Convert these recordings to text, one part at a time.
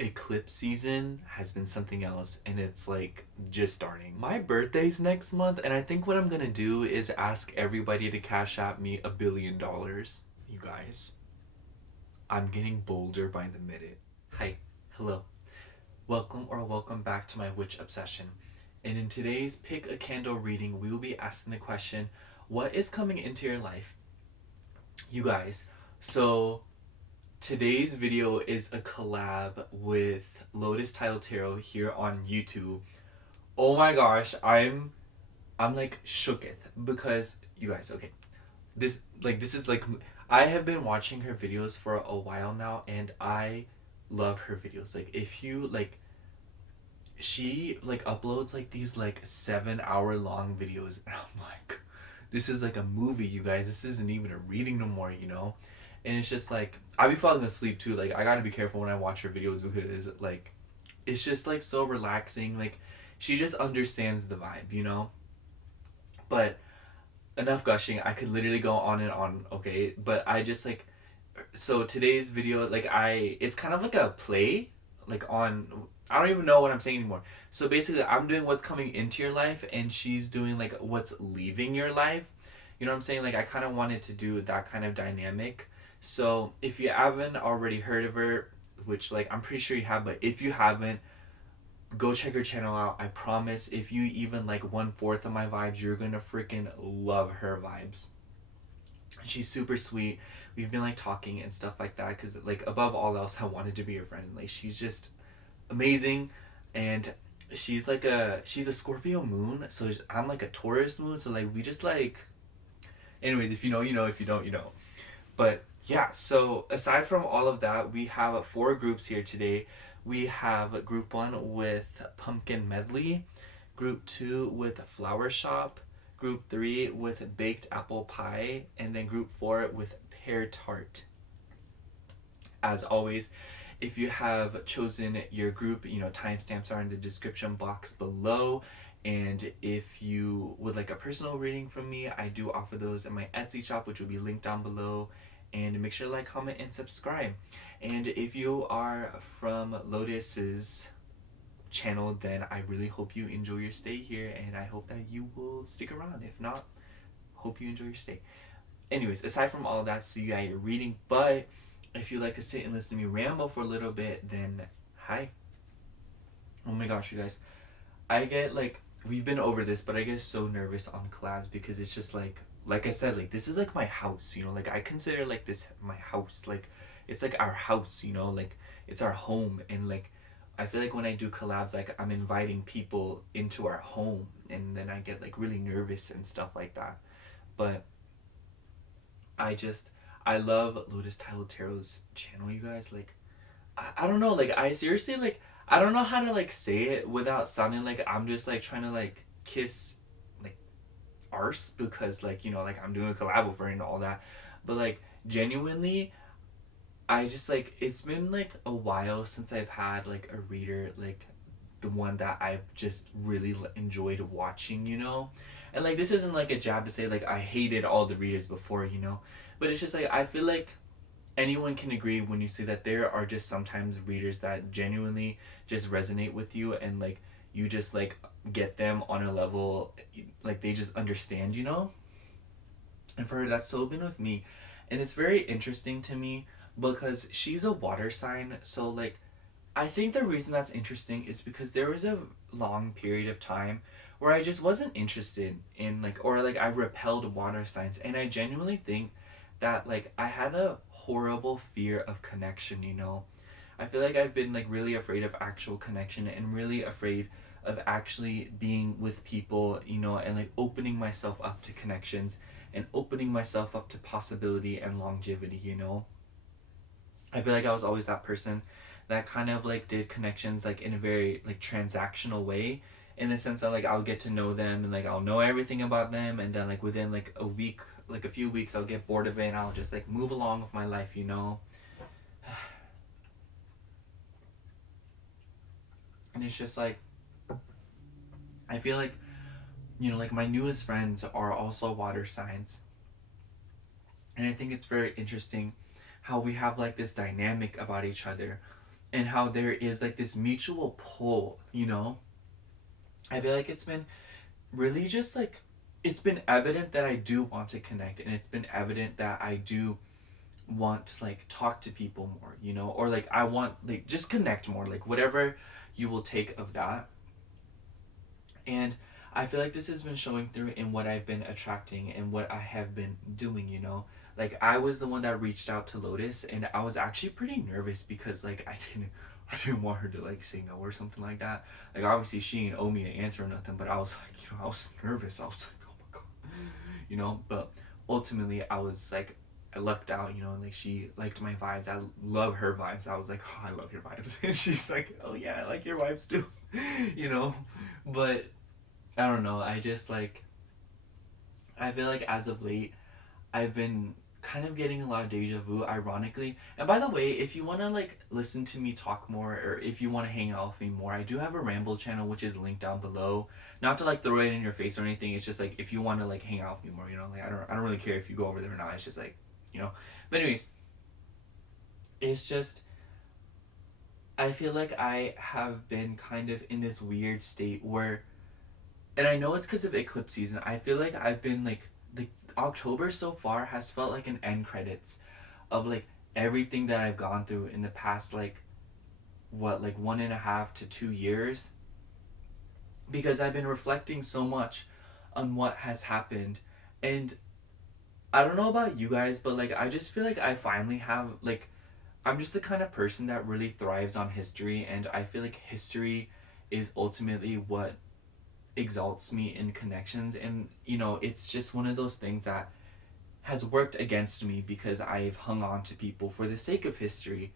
eclipse season has been something else, and it's like just starting. My birthday's next month, and I think what I'm gonna do is ask everybody to cash out me $1 billion. You guys, I'm getting bolder by the minute. Hi, hello, welcome back to my witch obsession. And in today's pick a candle reading, we will be asking the question, what is coming into your life? You guys, so today's video is a collab with Lotus Tile Tarot here on YouTube. Oh my gosh, I'm like shooketh because you guys, okay. This is like I have been watching her videos for a while now, and I love her videos. Like if you like she like uploads like these like 7 hour long videos, and I'm like, this is like a movie, you guys. This isn't even a reading no more, you know? And it's just like I be falling asleep too. Like I gotta be careful when I watch her videos because like it's just like so relaxing. Like she just understands the vibe, you know? But enough gushing. I could literally go on and on, okay? But I just like so today's video, like it's kind of like a play, like on I don't even know what I'm saying anymore. So basically I'm doing what's coming into your life, and she's doing like what's leaving your life. You know what I'm saying? Like I kind of wanted to do that kind of dynamic. So if you haven't already heard of her, which like I'm pretty sure you have, but if you haven't, go check her channel out. I promise if you even like 1/4 of my vibes, you're gonna freaking love her vibes. She's super sweet. We've been like talking and stuff like that because like above all else, I wanted to be her friend. Like she's just amazing, and she's a Scorpio moon, so I'm like a Taurus moon. So like we just like, anyways, if you know, you know. If you don't, you know. But yeah, so aside from all of that, we have four groups here today. We have group one with Pumpkin Medley, group two with Flower Shop, group three with Baked Apple Pie, and then group four with Pear Tart. As always, if you have chosen your group, you know, timestamps are in the description box below. And if you would like a personal reading from me, I do offer those in my Etsy shop, which will be linked down below. And make sure to like, comment, and subscribe. And if you are from Lotus's channel, then I really hope you enjoy your stay here, and I hope that you will stick around. If not, hope you enjoy your stay. Anyways, aside from all of that, so you got your reading. But if you like to sit and listen to me ramble for a little bit, then hi. Oh my gosh, you guys. I get like, we've been over this, but I get so nervous on collabs because it's just like I said, like this is like my house, you know? Like I consider like this my house. Like it's like our house, you know? Like it's our home. And like I feel like when I do collabs, like I'm inviting people into our home, and then I get like really nervous and stuff like that. But I love Lotus Tile Tarot's channel, you guys. Like I don't know, like I seriously like I don't know how to like say it without sounding like I'm just like trying to like kiss like arse, because like, you know, like I'm doing a collab with her and all that. But like genuinely, I just like, it's been like a while since I've had like a reader like the one that I've just really enjoyed watching, you know? And like this isn't like a jab to say like I hated all the readers before, you know? But it's just like I feel like anyone can agree when you say that there are just sometimes readers that genuinely just resonate with you, and like you just like get them on a level, like they just understand, you know? And for her, that's so been with me. And it's very interesting to me because she's a water sign. So like I think the reason that's interesting is because there was a long period of time where I just wasn't interested in like, or like I repelled water signs, and I genuinely think that like I had a horrible fear of connection, you know? I feel like I've been like really afraid of actual connection, and really afraid of actually being with people, you know, and like opening myself up to connections, and opening myself up to possibility and longevity, you know? I feel like I was always that person that kind of like did connections like in a very like transactional way, in the sense that like I'll get to know them, and like I'll know everything about them, and then like within like a week, like a few weeks, I'll get bored of it and I'll just like move along with my life, you know? And it's just like I feel like, you know, like my newest friends are also water signs. And I think it's very interesting how we have like this dynamic about each other. and how there is like this mutual pull, you know? I feel like it's been really just like, it's been evident that I do want to connect, and it's been evident that I do want to like talk to people more, you know, or like I want like just connect more, like whatever you will take of that. And I feel like this has been showing through in what I've been attracting and what I have been doing, you know. Like I was the one that reached out to Lotus, and I was actually pretty nervous because like I didn't want her to like say no or something like that. Like obviously she didn't owe me an answer or nothing, but I was like, you know, I was nervous. I was like, oh my god, you know. But ultimately, I was like, I lucked out, you know, and like she liked my vibes. I love her vibes. I was like, oh, I love your vibes, and she's like, oh yeah, I like your vibes too, you know. But I don't know. I just like, I feel like as of late, I've been kind of getting a lot of deja vu, ironically. And by the way, if you want to like listen to me talk more, or if you want to hang out with me more, I do have a ramble channel which is linked down below. Not to like throw it in your face or anything. It's just like if you want to like hang out with me more, you know. Like I don't really care if you go over there or not. It's just like, you know. But anyways, it's just, I feel like I have been kind of in this weird state where, and I know it's because of eclipse season. I feel like I've been like October so far has felt like an end credits of like everything that I've gone through in the past, like what, like 1.5 to 2 years, because I've been reflecting so much on what has happened. And I don't know about you guys, but like I just feel like I finally have like, I'm just the kind of person that really thrives on history, and I feel like history is ultimately what exalts me in connections. And you know, it's just one of those things that has worked against me because I've hung on to people for the sake of history.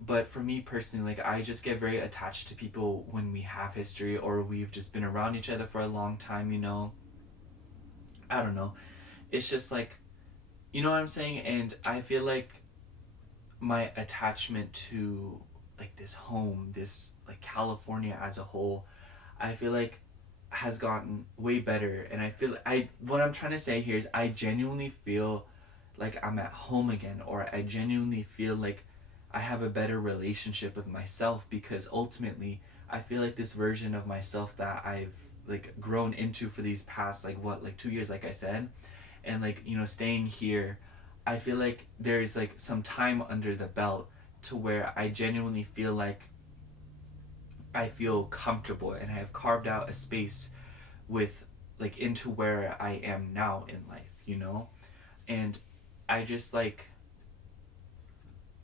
But for me personally, like I just get very attached to people when we have history, or we've just been around each other for a long time, you know. I don't know, it's just like, you know what I'm saying. And I feel like my attachment to like this home, this like California as a whole, I feel like has gotten way better. And I feel, I what I'm trying to say here is I genuinely feel like I'm at home again, or I genuinely feel like I have a better relationship with myself, because ultimately I feel like this version of myself that I've like grown into for these past like what, like 2 years, like I said, and like, you know, staying here, I feel like there's like some time under the belt to where I genuinely feel like I feel comfortable, and I have carved out a space with like into where I am now in life, you know? And I just like,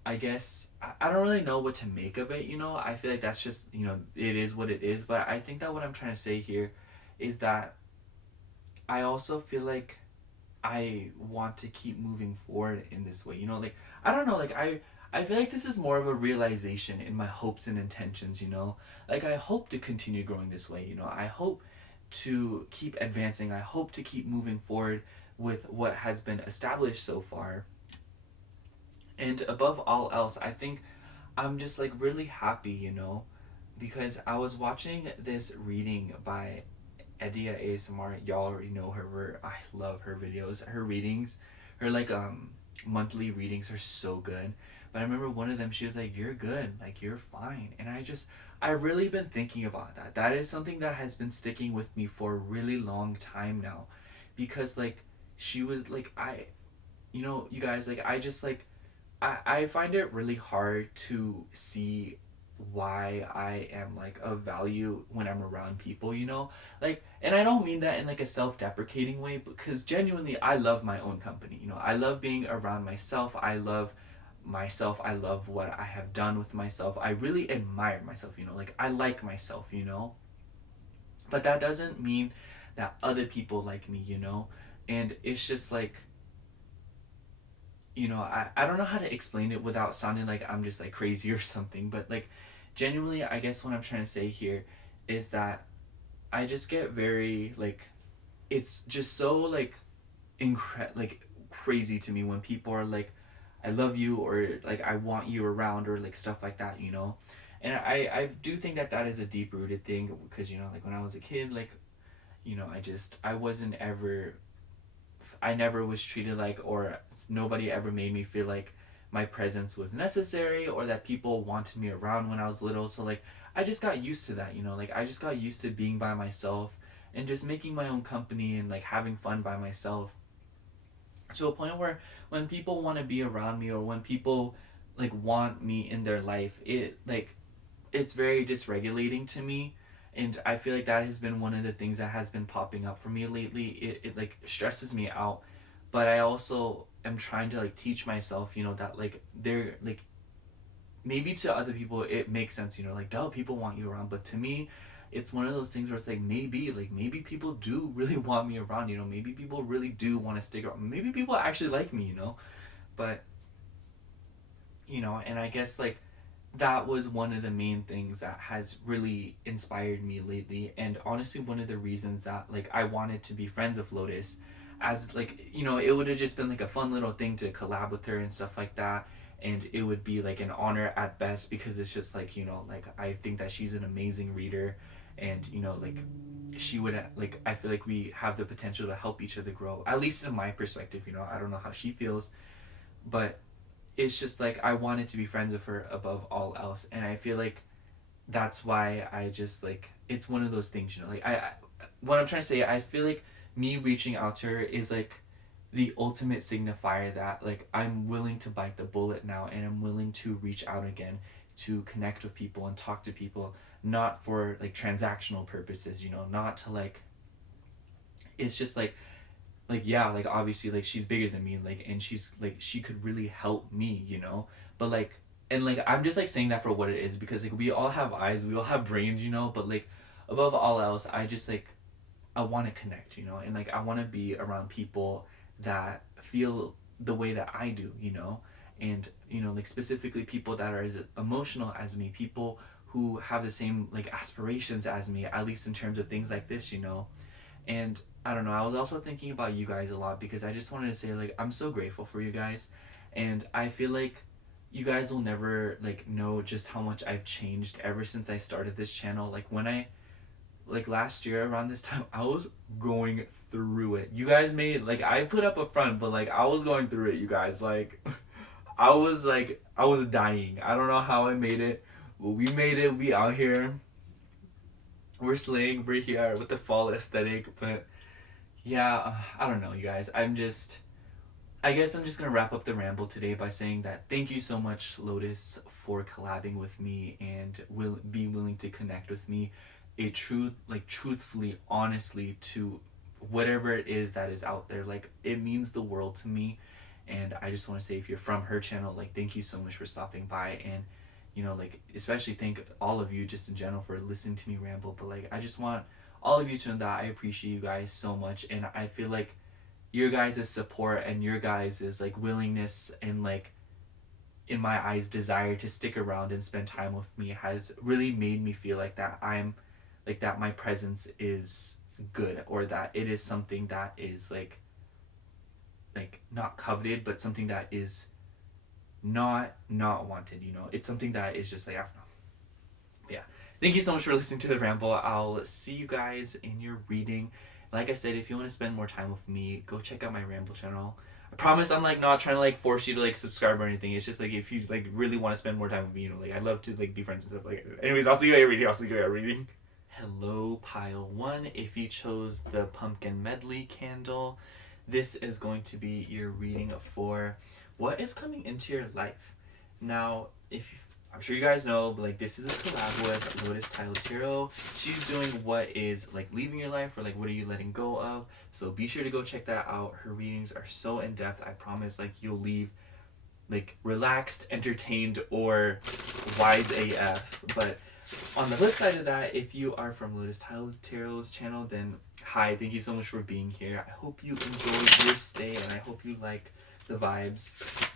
I guess I don't really know what to make of it, you know? I feel like that's just, you know, it is what it is. But I think that what I'm trying to say here is that I also feel like I want to keep moving forward in this way, you know? Like, I don't know, like I feel like this is more of a realization in my hopes and intentions, you know? Like I hope to continue growing this way, you know? I hope to keep advancing. I hope to keep moving forward with what has been established so far. And above all else, I think I'm just like really happy, you know, because I was watching this reading by Edia ASMR. Y'all already know her. I love her videos. Her readings, her like monthly readings are so good. But I remember one of them, she was like, "You're good, like you're fine." And I really been thinking about that. That is something that has been sticking with me for a really long time now, because like she was like, you know, you guys, like I just like, I find it really hard to see why I am like of value when I'm around people, you know? Like, and I don't mean that in like a self-deprecating way, because genuinely I love my own company, you know? I love being around myself. I love myself. I love what I have done with myself. I really admire myself, you know? Like I like myself, you know? But that doesn't mean that other people like me, you know? And it's just like, you know, I don't know how to explain it without sounding like I'm just like crazy or something, but like genuinely, I guess what I'm trying to say here is that I just get very like, it's just so like like crazy to me when people are like, I love you, or like I want you around, or like stuff like that, you know. And I do think that that is a deep rooted thing, because you know, like when I was a kid, like, you know, I wasn't ever, I never was treated like, or nobody ever made me feel like my presence was necessary or that people wanted me around when I was little. So like I just got used to that, you know, like I just got used to being by myself and just making my own company and like having fun by myself, to a point where when people want to be around me or when people like want me in their life, it's very dysregulating to me. And I feel like that has been one of the things that has been popping up for me lately. It like stresses me out, but I also am trying to like teach myself, you know, that like they're like, maybe to other people it makes sense, you know, like duh, people want you around, but to me it's one of those things where it's like maybe people do really want me around, you know, maybe people really do want to stick around, maybe people actually like me, you know. But you know, and I guess like that was one of the main things that has really inspired me lately, and honestly one of the reasons that like I wanted to be friends with Lotus, as like, you know, it would have just been like a fun little thing to collab with her and stuff like that, and it would be like an honor at best, because it's just like, you know, like I think that she's an amazing reader, and you know, like she would like, I feel like we have the potential to help each other grow, at least in my perspective, you know. I don't know how she feels, but it's just like I wanted to be friends with her above all else, and I feel like that's why I just like, it's one of those things, you know, like I what I'm trying to say, I feel like me reaching out to her is like the ultimate signifier that like I'm willing to bite the bullet now, and I'm willing to reach out again to connect with people and talk to people, not for like transactional purposes, you know, not to like, it's just like yeah, like obviously like she's bigger than me, like, and she's like, she could really help me, you know. But like, and like I'm just like saying that for what it is, because like we all have eyes, we all have brains, you know. But like above all else, I just like, I want to connect, you know, and like I want to be around people that feel the way that I do, you know. And you know, like specifically people that are as emotional as me, people who have the same like aspirations as me, at least in terms of things like this, you know. And I don't know, I was also thinking about you guys a lot, because I just wanted to say like I'm so grateful for you guys, and I feel like you guys will never like know just how much I've changed ever since I started this channel. Like when I, like last year around this time, I was going through it. You guys made like, I put up a front, but like I was going through it, you guys. Like I was like, I was dying. I don't know how I made it, but we made it. We out here. We're slaying. We're here with the fall aesthetic. But yeah, I don't know, you guys. I guess I'm just gonna wrap up the ramble today by saying that thank you so much, Lotus, for collabing with me and will be willing to connect with me, a truth, like truthfully, honestly, to whatever it is that is out there. Like it means the world to me, and I just want to say, if you're from her channel, like thank you so much for stopping by, and you know, like especially thank all of you just in general for listening to me ramble. But like I just want all of you to know that I appreciate you guys so much, and I feel like your guys' support and your guys' like willingness and like, in my eyes, desire to stick around and spend time with me has really made me feel like that I'm like, that my presence is good, or that it is something that is like not coveted, but something that is not wanted, you know. It's something that is just like, I don't know. Yeah, thank you so much for listening to the ramble. I'll see you guys in your reading. Like I said, if you want to spend more time with me, go check out my ramble channel. I promise I'm like not trying to like force you to like subscribe or anything. It's just like, if you like really want to spend more time with me, you know, like I'd love to like be friends and stuff. Like anyways, I'll see you at reading. I'll see you at reading. Hello, pile one. If you chose the pumpkin medley candle, this is going to be your reading for what is coming into your life. Now, I'm sure you guys know, but like this is a collab with Lotus Tile Tarot. She's doing what is like leaving your life, or like what are you letting go of. So be sure to go check that out. Her readings are so in depth. I promise, like you'll leave like relaxed, entertained, or wise AF. But on the flip side of that, if you are from Lotus Tile Tarot's channel, then hi, thank you so much for being here. I hope you enjoyed your stay, and I hope you liked the vibes.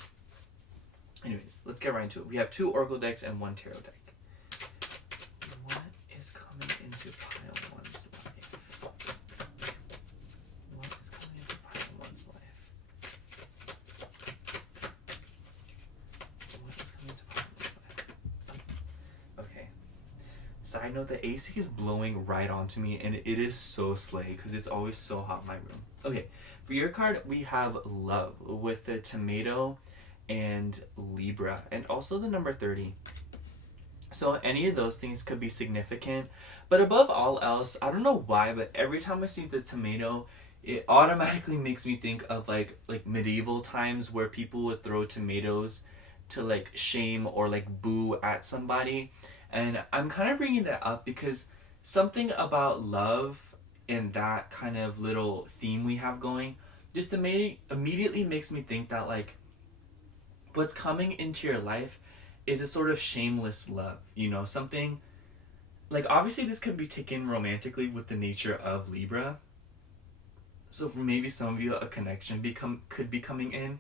Anyways, let's get right into it. We have 2 Oracle decks and 1 Tarot deck. What is coming into pile 1's life? What is coming into pile 1's life? What is coming into pile 1's life? Okay. Side note, the AC is blowing right onto me, and it is so slay, because it's always so hot in my room. Okay, for your card, we have Love with the tomato and Libra, and also the number 30. So any of those things could be significant. But above all else, I don't know why, but every time I see the tomato, it automatically makes me think of like medieval times where people would throw tomatoes to like shame or like boo at somebody. And I'm kind of bringing that up because something about love and that kind of little theme we have going just immediately makes me think that like what's coming into your life is a sort of shameless love, you know, something like obviously this could be taken romantically with the nature of Libra. So for maybe some of you a connection could be coming in.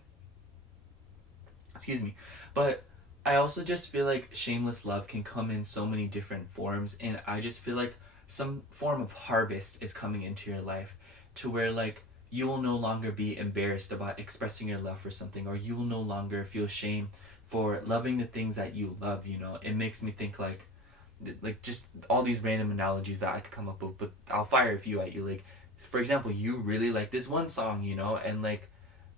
Excuse me. But I also just feel like shameless love can come in so many different forms, and I just feel like some form of harvest is coming into your life to where like you will no longer be embarrassed about expressing your love for something, or you will no longer feel shame for loving the things that you love, you know. It makes me think like just all these random analogies that I could come up with, but I'll fire a few at you. Like for example, you really like this one song, you know, and like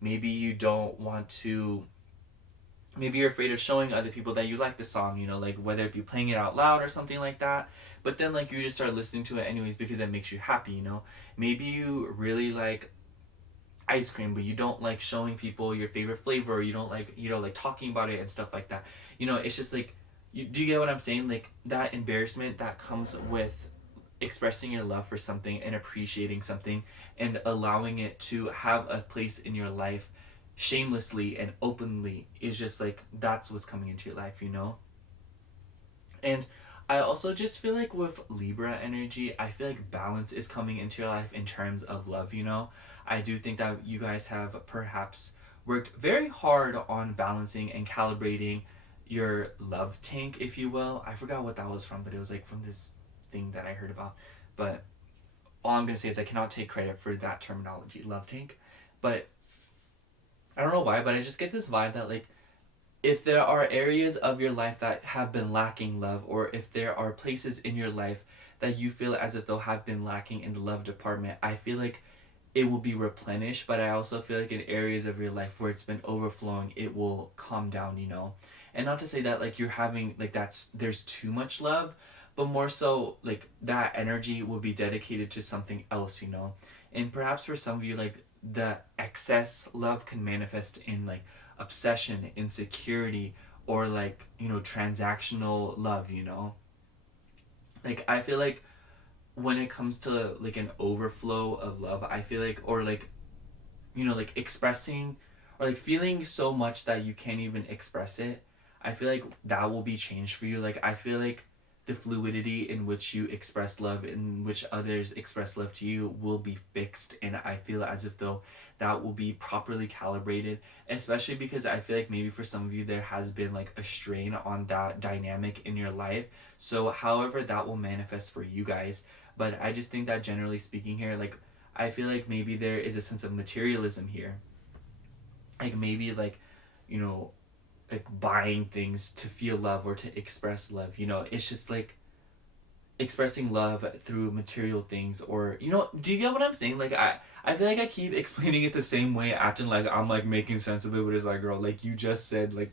maybe you don't want to, maybe you're afraid of showing other people that you like the song, you know, like whether it be playing it out loud or something like that. But then like you just start listening to it anyways because it makes you happy, you know. Maybe you really like ice cream, but you don't like showing people your favorite flavor, or you don't like, you know, like talking about it and stuff like that. You know, it's just like, do you get what I'm saying? Like that embarrassment that comes with expressing your love for something and appreciating something and allowing it to have a place in your life shamelessly and openly is just like that's what's coming into your life, you know. And I also just feel like with Libra energy, I feel like balance is coming into your life in terms of love, you know. I do think that you guys have perhaps worked very hard on balancing and calibrating your love tank, if you will. I forgot what that was from, but it was like from this thing that I heard about. But all I'm gonna say is I cannot take credit for that terminology, love tank. But I don't know why, but I just get this vibe that like if there are areas of your life that have been lacking love, or if there are places in your life that you feel as if they'll have been lacking in the love department, I feel like it will be replenished. But I also feel like in areas of your life where it's been overflowing, it will calm down, you know. And not to say that like you're having like there's too much love, but more so like that energy will be dedicated to something else, you know. And perhaps for some of you, like the excess love can manifest in like obsession, insecurity, or like, you know, transactional love, you know. Like I feel like when it comes to like an overflow of love, I feel like, or like, you know, like expressing or like feeling so much that you can't even express it, I feel like that will be changed for you. Like I feel like the fluidity in which you express love, in which others express love to you, will be fixed, and I feel as if though that will be properly calibrated, especially because I feel like maybe for some of you there has been like a strain on that dynamic in your life. So however that will manifest for you guys, but I just think that generally speaking here, like I feel like maybe there is a sense of materialism here. Like maybe like, you know, like buying things to feel love or to express love, you know. It's just like expressing love through material things, or you know, do you get what I'm saying? Like I feel like I keep explaining it the same way, acting like I'm like making sense of it, but it's like, girl, like you just said, like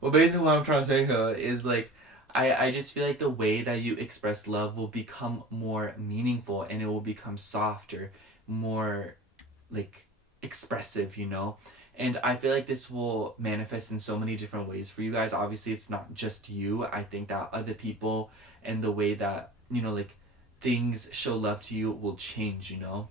well basically what I'm trying to say here is like I just feel like the way that you express love will become more meaningful, and it will become softer, more like expressive, you know. And I feel like this will manifest in so many different ways for you guys. Obviously it's not just you. I think that other people and the way that, you know, like things show love to you will change, you know.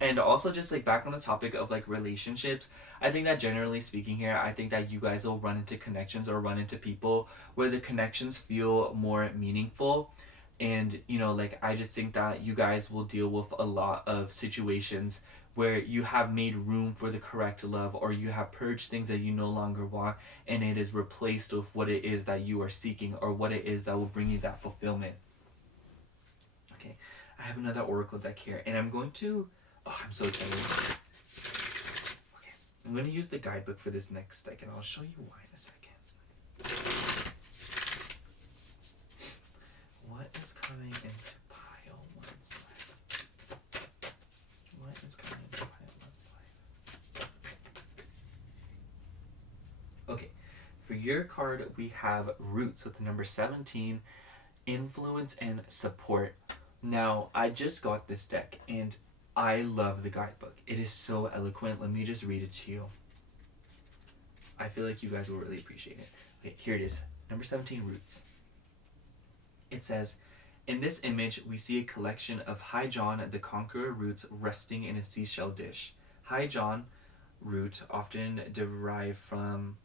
And also just like back on the topic of like relationships, I think that generally speaking here, I think that you guys will run into connections or run into people where the connections feel more meaningful. And you know, like I just think that you guys will deal with a lot of situations where you have made room for the correct love, or you have purged things that you no longer want, and it is replaced with what it is that you are seeking, or what it is that will bring you that fulfillment. Okay, I have another oracle deck here, and I'm going to, oh, I'm so excited. Okay, I'm going to use the guidebook for this next deck, and I'll show you why in a second. What is coming into pile one's life? What is coming into pile one's life? your card, we have Roots with the number 17, Influence and Support. Now, I just got this deck, and I love the guidebook. It is so eloquent. Let me just read it to you. I feel like you guys will really appreciate it. Okay, here it is. Number 17, Roots. It says, in this image, we see a collection of High John the Conqueror roots resting in a seashell dish. High John root, often derived from,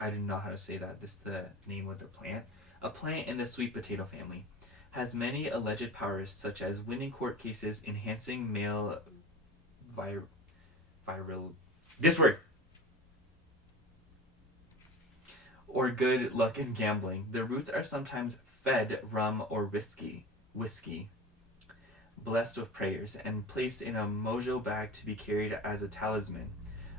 I don't know how to say that, this is the name of the plant. A plant in the sweet potato family. Has many alleged powers, such as winning court cases, enhancing male virile... This word! Or good luck in gambling. The roots are sometimes fed rum or whiskey, blessed with prayers, and placed in a mojo bag to be carried as a talisman.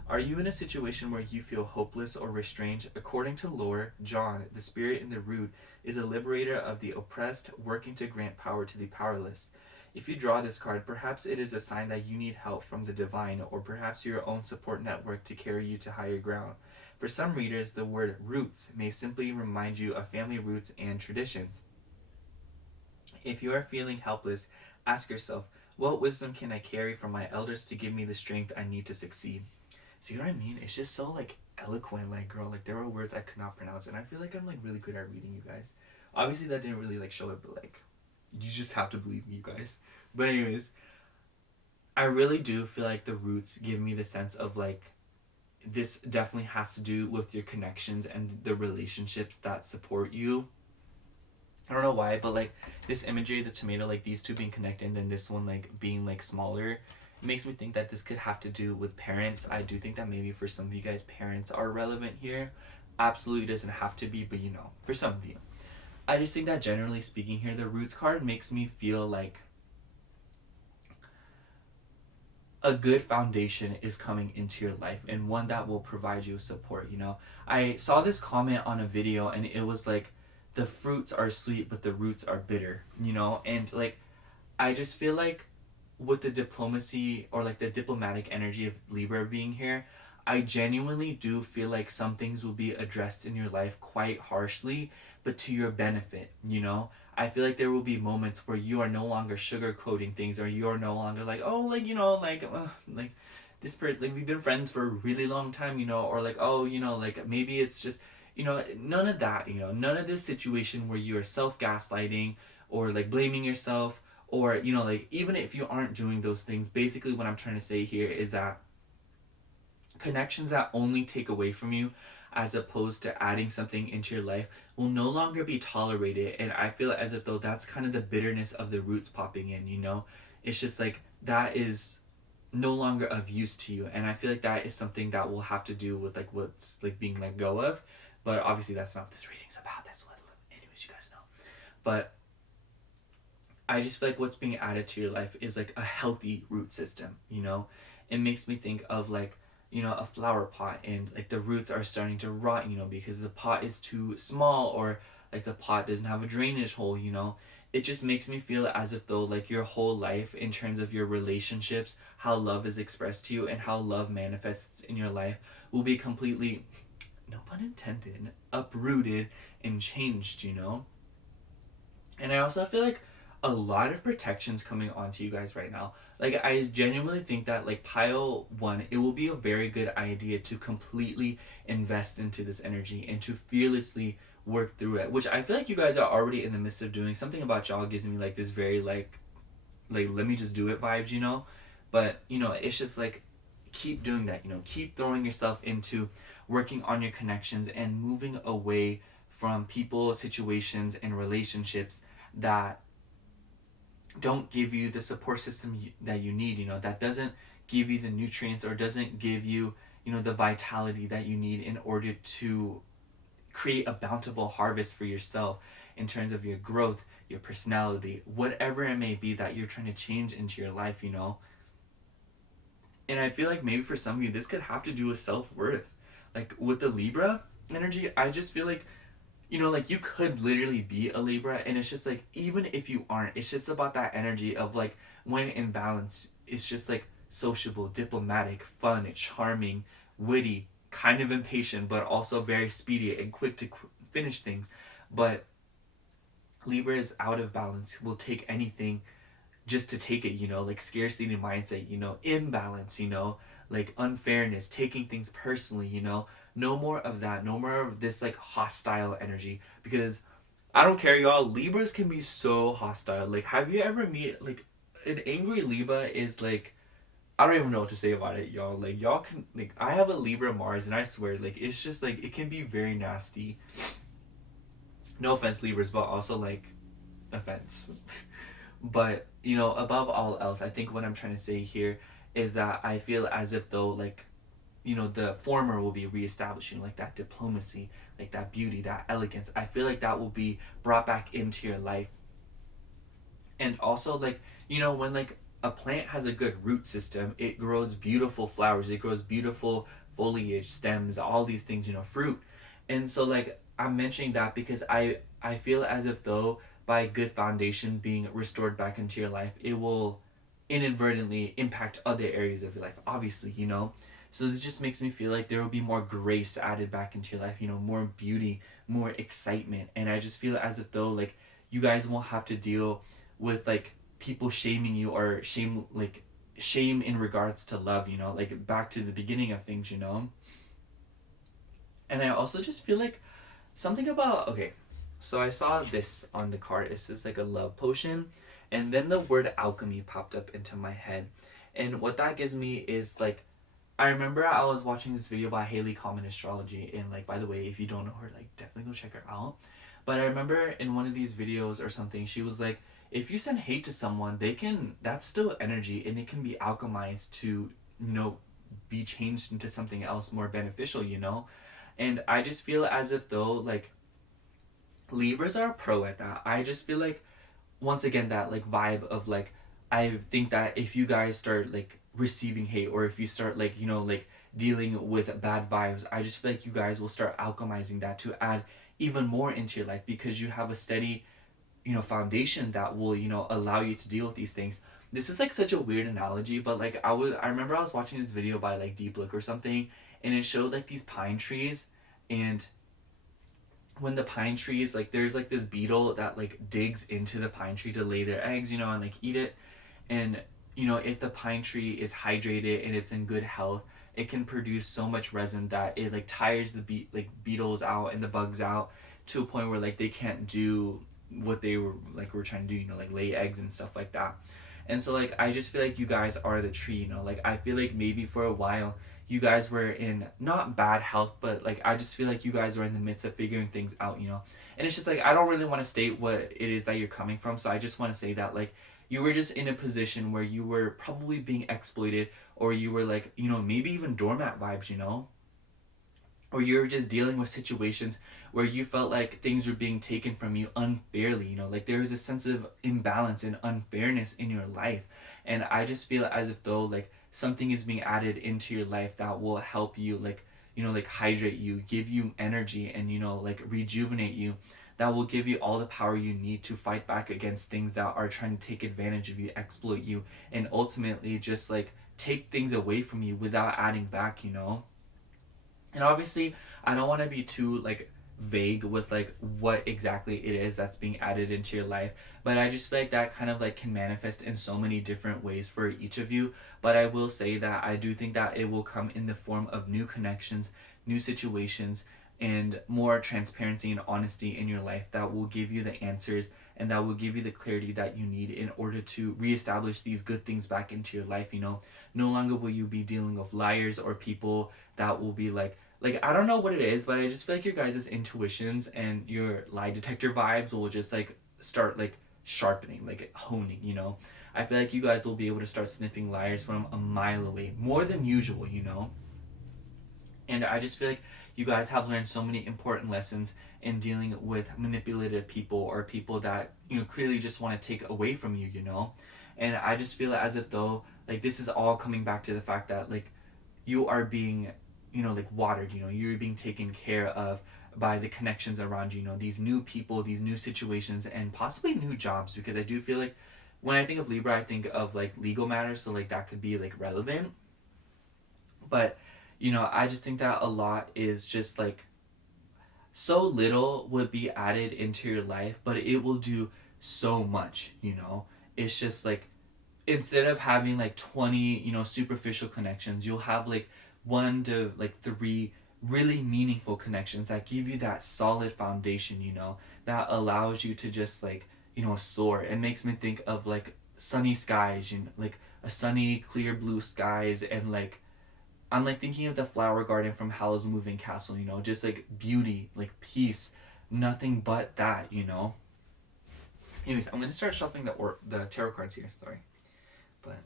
Are you in a situation where you feel hopeless or restrained? According to lore, John, the spirit in the root, is a liberator of the oppressed, working to grant power to the powerless. If you draw this card, perhaps it is a sign that you need help from the divine, or perhaps your own support network to carry you to higher ground. For some readers, the word roots may simply remind you of family roots and traditions. If you are feeling helpless, ask yourself, what wisdom can I carry from my elders to give me the strength I need to succeed? See what I mean? It's just so like eloquent, like girl, like there are words I could not pronounce, and I feel like I'm like really good at reading, you guys. Obviously that didn't really like show it, but like you just have to believe me, you guys. But anyways, I really do feel like the roots give me the sense of like, this definitely has to do with your connections and the relationships that support you. I don't know why, but like this imagery, the tomato, like these two being connected and then this one like being like smaller, it makes me think that this could have to do with parents. I do think that maybe for some of you guys, parents are relevant here. Absolutely doesn't have to be, but you know, for some of you. I just think that generally speaking here, the Roots card makes me feel like a good foundation is coming into your life, and one that will provide you support, you know. I saw this comment on a video and it was like, the fruits are sweet but the roots are bitter, you know. And like I just feel like with the diplomacy or like the diplomatic energy of Libra being here, I genuinely do feel like some things will be addressed in your life quite harshly, but to your benefit, you know. I feel like there will be moments where you are no longer sugarcoating things, or you are no longer like, oh, like, you know, like this person, like we've been friends for a really long time, you know, or like, oh, you know, like maybe it's just, you know, none of that, you know, none of this situation where you are self-gaslighting or like blaming yourself, or, you know, like even if you aren't doing those things, basically what I'm trying to say here is that connections that only take away from you as opposed to adding something into your life will no longer be tolerated. And I feel as if though that's kind of the bitterness of the roots popping in, you know. It's just like that is no longer of use to you, and I feel like that is something that will have to do with like what's like being let go of. But obviously that's not what this reading's about. That's what, anyways, you guys know. But I just feel like what's being added to your life is like a healthy root system, you know. It makes me think of like, you know, a flower pot, and like the roots are starting to rot, you know, because the pot is too small, or like the pot doesn't have a drainage hole, you know. It just makes me feel as if though like your whole life in terms of your relationships, how love is expressed to you and how love manifests in your life will be completely, no pun intended, uprooted and changed, you know. And I also feel like a lot of protections coming onto you guys right now. Like I genuinely think that like pile 1, it will be a very good idea to completely invest into this energy and to fearlessly work through it, which I feel like you guys are already in the midst of doing. Something about y'all gives me like this very like let me just do it vibes, you know. But you know, it's just like keep doing that, you know, keep throwing yourself into working on your connections and moving away from people, situations, and relationships that don't give you the support system that you need, you know, that doesn't give you the nutrients or doesn't give you, you know, the vitality that you need in order to create a bountiful harvest for yourself in terms of your growth, your personality, whatever it may be that you're trying to change into your life, you know. And I feel like maybe for some of you, this could have to do with self-worth. Like with the Libra energy, I just feel like, you know, like you could literally be a Libra, and it's just like, even if you aren't, it's just about that energy of like when in balance, it's just like sociable, diplomatic, fun, charming, witty, kind of impatient, but also very speedy and quick to finish things. But Libra is out of balance, will take anything just to take it, you know, like scarcity mindset, you know, imbalance, you know, like unfairness, taking things personally, you know. No more of that. No more of this like hostile energy. Because I don't care, y'all, Libras can be so hostile. Like, have you ever met like an angry Libra is like, I don't even know what to say about it, y'all. Like, y'all can, like, I have a Libra Mars, and I swear, like, it's just like it can be very nasty. No offense, Libras, but also like offense. But, you know, above all else, I think what I'm trying to say here is that I feel as if though, like, you know, the former will be reestablishing, like that diplomacy, like that beauty, that elegance. I feel like that will be brought back into your life. And also, like, you know, when like a plant has a good root system, it grows beautiful flowers, it grows beautiful foliage, stems, all these things, you know, fruit. And so, like, I'm mentioning that because I feel as if though by good foundation being restored back into your life, it will inadvertently impact other areas of your life, obviously, you know. So this just makes me feel like there will be more grace added back into your life, you know, more beauty, more excitement. And I just feel as if though, like, you guys won't have to deal with like people shaming you, or shame in regards to love, you know, like back to the beginning of things, you know. And I also just feel like something about, okay, so I saw this on the card. It says like a love potion, and then the word alchemy popped up into my head. And what that gives me is like, I remember I was watching this video by Haley Common Astrology, and like, by the way, if you don't know her, like, definitely go check her out. But I remember in one of these videos or something, she was like, if you send hate to someone, they can, that's still energy, and it can be alchemized to, you know, be changed into something else more beneficial, you know. And I just feel as if though, like, Libras are a pro at that. I just feel like, once again, that like vibe of like, I think that if you guys start like receiving hate, or if you start like, you know, like dealing with bad vibes, I just feel like you guys will start alchemizing that to add even more into your life, because you have a steady, you know, foundation that will, you know, allow you to deal with these things. This is like such a weird analogy, but like I remember I was watching this video by like Deep Look or something, and it showed like these pine trees. And when the pine trees, like, there's like this beetle that like digs into the pine tree to lay their eggs, you know, and like eat it. And, you know, if the pine tree is hydrated and it's in good health, it can produce so much resin that it like tires the beetles out and the bugs out, to a point where like they can't do what they were trying to do, you know, like lay eggs and stuff like that. And so, like, I just feel like you guys are the tree, you know. Like, I feel like maybe for a while you guys were in not bad health, but like, I just feel like you guys are in the midst of figuring things out, you know. And it's just like, I don't really want to state what it is that you're coming from, so I just want to say that like, you were just in a position where you were probably being exploited, or you were like, you know, maybe even doormat vibes, you know, or you're just dealing with situations where you felt like things were being taken from you unfairly, you know, like there was a sense of imbalance and unfairness in your life. And I just feel as if though, like, something is being added into your life that will help you, like, you know, like hydrate you, give you energy, and, you know, like rejuvenate you, that will give you all the power you need to fight back against things that are trying to take advantage of you, exploit you, and ultimately just like take things away from you without adding back, you know. And obviously, I don't want to be too like vague with like what exactly it is that's being added into your life, but I just feel like that kind of like can manifest in so many different ways for each of you. But I will say that I do think that it will come in the form of new connections, new situations, and more transparency and honesty in your life that will give you the answers, and that will give you the clarity that you need in order to reestablish these good things back into your life, you know. No longer will you be dealing with liars or people that will be like, I don't know what it is, but I just feel like your guys' intuitions and your lie detector vibes will just like start like sharpening, like honing, you know. I feel like you guys will be able to start sniffing liars from a mile away, more than usual, you know. And I just feel like you guys have learned so many important lessons in dealing with manipulative people, or people that, you know, clearly just want to take away from you, you know. And I just feel as if though, like, this is all coming back to the fact that like, you are being, you know, like watered, you know, you're being taken care of by the connections around you, you know, these new people, these new situations, and possibly new jobs. Because I do feel like when I think of Libra, I think of like legal matters, so like that could be like relevant. But you know, I just think that a lot is just like so little would be added into your life, but it will do so much, you know? It's just like instead of having like 20, you know, superficial connections, you'll have like 1 to 3 really meaningful connections that give you that solid foundation, you know, that allows you to just like, you know, soar. It makes me think of like sunny skies, you know, like a sunny, clear blue skies, and like I'm like thinking of the flower garden from Howl's Moving Castle, you know, just like beauty, like peace, nothing but that, you know. Anyways, I'm gonna start shuffling the tarot cards here. Sorry, but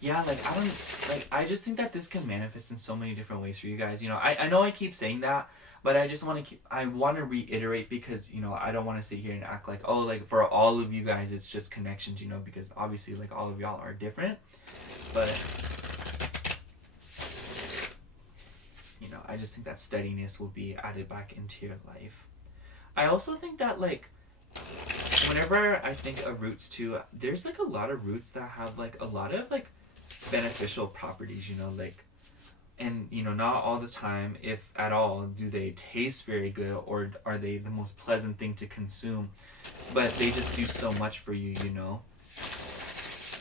yeah, like I don't like I just think that this can manifest in so many different ways for you guys. You know, I know I keep saying that, but I just want to I want to reiterate because you know I don't want to sit here and act like, oh, like for all of you guys it's just connections, you know, because obviously like all of y'all are different, but you know I just think that steadiness will be added back into your life. I also think that like whenever I think of roots too, there's like a lot of roots that have like a lot of like beneficial properties, you know, like, and you know not all the time, if at all, do they taste very good or are they the most pleasant thing to consume, but they just do so much for you, you know.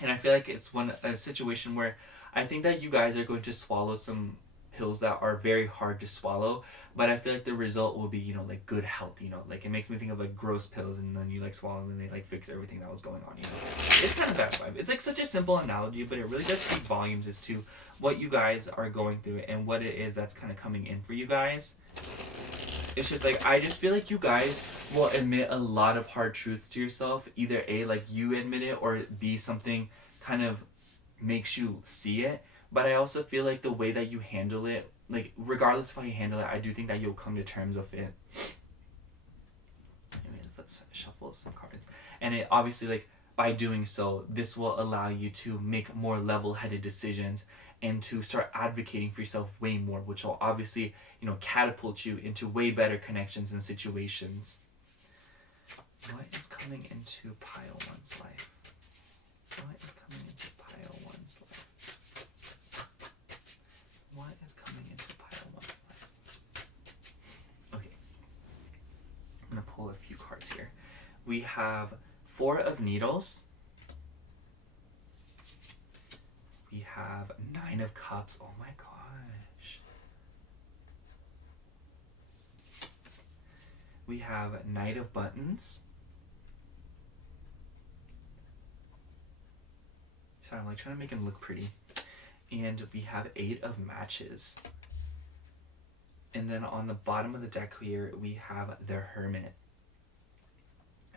And I feel like it's a situation where I think that you guys are going to swallow some pills that are very hard to swallow, but I feel like the result will be, you know, like good health, you know, like it makes me think of like gross pills and then you like swallow them and they like fix everything that was going on, you know. It's kind of that vibe. It's like such a simple analogy, but it really does speak volumes as to what you guys are going through and what it is that's kind of coming in for you guys. It's just like I just feel like you guys will admit a lot of hard truths to yourself, either A, like you admit it, or B, something kind of makes you see it. But I also feel like the way that you handle it, like regardless of how you handle it, I do think that you'll come to terms with it. Anyways, let's shuffle some cards. And it obviously, like, by doing so, this will allow you to make more level-headed decisions and to start advocating for yourself way more, which will obviously, you know, catapult you into way better connections and situations. What is coming into pile one's life? What is coming into pile one's life? What is coming into pile one's life? Okay. I'm going to pull a few cards here. We have 4 of Needles. We have 9 of Cups. Oh my gosh. We have Knight of Buttons. So I'm like trying to make him look pretty. And we have 8 of Matches. And then on the bottom of the deck here, we have the Hermit.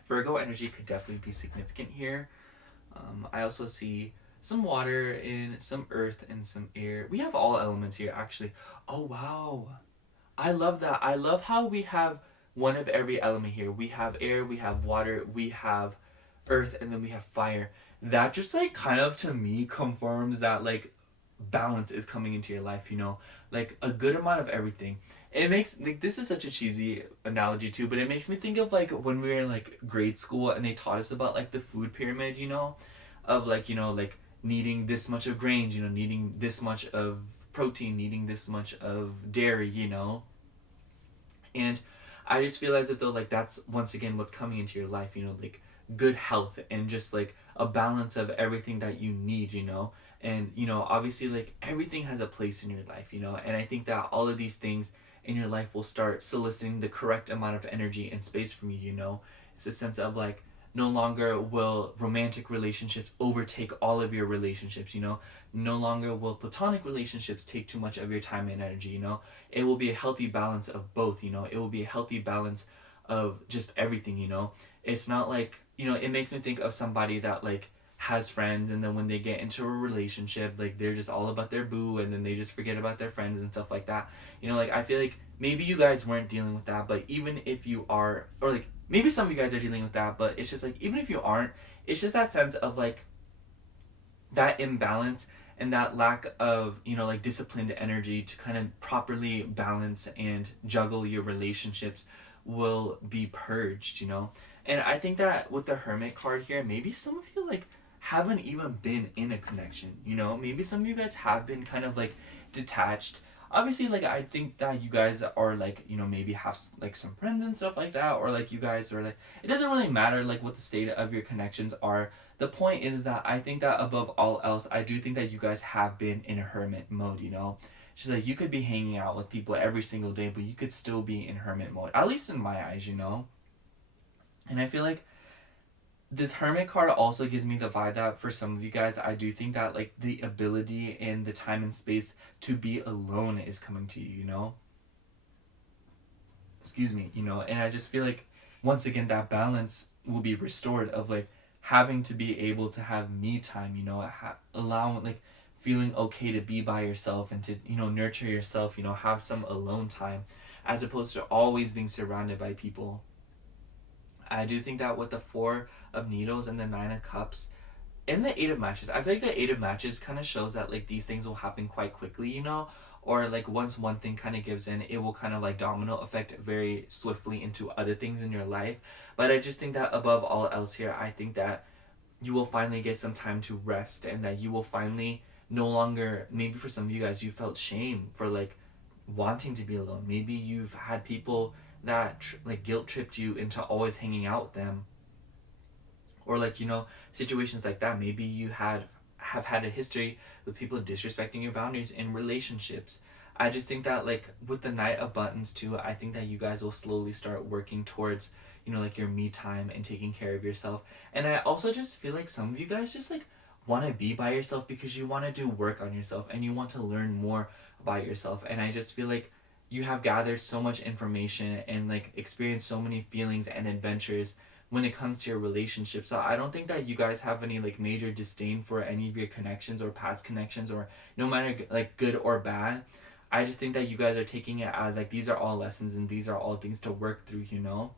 Virgo energy could definitely be significant here. I also see some water and some earth and some air. We have all elements here, actually. Oh, wow. I love that. I love how we have one of every element here. We have air, we have water, we have earth, and then we have fire. That just, like, kind of, to me, confirms that, like, balance is coming into your life, you know? Like, a good amount of everything. It makes, like, this is such a cheesy analogy, too, but it makes me think of, like, when we were in, like, grade school and they taught us about, like, the food pyramid, you know? Of, like, you know, like, needing this much of grains, you know, needing this much of protein, needing this much of dairy, you know? And I just feel as if though, like, that's once again what's coming into your life, you know, like good health and just like a balance of everything that you need, you know. And you know, obviously, like, everything has a place in your life, you know. And I think that all of these things in your life will start soliciting the correct amount of energy and space from you, you know. It's a sense of like no longer will romantic relationships overtake all of your relationships, you know. No longer will platonic relationships take too much of your time and energy, you know. It will be a healthy balance of both, you know. It will be a healthy balance of just everything, you know. It's not like, you know, it makes me think of somebody that like has friends and then when they get into a relationship, like they're just all about their boo and then they just forget about their friends and stuff like that. You know, like I feel like maybe you guys weren't dealing with that, but even if you are, or like maybe some of you guys are dealing with that, but it's just like even if you aren't, it's just that sense of like that imbalance and that lack of, you know, like disciplined energy to kind of properly balance and juggle your relationships will be purged, you know. And I think that with the Hermit card here, maybe some of you like haven't even been in a connection, you know? Maybe some of you guys have been kind of like detached. Obviously, like, I think that you guys are like, you know, maybe have like some friends and stuff like that, or like you guys are like, it doesn't really matter like what the state of your connections are. The point is that I think that above all else, I do think that you guys have been in a hermit mode, you know? She's like, you could be hanging out with people every single day, but you could still be in hermit mode, at least in my eyes, you know? And I feel like this hermit card also gives me the vibe that for some of you guys, I do think that like the ability and the time and space to be alone is coming to you, you know? Excuse me, you know? And I just feel like once again that balance will be restored of like having to be able to have me time, you know, allowing like feeling okay to be by yourself and to, you know, nurture yourself, you know, have some alone time as opposed to always being surrounded by people. I do think that with the Four of Needles and the Nine of Cups and the Eight of Matches, I feel like the Eight of Matches kind of shows that like these things will happen quite quickly, you know, or like once one thing kind of gives in, it will kind of like domino effect very swiftly into other things in your life. But I just think that above all else here, I think that you will finally get some time to rest and that you will finally no longer, maybe for some of you guys, you felt shame for like wanting to be alone. Maybe you've had people that like guilt tripped you into always hanging out with them, or like, you know, situations like that. Maybe you have had a history with people disrespecting your boundaries in relationships. I just think that like with the Knight of Buttons too, I think that you guys will slowly start working towards, you know, like your me time and taking care of yourself. And I also just feel like some of you guys just like want to be by yourself because you want to do work on yourself and you want to learn more about yourself. And I just feel like you have gathered so much information and like experienced so many feelings and adventures when it comes to your relationship. So I don't think that you guys have any like major disdain for any of your connections or past connections, or no matter like good or bad. I just think that you guys are taking it as like these are all lessons and these are all things to work through, you know?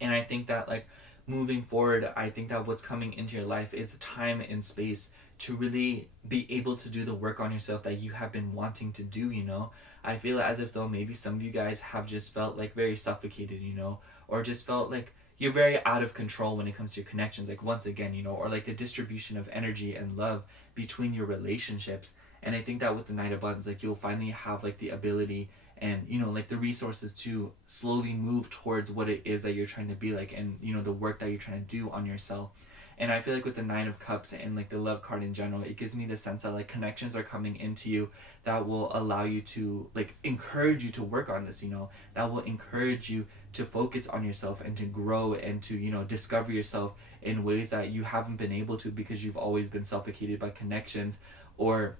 And I think that like moving forward, I think that what's coming into your life is the time and space to really be able to do the work on yourself that you have been wanting to do, you know? I feel as if though maybe some of you guys have just felt like very suffocated, you know, or just felt like you're very out of control when it comes to your connections, like once again, you know, or like the distribution of energy and love between your relationships. And I think that with the Knight of Buttons, like you'll finally have like the ability and, you know, like the resources to slowly move towards what it is that you're trying to be like, and, you know, the work that you're trying to do on yourself. And I feel like with the Nine of Cups and like the love card in general, it gives me the sense that like connections are coming into you that will allow you to like encourage you to work on this, you know, that will encourage you to focus on yourself and to grow and to, you know, discover yourself in ways that you haven't been able to because you've always been suffocated by connections, or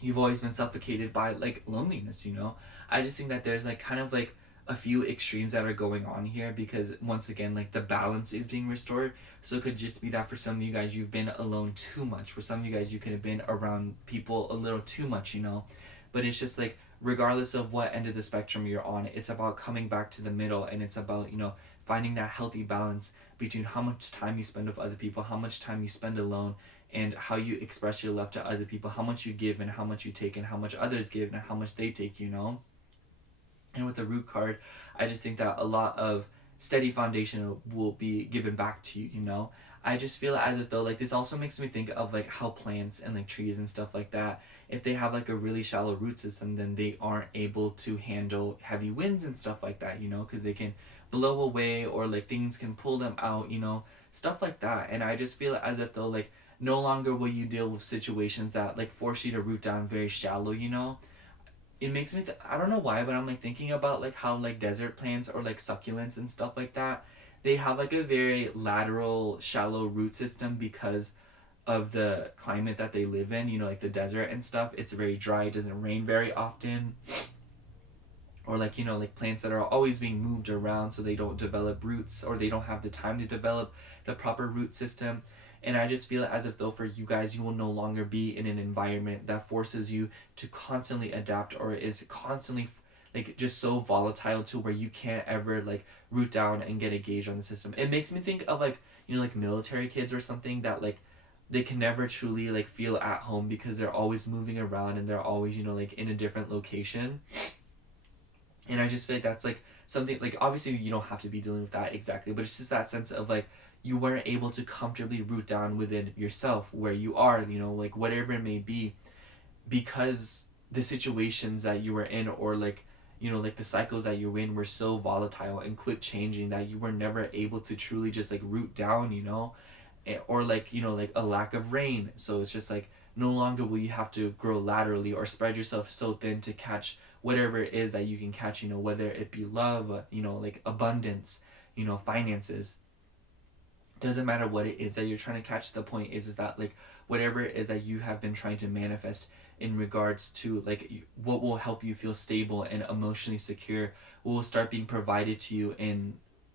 you've always been suffocated by like loneliness, you know? I just think that there's like kind of like a few extremes that are going on here because once again, like the balance is being restored. So it could just be that for some of you guys, you've been alone too much. For some of you guys, you could have been around people a little too much, you know? But it's just like, regardless of what end of the spectrum you're on, it's about coming back to the middle, and it's about, you know, finding that healthy balance between how much time you spend with other people, how much time you spend alone, and how you express your love to other people, how much you give and how much you take and how much others give and how much they take, you know? And with the Root card, I just think that a lot of steady foundation will be given back to you, you know? I just feel as if though, like this also makes me think of like how plants and like trees and stuff like that, if they have like a really shallow root system, then they aren't able to handle heavy winds and stuff like that, you know? Because they can blow away, or like things can pull them out, you know? Stuff like that. And I just feel as if though, like, no longer will you deal with situations that like force you to root down very shallow, you know? It makes me I don't know why, but I'm like thinking about like how like desert plants or like succulents and stuff like that, they have like a very lateral shallow root system because of the climate that they live in, you know, like the desert and stuff. It's very dry, it doesn't rain very often, or like, you know, like plants that are always being moved around so they don't develop roots, or they don't have the time to develop the proper root system. And I just feel as if though for you guys, you will no longer be in an environment that forces you to constantly adapt, or is constantly like just so volatile to where you can't ever like root down and get a gauge on the system. It makes me think of like, you know, like military kids or something, that like they can never truly like feel at home because they're always moving around and they're always, you know, like in a different location. And I just feel like that's like something, like obviously you don't have to be dealing with that exactly, but it's just that sense of like you weren't able to comfortably root down within yourself where you are, you know, like whatever it may be, because the situations that you were in, or like, you know, like the cycles that you were in were so volatile and quick changing that you were never able to truly just like root down, you know. Or like, you know, like a lack of rain, so it's just like no longer will you have to grow laterally or spread yourself so thin to catch whatever it is that you can catch, you know, whether it be love, you know, like abundance, you know, finances. Doesn't matter what it is that you're trying to catch. The point is that like whatever it is that you have been trying to manifest in regards to like what will help you feel stable and emotionally secure will start being provided to you in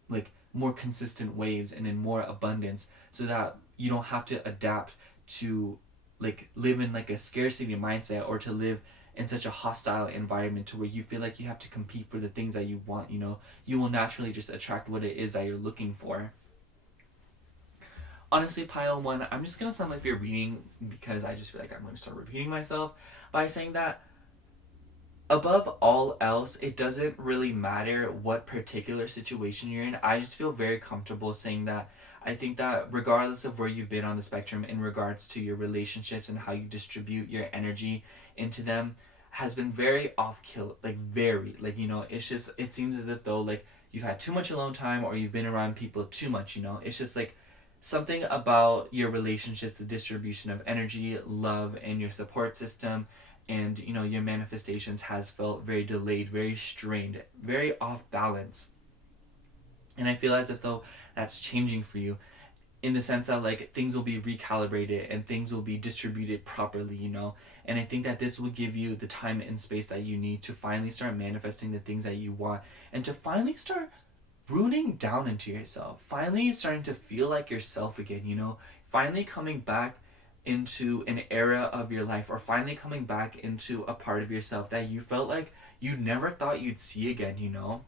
like more consistent ways and in more abundance, so that you don't have to adapt to like live in like a scarcity mindset, or to live in such a hostile environment to where you feel like you have to compete for the things that you want, you know. You will naturally just attract what it is that you're looking for. Honestly, pile one, I'm just gonna sum up your reading because I just feel like I'm gonna start repeating myself by saying that above all else, it doesn't really matter what particular situation you're in. I just feel very comfortable saying that I think that regardless of where you've been on the spectrum in regards to your relationships and how you distribute your energy into them has been very off kill, like very, like, you know, it's just, it seems as if though like you've had too much alone time, or you've been around people too much, you know. It's just like something about your relationships, the distribution of energy, love, and your support system, and you know your manifestations has felt very delayed, very strained, very off balance. And I feel as if though that's changing for you, in the sense that like things will be recalibrated and things will be distributed properly, you know. And I think that this will give you the time and space that you need to finally start manifesting the things that you want, and to finally start rooting down into yourself, finally starting to feel like yourself again, you know, finally coming back into an era of your life, or finally coming back into a part of yourself that you felt like you never thought you'd see again, you know.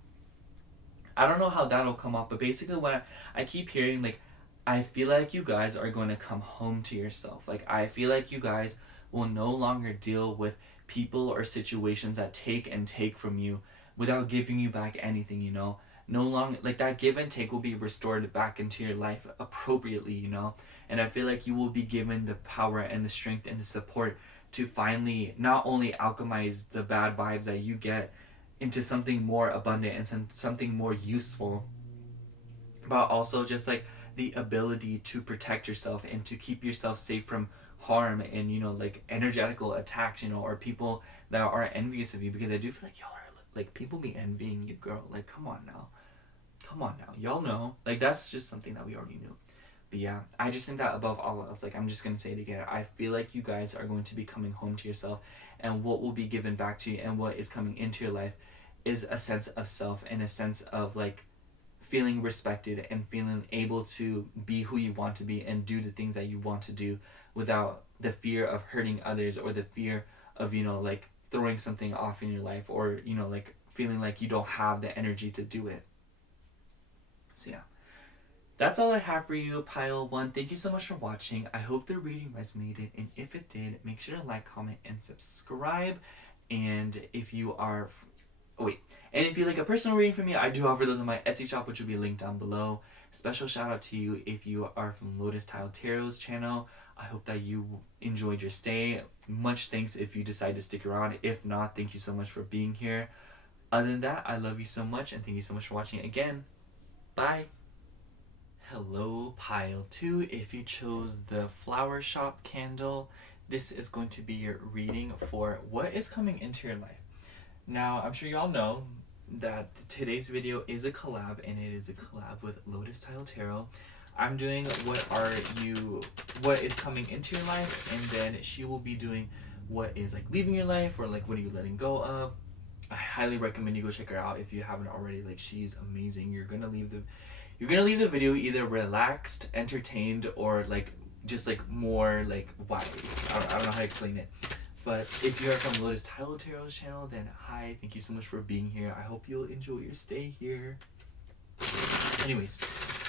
I don't know how that'll come off, but basically what I keep hearing, like, I feel like you guys are going to come home to yourself. Like, I feel like you guys will no longer deal with people or situations that take from you without giving you back anything, you know. No longer, like, that give and take will be restored back into your life appropriately, you know. And I feel like you will be given the power and the strength and the support to finally not only alchemize the bad vibes that you get into something more abundant and something more useful, but also just like the ability to protect yourself and to keep yourself safe from harm and, you know, like energetical attacks, you know, or people that are envious of you. Because I do feel like y'all are like, people be envying you, girl. Like, come on now, y'all know, like, that's just something that we already knew. But yeah, I just think that above all else, like, I'm just gonna say it again, I feel like you guys are going to be coming home to yourself, and what will be given back to you and what is coming into your life is a sense of self, and a sense of like feeling respected and feeling able to be who you want to be and do the things that you want to do without the fear of hurting others, or the fear of, you know, like throwing something off in your life, or, you know, like feeling like you don't have the energy to do it. So yeah, that's all I have for you, pile one. Thank you so much for watching. I hope the reading resonated, and if it did, make sure to like, comment, and subscribe. And if you are and if you like a personal reading from me, I do offer those on my Etsy shop, which will be linked down below. Special shout out to you if you are from Lotus Tile Tarot's channel. I hope that you enjoyed your stay. Much thanks if you decide to stick around. If not, thank you so much for being here. Other than that, I love you so much, and thank you so much for watching again. Bye. Hello, pile 2. If you chose the flower shop candle, this is going to be your reading for what is coming into your life. Now, I'm sure y'all know that today's video is a collab, and it is a collab with Lotus Tile Tarot. I'm doing what is coming into your life, and then she will be doing what is like leaving your life, or like what are you letting go of. I highly recommend you go check her out if you haven't already. Like, she's amazing. You're gonna leave the video either relaxed, entertained, or like just like more like wise. I don't know how to explain it. But if you are from Lotus Tile Tarot's channel, then hi, thank you so much for being here. I hope you'll enjoy your stay here. Anyways,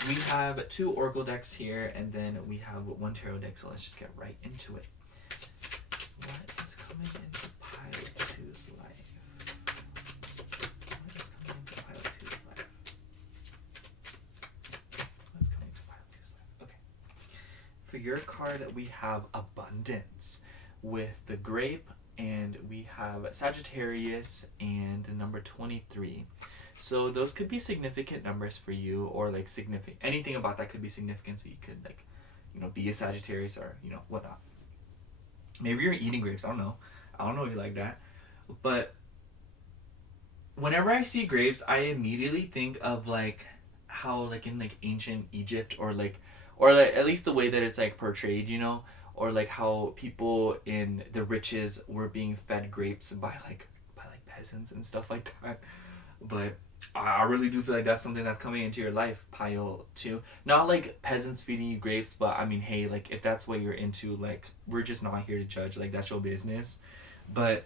we have 2 oracle decks here, and then we have 1 tarot deck, so let's just get right into it. What is coming into pile 2's life? For your card, we have abundance with the grape, and we have Sagittarius and number 23. So those could be significant numbers for you, or like significant, anything about that could be significant, so you could like, you know, be a Sagittarius or, you know, whatnot. Maybe you're eating grapes, I don't know if you like that. But whenever I see grapes, I immediately think of like how like in like ancient Egypt, or like at least the way that it's like portrayed, you know, or like how people in the riches were being fed grapes by like peasants and stuff like that. But I really do feel like that's something that's coming into your life, pile too. Not like peasants feeding you grapes, but I mean, hey, like if that's what you're into, like we're just not here to judge. Like that's your business. But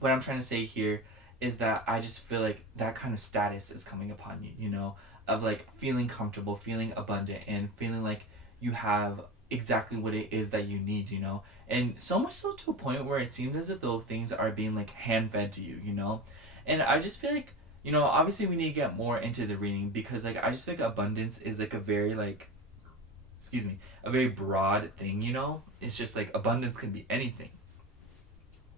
what I'm trying to say here is that I just feel like that kind of status is coming upon you, you know, of like feeling comfortable, feeling abundant, and feeling like you have exactly what it is that you need, you know. And so much so to a point where it seems as if those things are being like hand fed to you, you know. And I just feel like, you know, obviously we need to get more into the reading, because like I just feel like abundance is like a very like, a very broad thing, you know. It's just like abundance can be anything.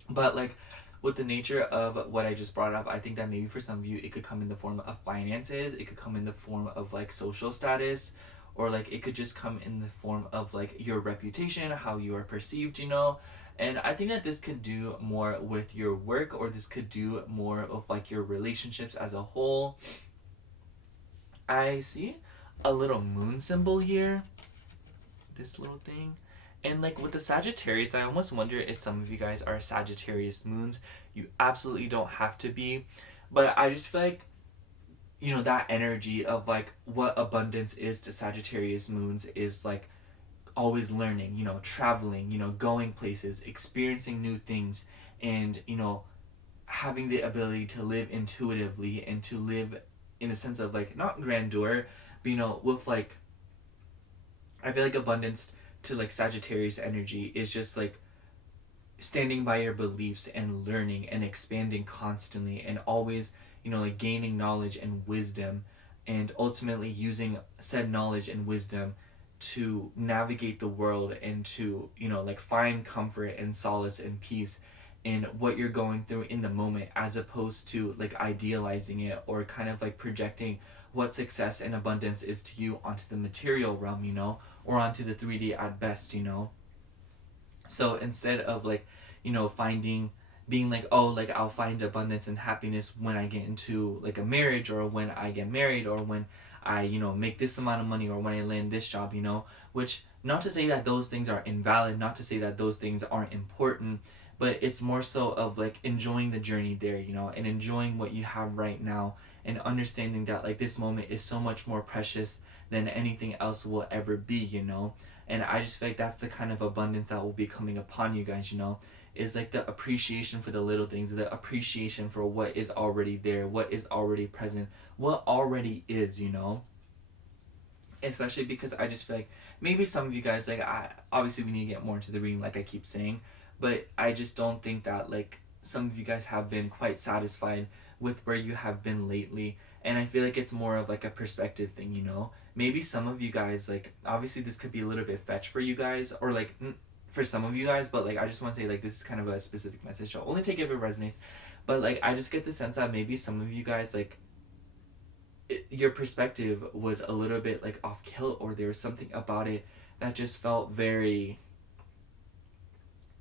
But like with the nature of what I just brought up, I think that maybe for some of you it could come in the form of finances, it could come in the form of like social status, or like it could just come in the form of like your reputation, how you are perceived, you know. And I think that this could do more with your work, or this could do more of like your relationships as a whole. I see a little moon symbol here, this little thing. And like with the Sagittarius, I almost wonder if some of you guys are Sagittarius moons. You absolutely don't have to be. But I just feel like, you know, that energy of like what abundance is to Sagittarius moons is like always learning, you know, traveling, you know, going places, experiencing new things, and, you know, having the ability to live intuitively and to live in a sense of like, not grandeur, but, you know, with like, I feel like abundance to like Sagittarius energy is just like standing by your beliefs and learning and expanding constantly, and always, you know, like gaining knowledge and wisdom, and ultimately using said knowledge and wisdom to navigate the world, and to, you know, like find comfort and solace and peace in what you're going through in the moment, as opposed to like idealizing it, or kind of like projecting what success and abundance is to you onto the material realm, you know, or onto the 3D at best, you know. So instead of like, you know, being like, oh, like I'll find abundance and happiness when I get into like a marriage, or when I get married, or when I, you know, make this amount of money, or when I land this job, you know, which, not to say that those things are invalid, not to say that those things aren't important, but it's more so of like enjoying the journey there, you know, and enjoying what you have right now, and understanding that like this moment is so much more precious than anything else will ever be, you know. And I just feel like that's the kind of abundance that will be coming upon you guys, you know, is like the appreciation for the little things, the appreciation for what is already there, what is already present, what already is, you know. Especially because I just feel like maybe some of you guys, like, obviously we need to get more into the reading, like I keep saying, but I just don't think that like some of you guys have been quite satisfied with where you have been lately. And I feel like it's more of like a perspective thing, you know. Maybe some of you guys, like, obviously this could be a little bit fetch for you guys, or like for some of you guys, but like I just want to say like this is kind of a specific message, so only take it if it resonates. But like I just get the sense that maybe some of you guys, like, your perspective was a little bit like off kilt, or there was something about it that just felt very,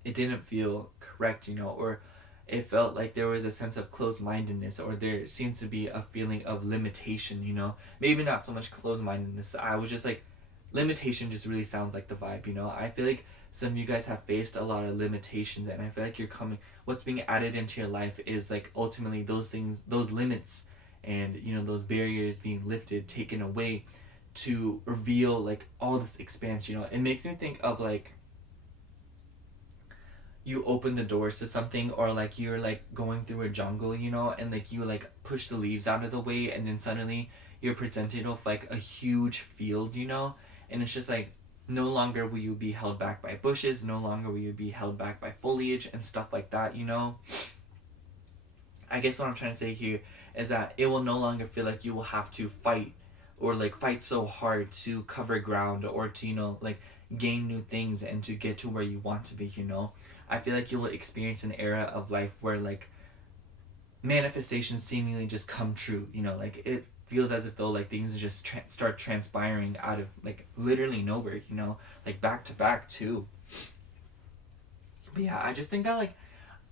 it didn't feel correct, you know, or it felt like there was a sense of closed-mindedness, or there seems to be a feeling of limitation, you know. Maybe not so much closed-mindedness, I was just like, limitation just really sounds like the vibe, you know. I feel like some of you guys have faced a lot of limitations, and I feel like what's being added into your life is like ultimately those things, those limits, and, you know, those barriers being lifted, taken away, to reveal like all this expanse, you know. It makes me think of like, you open the doors to something, or like you're like going through a jungle, you know, and like you like push the leaves out of the way, and then suddenly you're presented with like a huge field, you know. And it's just like, no longer will you be held back by bushes, no longer will you be held back by foliage and stuff like that, you know. I guess what I'm trying to say here is that it will no longer feel like you will have to fight or like fight so hard to cover ground, or to, you know, like gain new things and to get to where you want to be, you know. I feel like you will experience an era of life where like manifestations seemingly just come true, you know, like it feels as if though like things just start transpiring out of like literally nowhere, you know, like back to back too. But yeah, I just think that like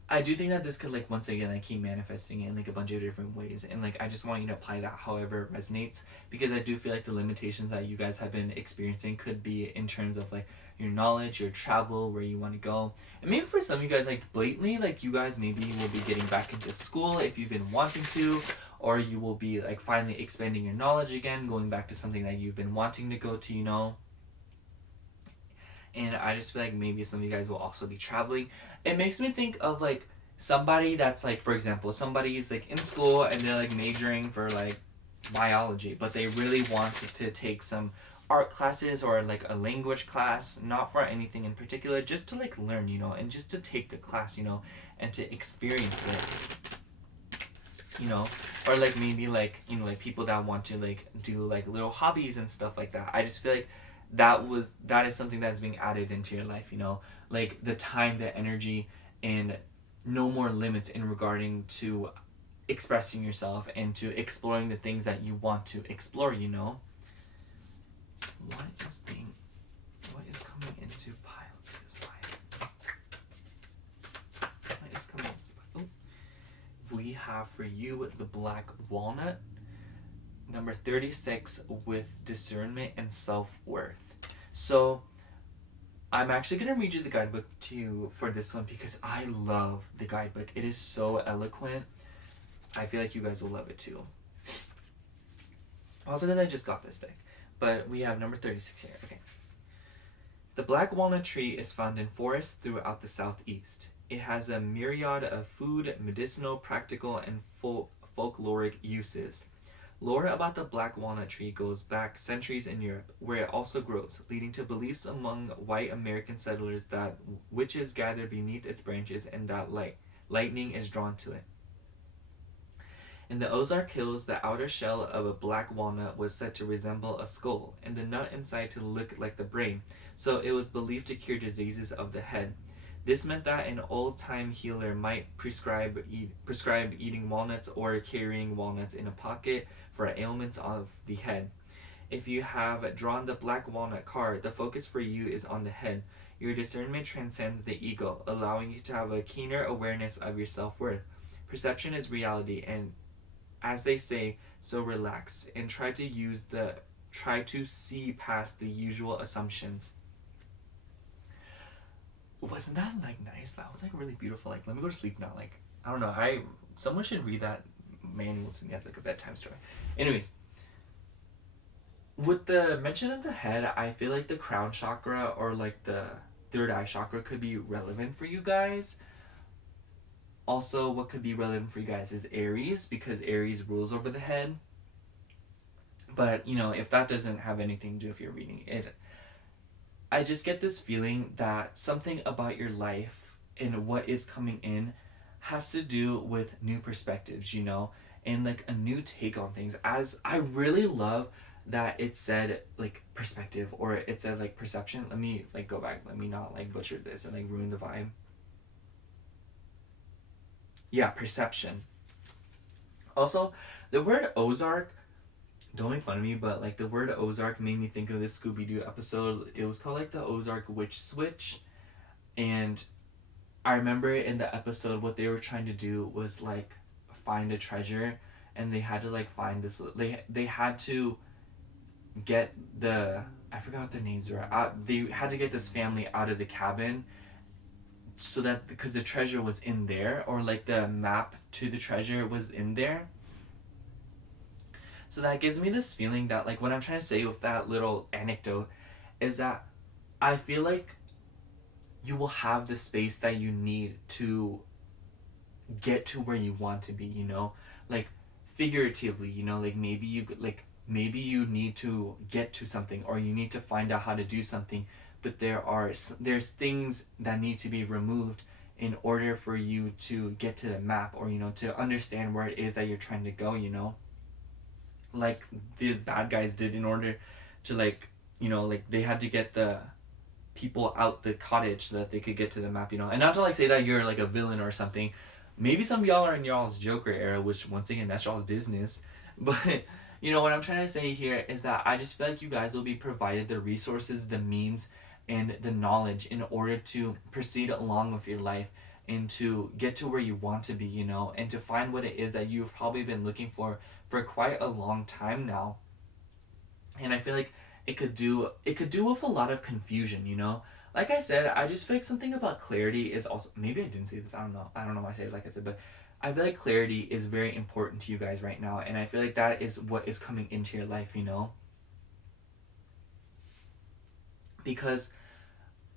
I do think that this could like once again like keep manifesting in like a bunch of different ways, and like I just want you to apply that however it resonates, because I do feel like the limitations that you guys have been experiencing could be in terms of like your knowledge, your travel, where you want to go, and maybe for some of you guys like blatantly like you guys maybe will be getting back into school if you've been wanting to, or you will be like finally expanding your knowledge again, going back to something that you've been wanting to go to, you know. And I just feel like maybe some of you guys will also be traveling. It makes me think of like somebody that's like, for example, somebody's like in school and they're like majoring for like biology, but they really wanted to take some art classes or like a language class, not for anything in particular, just to like learn, you know, and just to take the class, you know, and to experience it, you know. Or like maybe like, you know, like people that want to like do like little hobbies and stuff like that. I just feel like that is something that's being added into your life, you know, like the time, the energy, and no more limits in regarding to expressing yourself and to exploring the things that you want to explore, you know. What is coming into pile 2 slide? What is coming into pile? Oh. We have for you the black walnut, number 36, with discernment and self-worth. So I'm actually going to read you the guidebook to you for this one because I love the guidebook. It is so eloquent. I feel like you guys will love it too. Also because I just got this deck. But we have number 36 here. Okay. The black walnut tree is found in forests throughout the southeast. It has a myriad of food, medicinal, practical, and folkloric uses. Lore about the black walnut tree goes back centuries in Europe, where it also grows, leading to beliefs among white American settlers that witches gather beneath its branches and that lightning is drawn to it. In the Ozark Hills, the outer shell of a black walnut was said to resemble a skull, and the nut inside to look like the brain, so it was believed to cure diseases of the head. This meant that an old-time healer might prescribe eating walnuts or carrying walnuts in a pocket for ailments of the head. If you have drawn the black walnut card, the focus for you is on the head. Your discernment transcends the ego, allowing you to have a keener awareness of your self-worth. Perception is reality, and as they say, so relax and try to see past the usual assumptions. Wasn't that like nice? That was like really beautiful. Like, let me go to sleep now. Like, I don't know. Someone should read that manual to me as like a bedtime story. Anyways, with the mention of the head, I feel like the crown chakra or like the third eye chakra could be relevant for you guys. Also, what could be relevant for you guys is Aries, because Aries rules over the head. But, you know, if that doesn't have anything to do with your reading, I just get this feeling that something about your life and what is coming in has to do with new perspectives, you know, and like a new take on things. As I really love that it said like perspective, or it said like perception. Let me like go back. Let me not like butcher this and like ruin the vibe. Yeah, perception. Also, the word Ozark, don't make fun of me, but like the word Ozark made me think of this Scooby-Doo episode. It was called like the Ozark Witch Switch, and I remember in the episode what they were trying to do was like find a treasure, and they had to like find this, they had to get I forgot what their names were. They had to get this family out of the cabin, so that because the treasure was in there, or like the map to the treasure was in there. So that gives me this feeling that like what I'm trying to say with that little anecdote is that I feel like you will have the space that you need to get to where you want to be, you know, like figuratively, you know, like maybe you need to get to something, or you need to find out how to do something, but there's things that need to be removed in order for you to get to the map, or you know, to understand where it is that you're trying to go, you know. like the bad guys did in order to like, you know, like they had to get the people out the cottage so that they could get to the map, you know. And not to like say that you're like a villain or something. Maybe some of y'all are in y'all's Joker era, which once again that's y'all's business. But you know what I'm trying to say here is that I just feel like you guys will be provided the resources, the means, and the knowledge in order to proceed along with your life and to get to where you want to be, you know, and to find what it is that you've probably been looking for quite a long time now. And I feel like it could do with a lot of confusion, you know. Like I said, I just feel like something about clarity is also, maybe I didn't say this, I don't know why I said it like I said, but I feel like clarity is very important to you guys right now, and I feel like that is what is coming into your life, you know. Because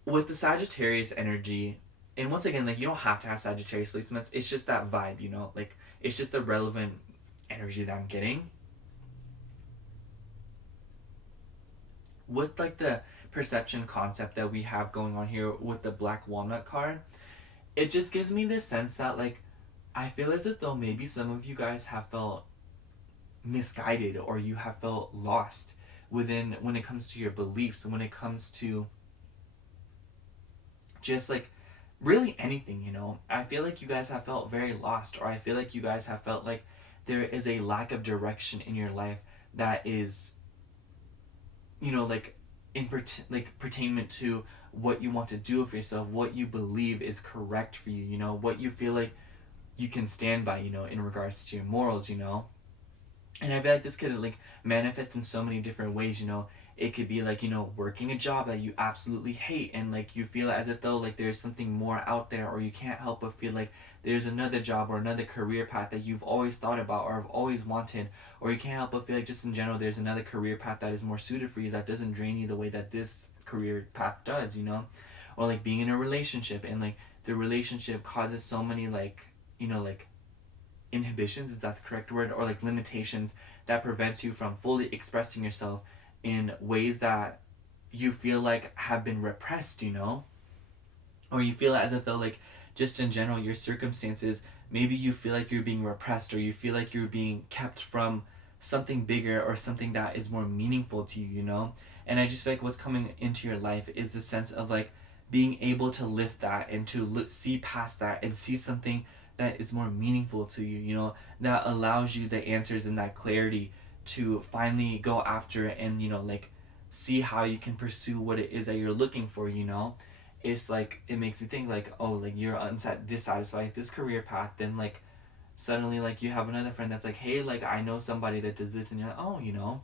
with the Sagittarius energy, and once again, like you don't have to have Sagittarius placements, it's just that vibe, you know, like it's just the relevant energy that I'm getting with like the perception concept that we have going on here with the Black Walnut card. It just gives me this sense that like I feel as if though maybe some of you guys have felt misguided, or you have felt lost within when it comes to your beliefs, when it comes to just like really anything, you know. I feel like you guys have felt very lost, or I feel like you guys have felt like there is a lack of direction in your life that is, you know, like like pertainment to what you want to do for yourself, what you believe is correct for you, you know, what you feel like you can stand by, you know, in regards to your morals, you know. And I feel like this could like manifest in so many different ways, you know. It could be like, you know, working a job that you absolutely hate, and like you feel as if though like there's something more out there, or you can't help but feel like there's another job or another career path that you've always thought about or have always wanted, or you can't help but feel like just in general there's another career path that is more suited for you, that doesn't drain you the way that this career path does, you know. Or like being in a relationship, and like the relationship causes so many like, you know, like inhibitions, is that the correct word, or like limitations that prevents you from fully expressing yourself in ways that you feel like have been repressed, you know. Or you feel as if though like just in general your circumstances, maybe you feel like you're being repressed, or you feel like you're being kept from something bigger or something that is more meaningful to you, you know. And I just feel like what's coming into your life is the sense of like being able to lift that and to see past that and see something that is more meaningful to you, you know, that allows you the answers and that clarity to finally go after it, and you know, like see how you can pursue what it is that you're looking for, you know. It's like it makes me think like, oh, like you're dissatisfied with this career path, then like suddenly like you have another friend that's like, hey, like I know somebody that does this, and you're like, oh, you know.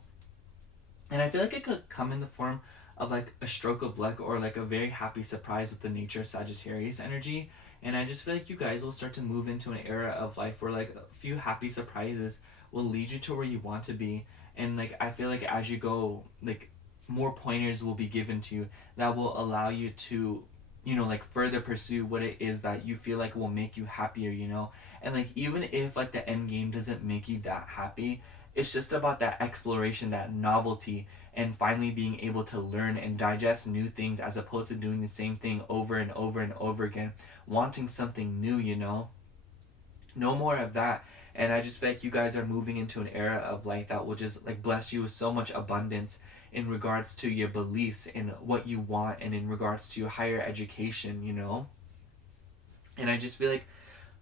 And I feel like it could come in the form of like a stroke of luck, or like a very happy surprise with the nature of Sagittarius energy. And I just feel like you guys will start to move into an era of life where like a few happy surprises will lead you to where you want to be. And like I feel like as you go, like more pointers will be given to you that will allow you to, you know, like further pursue what it is that you feel like will make you happier, you know. And like even if like the end game doesn't make you that happy, it's just about that exploration, that novelty, and finally being able to learn and digest new things as opposed to doing the same thing over and over and over again, wanting something new, you know. No more of that. And I just feel like you guys are moving into an era of life that will just like bless you with so much abundance in regards to your beliefs and what you want, and in regards to your higher education, you know. And I just feel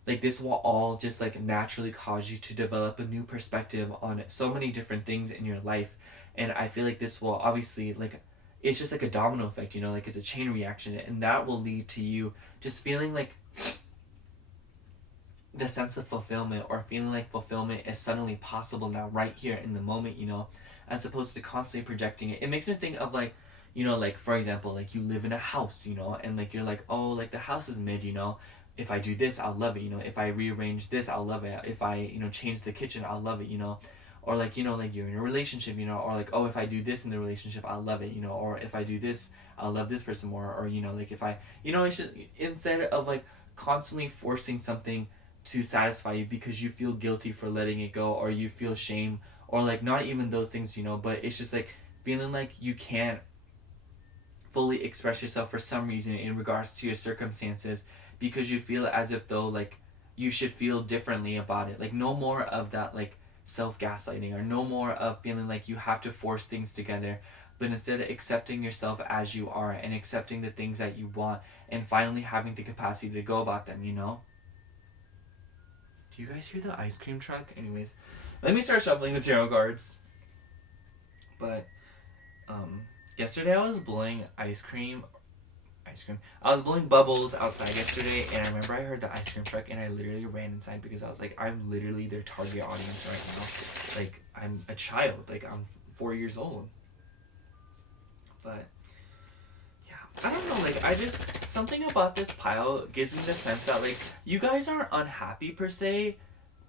like this will all just like naturally cause you to develop a new perspective on so many different things in your life. And I feel like this will obviously like, it's just like a domino effect, you know, like it's a chain reaction, and that will lead to you just feeling like the sense of fulfillment, or feeling like fulfillment is suddenly possible now right here in the moment, you know, as opposed to constantly projecting it. It makes me think of like, you know, like for example, like you live in a house, you know, and like you're like, oh, like the house is mid, you know, if I do this I'll love it, you know, if I rearrange this I'll love it, if I, you know, change the kitchen I'll love it, you know. Or like, you know, like you're in a relationship, you know, or like, oh, if I do this in the relationship I'll love it, you know, or if I do this I'll love this person more, or you know, like if I, you know, it should, instead of like constantly forcing something to satisfy you because you feel guilty for letting it go, or you feel shame, or like not even those things, you know, but it's just like feeling like you can't fully express yourself for some reason in regards to your circumstances, because you feel as if though like you should feel differently about it. Like no more of that like self-gaslighting, or no more of feeling like you have to force things together, but instead accepting yourself as you are and accepting the things that you want and finally having the capacity to go about them, you know? Do you guys hear the ice cream truck? Anyways, let me start shuffling the tarot cards. But yesterday I was blowing ice cream. I was blowing bubbles outside yesterday, and I remember I heard the ice cream truck, and I literally ran inside because I was like, I'm literally their target audience right now. Like, I'm a child. Like, I'm 4 years old. But yeah, I don't know. Like, I just, something about this pile gives me the sense that, like, you guys aren't unhappy per se,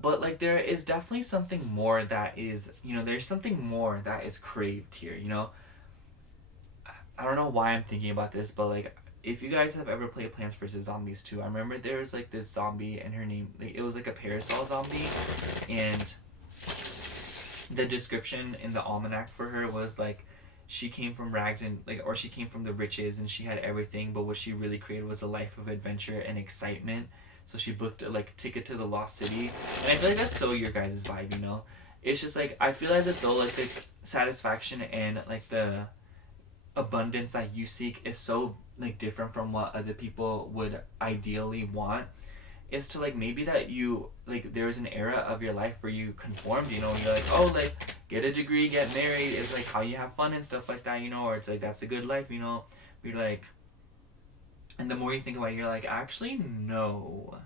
but like there is definitely something more that is, you know, there's something more that is craved here, you know? I don't know why I'm thinking about this, but like, if you guys have ever played Plants vs. Zombies 2, I remember there was like this zombie and her name, like, it was like a parasol zombie, and the description in the almanac for her was like, she came from rags and like, or she came from the riches and she had everything, but what she really created was a life of adventure and excitement. So she booked a like ticket to the lost city, and I feel like that's so your guys' vibe, you know? It's just like, I feel as if though like the satisfaction and like the abundance that you seek is so like different from what other people would ideally want, is to like maybe that you like there was an era of your life where you conformed, you know, and you're like, oh, like get a degree, get married is like how you have fun and stuff like that, you know, or it's like that's a good life, you know. You're like, and the more you think about it, you're like, actually no,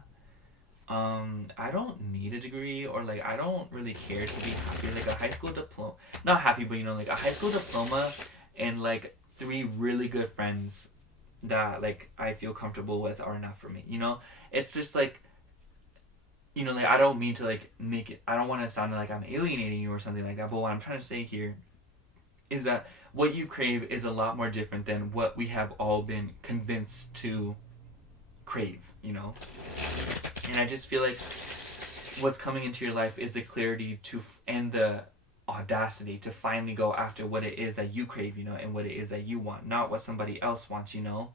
I don't need a degree, or like I don't really care to be happy. Like a high school diploma, not happy, but you know, like a high school diploma and like 3 really good friends that like I feel comfortable with are enough for me, you know? It's just like, you know, like I don't mean to like make it, I don't want to sound like I'm alienating you or something like that, but what I'm trying to say here is that what you crave is a lot more different than what we have all been convinced to crave, you know? And I just feel like what's coming into your life is the clarity to and the audacity to finally go after what it is that you crave, you know, and what it is that you want, not what somebody else wants, you know?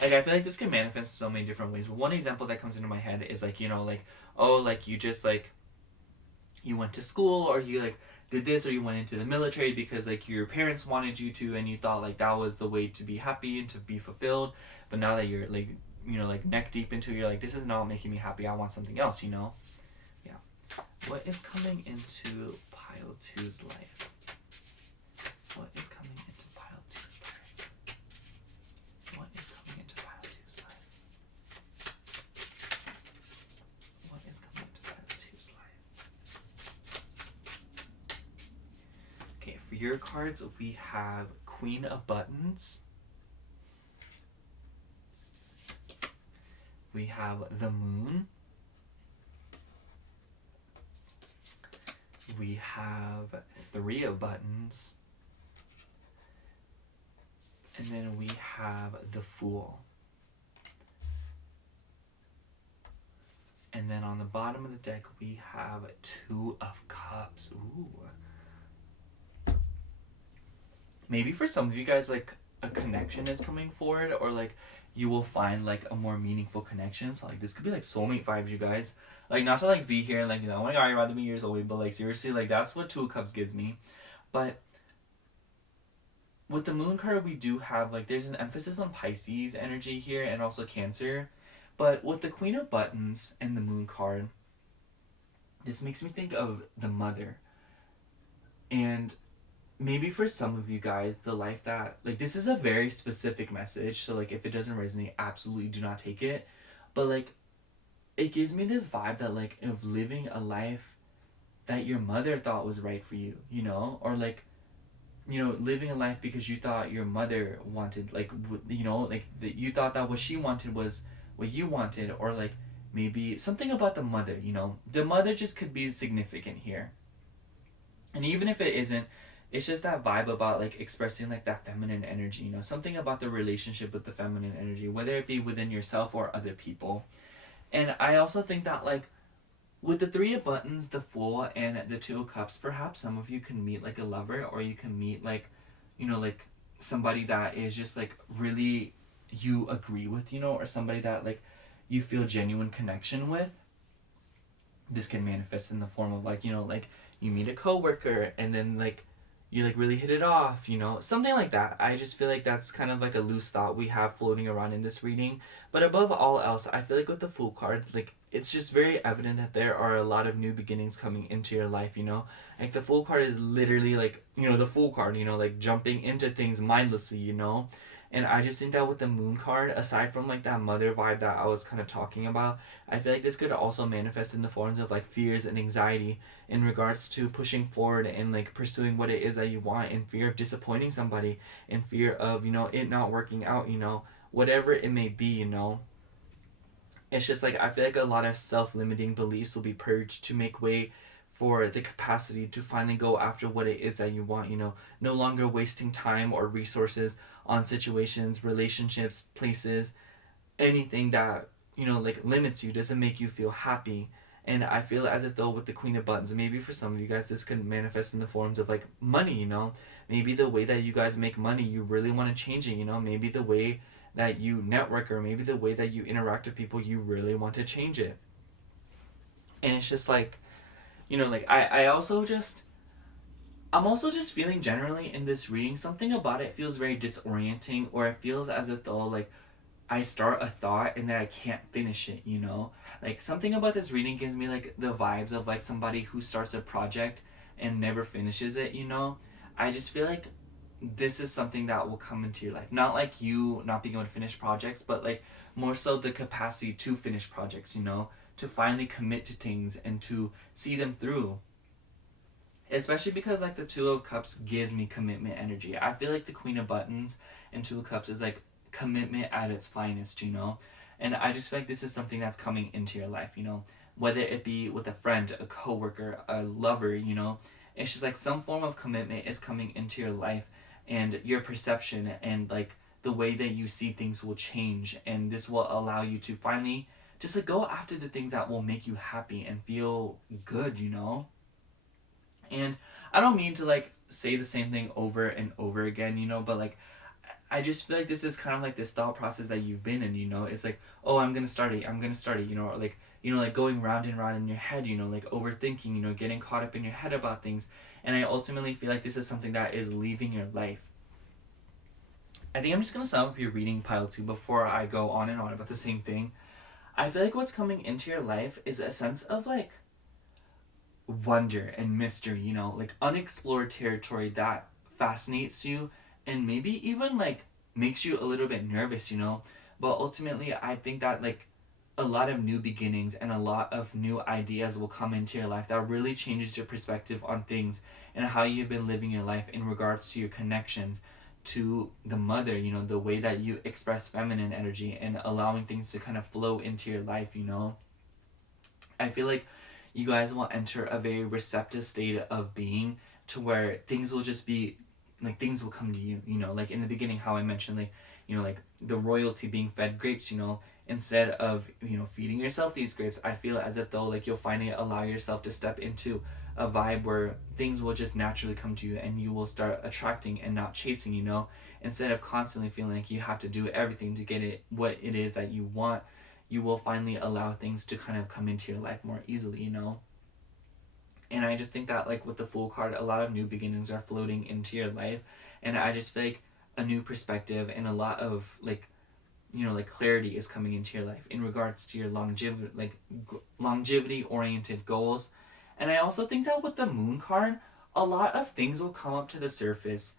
Like, I feel like this can manifest so many different ways. One example that comes into my head is like, you know, like, oh, like you just like, you went to school, or you like did this, or you went into the military because like your parents wanted you to, and you thought like that was the way to be happy and to be fulfilled. But now that you're like, you know, like neck deep into it, you're like, this is not making me happy, I want something else, you know? Yeah. What is coming into pile 2's life? What is coming into pile 2's life? What is coming into pile 2's life? What is coming into pile 2's life? Okay, for your cards, we have Queen of Buttons. We have the Moon. We have 3 of Buttons. And then we have the Fool. And then on the bottom of the deck, we have 2 of Cups. Ooh. Maybe for some of you guys, like, a connection is coming forward, or, like, you will find, like, a more meaningful connection. So, like, this could be, like, soulmate vibes, you guys. Like, not to, like, be here and, like, you know, oh my god, you're about to be years old, but, like, seriously, like, that's what 2 of Cups gives me. But with the Moon card, we do have, like, there's an emphasis on Pisces energy here and also Cancer. But with the Queen of Buttons and the Moon card, this makes me think of the mother. And maybe for some of you guys, the life that, like, this is a very specific message, so, like, if it doesn't resonate, absolutely do not take it. But, like, it gives me this vibe that, like, of living a life that your mother thought was right for you, you know? Or, like, you know, living a life because you thought your mother wanted, like, you know, like, you thought that what she wanted was what you wanted, or, like, maybe something about the mother, you know? The mother just could be significant here. And even if it isn't, it's just that vibe about, like, expressing, like, that feminine energy, you know? Something about the relationship with the feminine energy, whether it be within yourself or other people. And I also think that, like, with the 3 of Buttons, the Fool, and the 2 of Cups, perhaps some of you can meet, like, a lover, or you can meet, like, you know, like, somebody that is just, like, really you agree with, you know, or somebody that, like, you feel genuine connection with. this can manifest in the form of like, you know, like you meet a coworker and then like you like really hit it off, you know, something like that. I just feel like that's kind of like a loose thought we have floating around in this reading. But above all else, I feel like with the Fool card, like it's just very evident that there are a lot of new beginnings coming into your life, you know? Like the Fool card is literally like, you know, the Fool card, you know, like jumping into things mindlessly, you know? And I just think that with the Moon card, aside from like that mother vibe that I was kind of talking about, I feel like this could also manifest in the forms of like fears and anxiety in regards to pushing forward and like pursuing what it is that you want, in fear of disappointing somebody, in fear of, you know, it not working out, you know, whatever it may be, you know. It's just like I feel like a lot of self-limiting beliefs will be purged to make way for the capacity to finally go after what it is that you want, you know, no longer wasting time or resources on situations, relationships, places, anything that, you know, like limits you, doesn't make you feel happy. And I feel as if though with the Queen of Buttons, maybe for some of you guys this could manifest in the forms of like money, you know, maybe the way that you guys make money, you really want to change it, you know, maybe the way that you network, or maybe the way that you interact with people, you really want to change it. And it's just like, you know, like I'm also just feeling generally in this reading, something about it feels very disorienting, or it feels as if though like I start a thought and then I can't finish it, you know? Like something about this reading gives me like the vibes of like somebody who starts a project and never finishes it, you know? I just feel like this is something that will come into your life. Not like you not being able to finish projects, but like more so the capacity to finish projects, you know? To finally commit to things and to see them through. Especially because like the Two of Cups gives me commitment energy. I feel like the Queen of Buttons and Two of Cups is like commitment at its finest, you know? And I just feel like this is something that's coming into your life, you know? Whether it be with a friend, a coworker, a lover, you know? It's just like some form of commitment is coming into your life, and your perception and like the way that you see things will change, and this will allow you to finally just like go after the things that will make you happy and feel good, you know? And I don't mean to like say the same thing over and over again, you know, but like I just feel like this is kind of like this thought process that you've been in, you know. It's like, oh, I'm gonna start it, you know, or like, you know, like going round and round in your head, you know, like overthinking, you know, getting caught up in your head about things. And I ultimately feel like this is something that is leaving your life. I think I'm just gonna sum up your reading pile too before I go on and on about the same thing. I feel like what's coming into your life is a sense of like wonder and mystery, you know, like unexplored territory that fascinates you and maybe even like makes you a little bit nervous, you know. But ultimately, I think that like a lot of new beginnings and a lot of new ideas will come into your life that really changes your perspective on things and how you've been living your life in regards to your connections to the mother, you know, the way that you express feminine energy and allowing things to kind of flow into your life, you know. I feel like you guys will enter a very receptive state of being, to where things will just be like things will come to you, you know, like in the beginning how I mentioned, like, you know, like the royalty being fed grapes, you know, instead of, you know, feeding yourself these grapes. I feel as if though like you'll finally allow yourself to step into a vibe where things will just naturally come to you, and you will start attracting and not chasing, you know, instead of constantly feeling like you have to do everything to get it what it is that you want. You will finally allow things to kind of come into your life more easily, you know. And I just think that like with the Fool card, a lot of new beginnings are floating into your life, and I just feel like a new perspective and a lot of like, you know, like clarity is coming into your life in regards to your longevity oriented goals. And I also think that with the Moon card, a lot of things will come up to the surface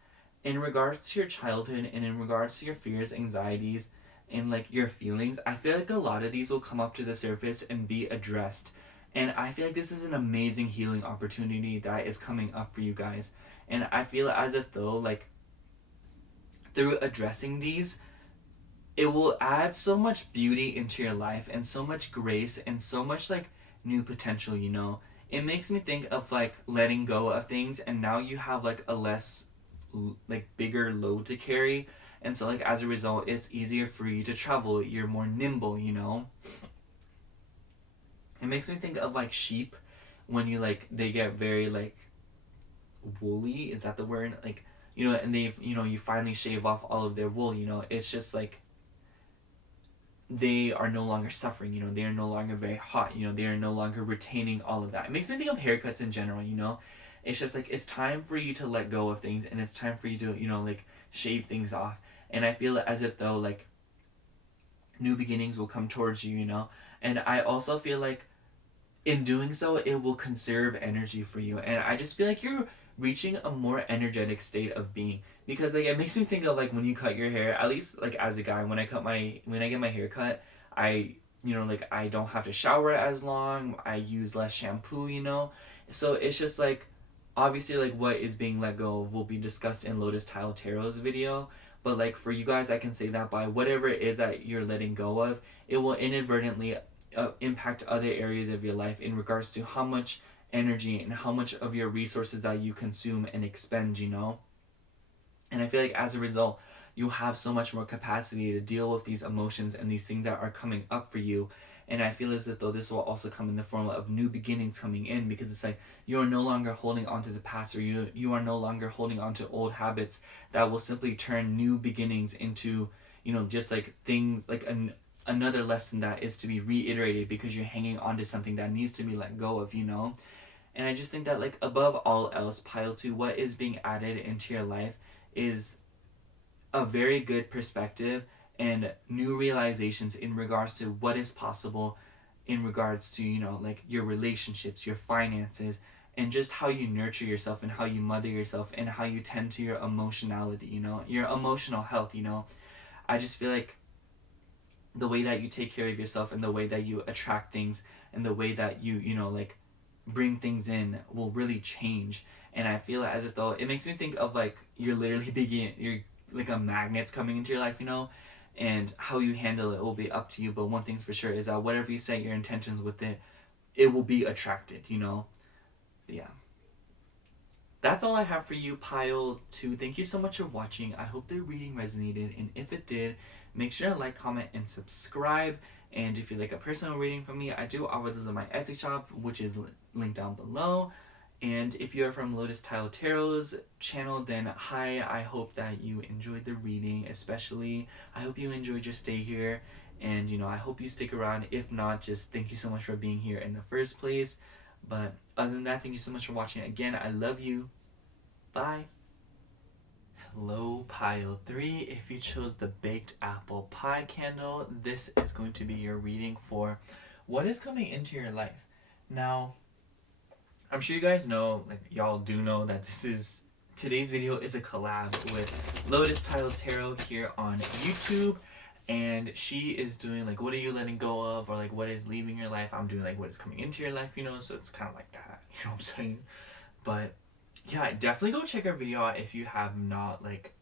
in regards to your childhood and in regards to your fears, anxieties, and like your feelings. I feel like a lot of these will come up to the surface and be addressed. And I feel like this is an amazing healing opportunity that is coming up for you guys. And I feel as if though like through addressing these, it will add so much beauty into your life and so much grace and so much like new potential, you know. It makes me think of like letting go of things, and now you have like a less like bigger load to carry, and so like as a result it's easier for you to travel, you're more nimble, you know. It makes me think of like sheep when you like they get very like woolly, is that the word, like, you know, and they, you know, you finally shave off all of their wool, you know. It's just like they are no longer suffering, you know, they are no longer very hot, you know, they are no longer retaining all of that. It makes me think of haircuts in general, you know. It's just like, it's time for you to let go of things, and it's time for you to, you know, like, shave things off. And I feel as if though, like, new beginnings will come towards you, you know. And I also feel like in doing so, it will conserve energy for you. And I just feel like you're reaching a more energetic state of being, because like it makes me think of like when you cut your hair, at least like as a guy, when I get my hair cut, I, you know, like I don't have to shower as long, I use less shampoo, you know. So it's just like, obviously like what is being let go of will be discussed in Lotus Tile Tarot's video, but like for you guys, I can say that by whatever it is that you're letting go of, it will inadvertently impact other areas of your life in regards to how much energy and how much of your resources that you consume and expend, you know. And I feel like as a result, you have so much more capacity to deal with these emotions and these things that are coming up for you. And I feel as if though this will also come in the form of new beginnings coming in, because it's like you are no longer holding on to the past, or you are no longer holding on to old habits that will simply turn new beginnings into, you know, just like things like another lesson that is to be reiterated because you're hanging on to something that needs to be let go of, you know. And I just think that like above all else, pile 2, what is being added into your life is a very good perspective and new realizations in regards to what is possible, in regards to, you know, like your relationships, your finances, and just how you nurture yourself and how you mother yourself and how you tend to your emotionality, you know, your emotional health, you know. I just feel like the way that you take care of yourself and the way that you attract things and the way that you know, like bring things in will really change. And I feel as if though it makes me think of like you're literally you're like a magnet's coming into your life, you know, and how you handle it will be up to you. But one thing's for sure is that whatever you set your intentions with it, it will be attracted, you know. But yeah, that's all I have for you, pile 2. Thank you so much for watching. I hope the reading resonated, and if it did, make sure to like, comment, and subscribe. And if you'd like a personal reading from me, I do offer this on my Etsy shop, which is linked down below. And if you're from Lotus Tile Tarot's channel, then hi, I hope that you enjoyed the reading, especially. I hope you enjoyed your stay here, and you know, I hope you stick around. If not, just thank you so much for being here in the first place. But other than that, thank you so much for watching. Again, I love you. Bye. Hello, pile 3. If you chose the baked apple pie candle, this is going to be your reading for what is coming into your life. Now, I'm sure you guys know, like y'all do know, that today's video is a collab with Lotus Tile Tarot here on YouTube. And she is doing like, what are you letting go of, or like what is leaving your life. I'm doing like what is coming into your life, you know, so it's kind of like that, you know what I'm saying? But yeah, definitely go check her video out if you have not like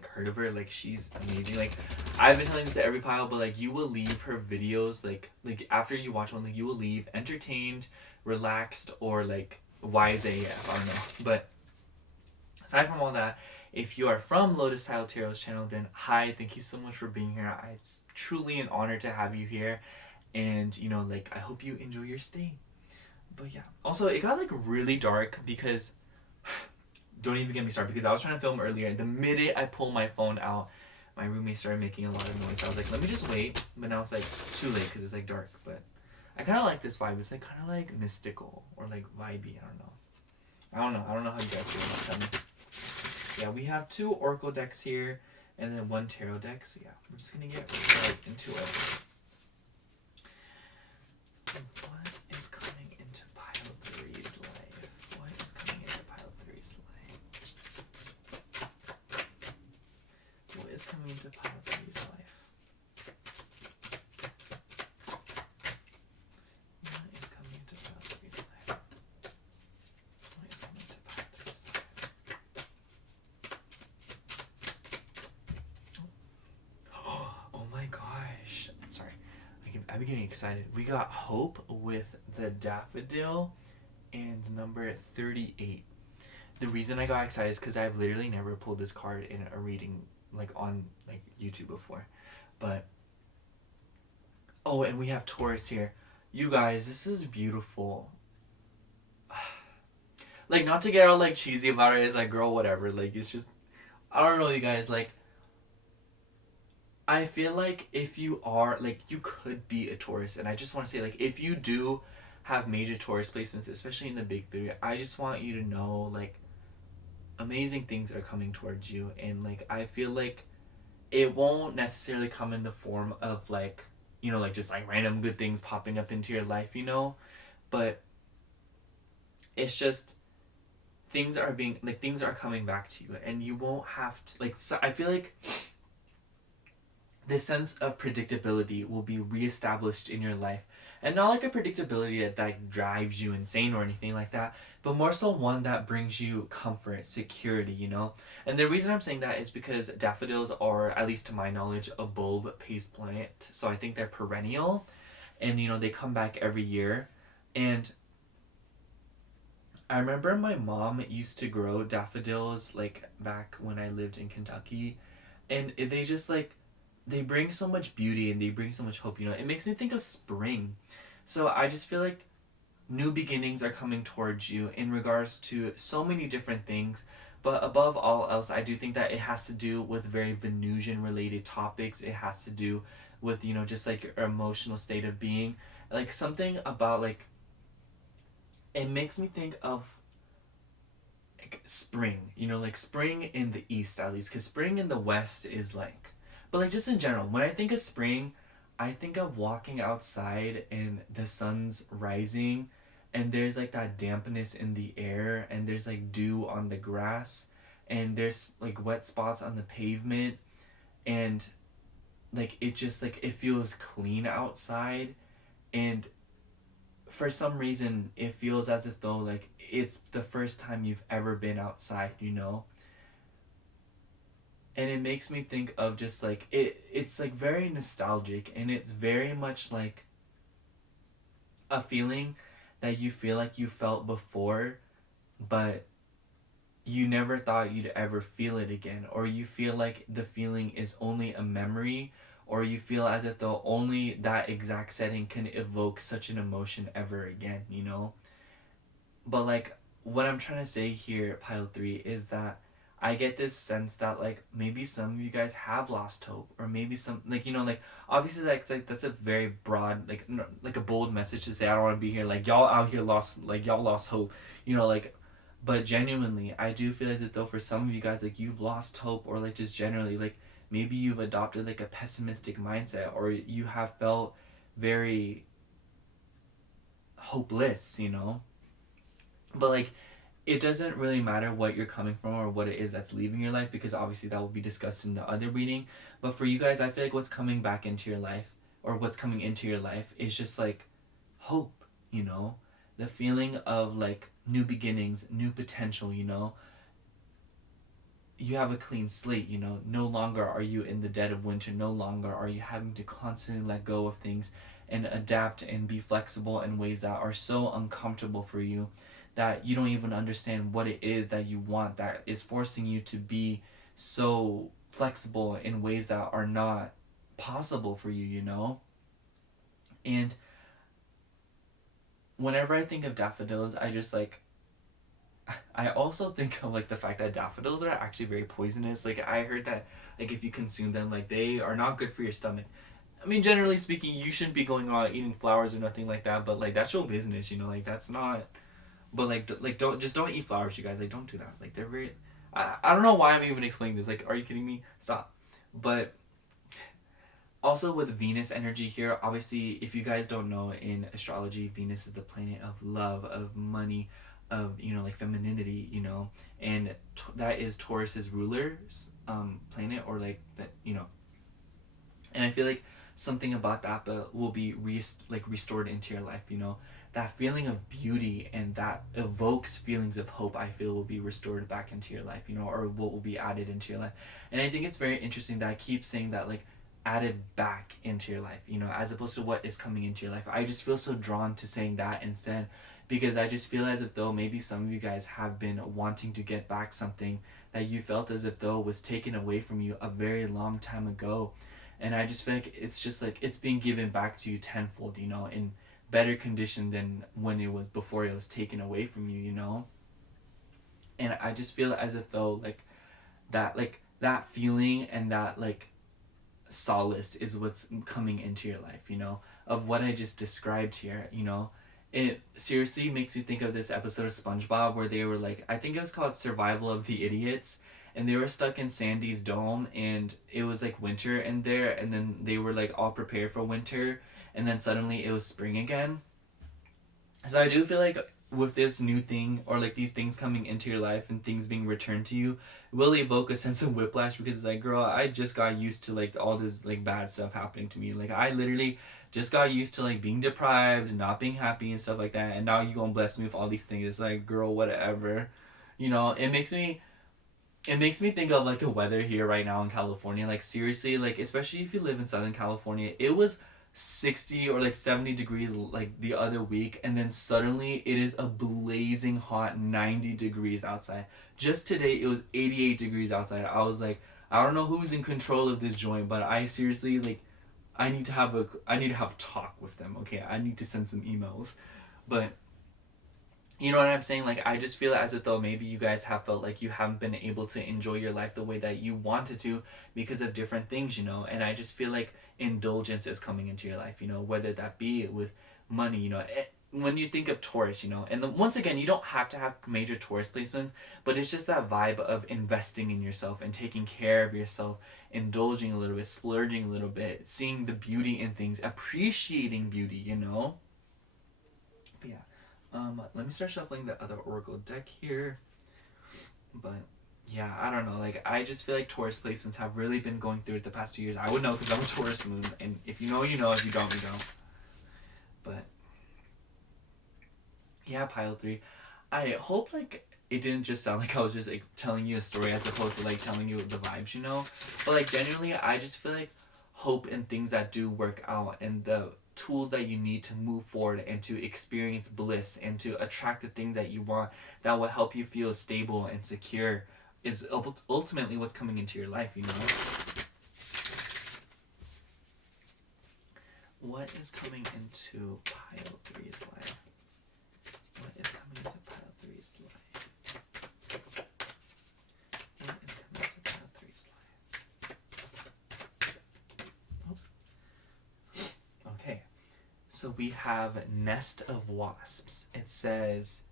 heard of her. Like, she's amazing. Like, I've been telling this to every pile, but like you will leave her videos like after you watch one, like you will leave entertained, relaxed, or like wise AF. I don't know. But aside from all that, if you are from Lotus Tile Tarot's channel, then hi, thank you so much for being here. It's truly an honor to have you here, and you know, like I hope you enjoy your stay. But yeah, also it got like really dark because don't even get me started, because I was trying to film earlier. The minute I pulled my phone out, my roommate started making a lot of noise. I was like, let me just wait. But now it's like too late because it's like dark. But I kind of like this vibe. It's like kind of like mystical or like vibey. I don't know how you guys feel about them. Yeah, we have 2 Oracle decks here and then 1 Tarot deck. So yeah, we're just gonna get right into it. What is coming into pile 3's life? What is coming into pile 3's life? What is coming into pile 3's life? What is coming into pile 3's life? What is coming into pile 3's life? Oh my gosh. Sorry. I'm getting excited. We got Hope with the Daffodil and number 38. The reason I got excited is because I've literally never pulled this card in a reading like on like YouTube before. But oh, and we have Taurus here. You guys, this is beautiful. Like, not to get all like cheesy about it, it's like, girl, whatever. Like, it's just, I don't know, you guys, like, I feel like if you are, like, you could be a Taurus, and I just want to say, like, if you do have major Taurus placements, especially in the big three, I just want you to know, like, amazing things are coming towards you, and, like, I feel like it won't necessarily come in the form of, like, you know, like, just, like, random good things popping up into your life, you know? But it's just things are coming back to you, and you won't have to, like, so I feel like this sense of predictability will be reestablished in your life. And not like a predictability that drives you insane or anything like that, but more so one that brings you comfort, security, you know? And the reason I'm saying that is because daffodils are, at least to my knowledge, a bulb paste plant. So I think they're perennial, and, you know, they come back every year. And I remember my mom used to grow daffodils, like, back when I lived in Kentucky. And they just, like, they bring so much beauty and they bring so much hope, you know. It makes me think of spring. So I just feel like new beginnings are coming towards you in regards to so many different things. But above all else, I do think that it has to do with very Venusian related topics. It has to do with, you know, just like your emotional state of being. Like, something about, like, it makes me think of, like, spring, you know, like spring in the east at least, because spring in the west is like, but, like, just in general, when I think of spring, I think of walking outside and the sun's rising, and there's, like, that dampness in the air, and there's, like, dew on the grass, and there's, like, wet spots on the pavement, and, like, it just, like, it feels clean outside. And for some reason it feels as if though, like, it's the first time you've ever been outside, you know? And it makes me think of just, like, it's, like, very nostalgic, and it's very much like a feeling that you feel like you felt before, but you never thought you'd ever feel it again, or you feel like the feeling is only a memory, or you feel as if though only that exact setting can evoke such an emotion ever again, you know? But, like, what I'm trying to say here, pile three, is that I get this sense that, like, maybe some of you guys have lost hope, or maybe some, like, you know, like, obviously, like that's a very broad, like, like, a bold message to say. I don't want to be here like y'all out here lost, like, y'all lost hope, you know, like, but genuinely, I do feel as if though for some of you guys, like, you've lost hope, or, like, just generally, like, maybe you've adopted, like, a pessimistic mindset, or you have felt very hopeless, you know? But, like, it doesn't really matter what you're coming from or what it is that's leaving your life, because obviously that will be discussed in the other reading. But for you guys, I feel like what's coming back into your life, or what's coming into your life, is just, like, hope, you know? The feeling of, like, new beginnings, new potential, you know? You have a clean slate, you know? No longer are you in the dead of winter. No longer are you having to constantly let go of things and adapt and be flexible in ways that are so uncomfortable for you, that you don't even understand what it is that you want, that is forcing you to be so flexible in ways that are not possible for you, you know? And whenever I think of daffodils, I just, like, I also think of, like, the fact that daffodils are actually very poisonous. Like, I heard that, like, if you consume them, like, they are not good for your stomach. I mean, generally speaking, you shouldn't be going around eating flowers or nothing like that, but, like, that's your business, you know? Like, that's not. But, like, like, don't eat flowers, you guys. Like, don't do that. Like, they're very. I don't know why I'm even explaining this. Like, are you kidding me? Stop. But also with Venus energy here, obviously, if you guys don't know, in astrology, Venus is the planet of love, of money, of, you know, like, femininity, you know, and that is Taurus's ruler planet, or, like, that, you know. And I feel like something about that will be restored into your life, you know. That feeling of beauty and that evokes feelings of hope, I feel, will be restored back into your life, you know, or what will be added into your life. And I think it's very interesting that I keep saying that, like, added back into your life, you know, as opposed to what is coming into your life. I just feel so drawn to saying that instead, because I just feel as if though maybe some of you guys have been wanting to get back something that you felt as if though was taken away from you a very long time ago. And I just feel like it's just, like, it's being given back to you tenfold, you know, in better condition than when it was before it was taken away from you, you know. And I just feel as if though, like, that feeling and that, like, solace is what's coming into your life, you know, of what I just described here, you know. It seriously makes you think of this episode of SpongeBob where they were like, I think it was called Survival of the Idiots, and they were stuck in Sandy's dome, and it was like winter in there, and then they were like all prepared for winter, and then suddenly it was spring again. So I do feel like with this new thing, or like these things coming into your life and things being returned to you, will evoke a sense of whiplash, because it's like, girl, I just got used to like all this like bad stuff happening to me. Like I literally just got used to like being deprived and not being happy and stuff like that, and now you gonna bless me with all these things. It's like, girl, whatever. You know, it makes me think of like the weather here right now in California. Like seriously, like especially if you live in Southern California, it was 60 or like 70 degrees like the other week, and then suddenly it is a blazing hot 90 degrees outside. Just today it was 88 degrees outside. I was like, I don't know who's in control of this joint, but I seriously like I need to have a talk with them, okay? I need to send some emails. But you know what I'm saying? Like, I just feel as if though maybe you guys have felt like you haven't been able to enjoy your life the way that you wanted to because of different things, you know? And I just feel like indulgence is coming into your life, you know? Whether that be with money, you know? When you think of Taurus, you know? And once again, you don't have to have major Taurus placements, but it's just that vibe of investing in yourself and taking care of yourself, indulging a little bit, splurging a little bit, seeing the beauty in things, appreciating beauty, you know? But yeah. Let me start shuffling the other Oracle deck here. But yeah, I don't know. Like, I just feel like Taurus placements have really been going through it the past 2 years. I would know because I'm a Taurus moon, and if you know, you know. If you don't, you don't. But yeah, pile 3. I hope like it didn't just sound like I was just like telling you a story as opposed to like telling you the vibes, you know. But like genuinely, I just feel like hope in things that do work out, and the tools that you need to move forward and to experience bliss and to attract the things that you want that will help you feel stable and secure is ultimately what's coming into your life, you know? What is coming into pile 3's life? What is coming into pile 3's life? What is coming into pile 3's life? Oh. Okay. So we have Nest of Wasps. It says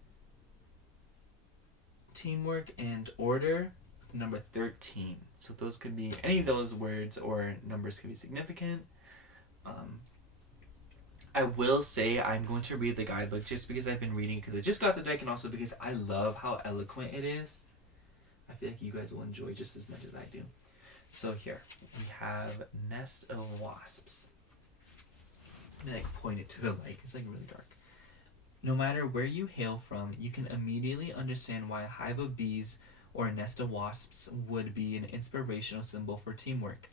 teamwork and order, number 13. So those could be, any of those words or numbers could be significant. I will say I'm going to read the guidebook just because I've been reading, because I just got the deck, and also because I love how eloquent it is. I feel like you guys will enjoy just as much as I do. So here, we have Nest of Wasps. Let me like point it to the light. It's like really dark. No matter where you hail from, you can immediately understand why a hive of bees or a nest of wasps would be an inspirational symbol for teamwork.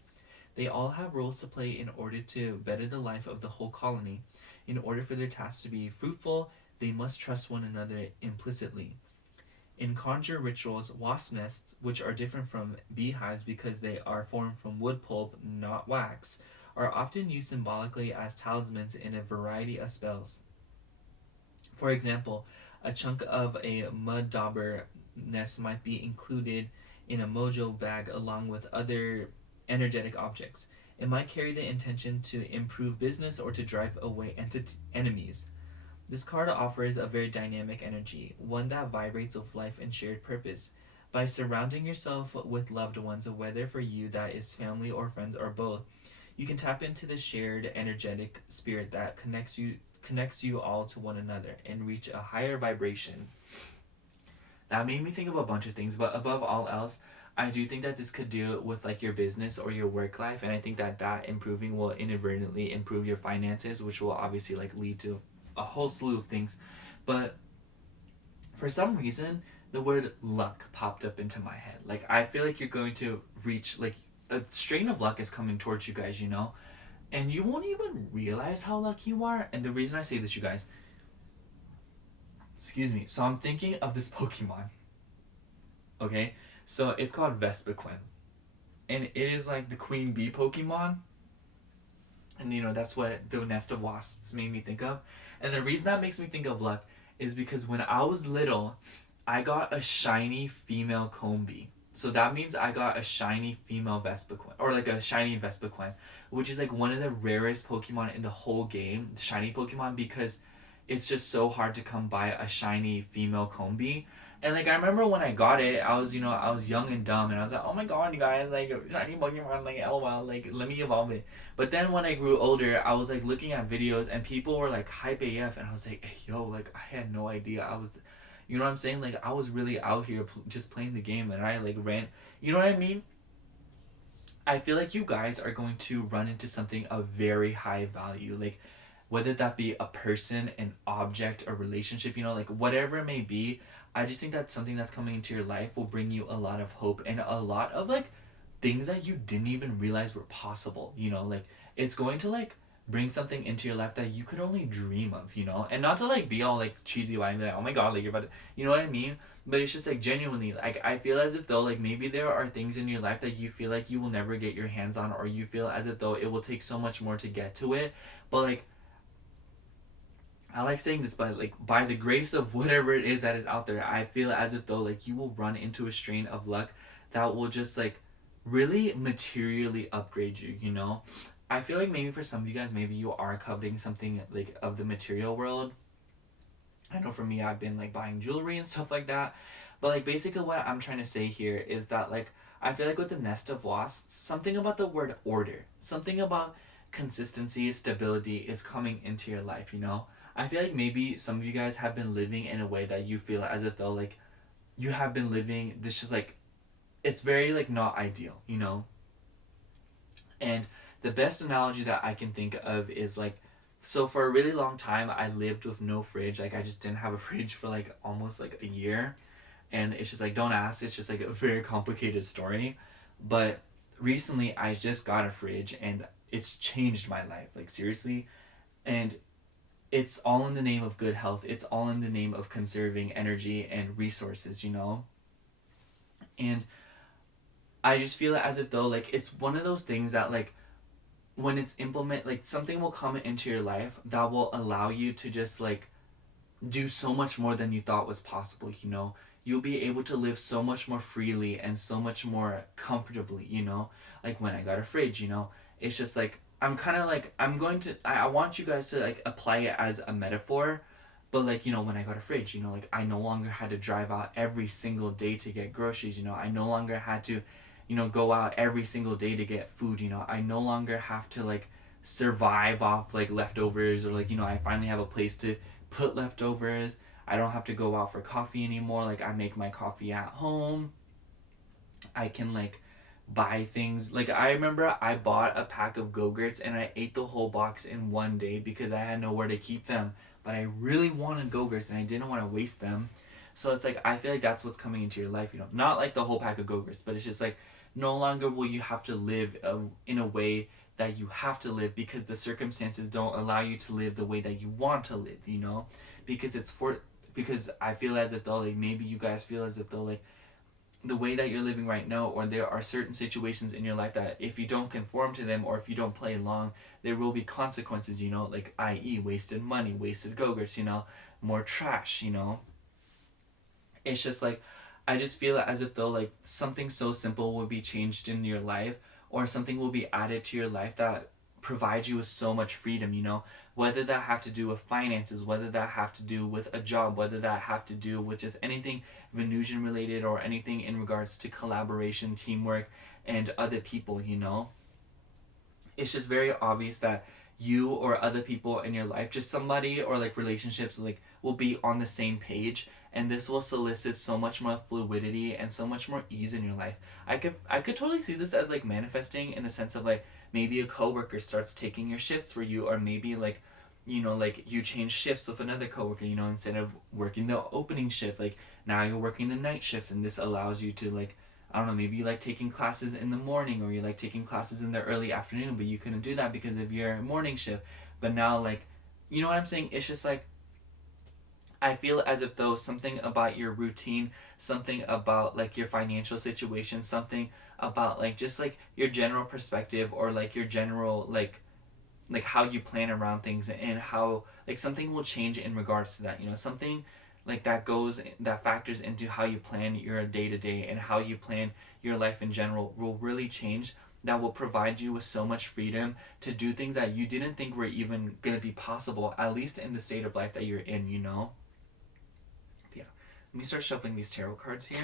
They all have roles to play in order to better the life of the whole colony. In order for their tasks to be fruitful, they must trust one another implicitly. In conjure rituals, wasp nests, which are different from beehives because they are formed from wood pulp, not wax, are often used symbolically as talismans in a variety of spells. For example, a chunk of a mud dauber nest might be included in a mojo bag along with other energetic objects. It might carry the intention to improve business or to drive away enemies. This card offers a very dynamic energy, one that vibrates with life and shared purpose. By surrounding yourself with loved ones, whether for you that is family or friends or both, you can tap into the shared energetic spirit that connects you all to one another and reach a higher vibration. That made me think of a bunch of things, but above all else, I do think that this could deal with like your business or your work life, and I think that improving will inadvertently improve your finances, which will obviously like lead to a whole slew of things. But for some reason, the word luck popped up into my head. Like, I feel like you're going to reach like a strain of luck is coming towards you guys, you know, and you won't even realize how lucky you are. And the reason I say this, you guys, excuse me, so I'm thinking of this Pokemon. Okay, so it's called Vespiquen, and it is like the queen bee Pokemon, and you know that's what the nest of wasps made me think of. And the reason that makes me think of luck is because when I was little, I got a shiny female comb bee. So that means I got a shiny female Vespiquen, or like a shiny Vespiquen, which is like one of the rarest Pokemon in the whole game, shiny Pokemon, because it's just so hard to come by a shiny female Combi. And like I remember when I got it, I was, I was young and dumb, and I was like, oh my god, you guys, like shiny Pokemon, like LOL, like let me evolve it. But then when I grew older, I was like looking at videos, and people were like hype AF, and I was like, hey, yo, like I had no idea I was, you know what I'm saying? Like I was really out here just playing the game, and I like ran. You know what I mean? I feel like you guys are going to run into something of very high value, like whether that be a person, an object, a relationship, like whatever it may be. I just think that something that's coming into your life will bring you a lot of hope and a lot of like things that you didn't even realize were possible, like it's going to like bring something into your life that you could only dream of, and not to like be all like cheesy about it, like oh my god, like you're about to, you know what I mean? But it's just like genuinely, like I feel as if though like maybe there are things in your life that you feel like you will never get your hands on, or you feel as if though it will take so much more to get to it. But like I like saying this, but like by the grace of whatever it is that is out there, I feel as if though like you will run into a strain of luck that will just like really materially upgrade you, I feel like maybe for some of you guys, maybe you are coveting something like of the material world. I know for me, I've been like buying jewelry and stuff like that. But like basically what I'm trying to say here is that like I feel like with the Nest of Wasps, something about the word order, something about consistency, stability is coming into your life, I feel like maybe some of you guys have been living in a way that you feel as if though like you have been living this just like it's very like not ideal, And the best analogy that I can think of is like, so for a really long time I lived with no fridge. Like I just didn't have a fridge for like almost like a year. And it's just like, don't ask, it's just like a very complicated story. But recently I just got a fridge and it's changed my life, like seriously. And it's all in the name of good health. It's all in the name of conserving energy and resources, And I just feel as if though like it's one of those things that like when it's implement, like something will come into your life that will allow you to just like do so much more than you thought was possible, You'll be able to live so much more freely and so much more comfortably, Like when I got a fridge, it's just like I'm kind of like I want you guys to like apply it as a metaphor. But like, when I got a fridge, like I no longer had to drive out every single day to get groceries, I no longer had to go out every single day to get food, I no longer have to like survive off like leftovers, or like, I finally have a place to put leftovers. I don't have to go out for coffee anymore. Like I make my coffee at home. I can like buy things. Like I remember I bought a pack of Go-Gurts and I ate the whole box in one day because I had nowhere to keep them. But I really wanted Go-Gurts and I didn't want to waste them. So it's like I feel like that's what's coming into your life, Not like the whole pack of Go-Gurts, but it's just like no longer will you have to live in a way that you have to live because the circumstances don't allow you to live the way that you want to live, Because because I feel as if though like maybe you guys feel as if though like the way that you're living right now, or there are certain situations in your life that if you don't conform to them or if you don't play along, there will be consequences, like i.e. wasted money, wasted Go-Gurts, more trash, It's just like I just feel as if though like something so simple will be changed in your life, or something will be added to your life that provides you with so much freedom, whether that have to do with finances, whether that have to do with a job, whether that have to do with just anything Venusian related, or anything in regards to collaboration, teamwork, and other people, It's just very obvious that you or other people in your life, just somebody or like relationships, like will be on the same page, and this will solicit so much more fluidity and so much more ease in your life. I could totally see this as like manifesting in the sense of like maybe a coworker starts taking your shifts for you, or maybe like like you change shifts with another coworker, instead of working the opening shift, like now you're working the night shift, and this allows you to like I don't know, maybe you like taking classes in the morning, or you like taking classes in the early afternoon, but you couldn't do that because of your morning shift. But now, like, you know what I'm saying? It's just like, I feel as if though something about your routine, something about like your financial situation, something about like just like your general perspective, or like your general like how you plan around things, and how like something will change in regards to that, something like that factors into how you plan your day-to-day and how you plan your life in general will really change, that will provide you with so much freedom to do things that you didn't think were even going to be possible, at least in the state of life that you're in, you know? But yeah, let me start shuffling these tarot cards here.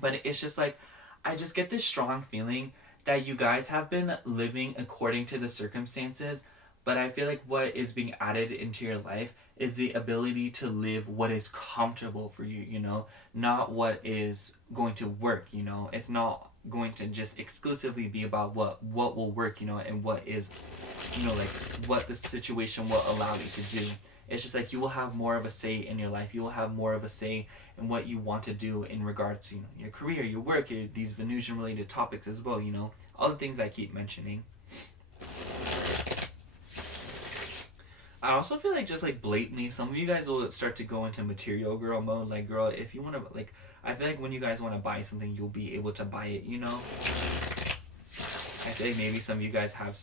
But it's just like, I just get this strong feeling that you guys have been living according to the circumstances, but I feel like what is being added into your life is the ability to live what is comfortable for you, you know, not what is going to work, you know. It's not going to just exclusively be about what will work, you know, and what is, you know, like what the situation will allow you to do. It's just like you will have more of a say in your life. You will have more of a say in what you want to do in regards to, you know, your career, your work, these Venusian related topics as well, you know, all the things I keep mentioning. I also feel like just like blatantly, some of you guys will start to go into material girl mode. Like, girl, if you want to, like, I feel like when you guys want to buy something, you'll be able to buy it, you know? I feel like maybe some of you guys have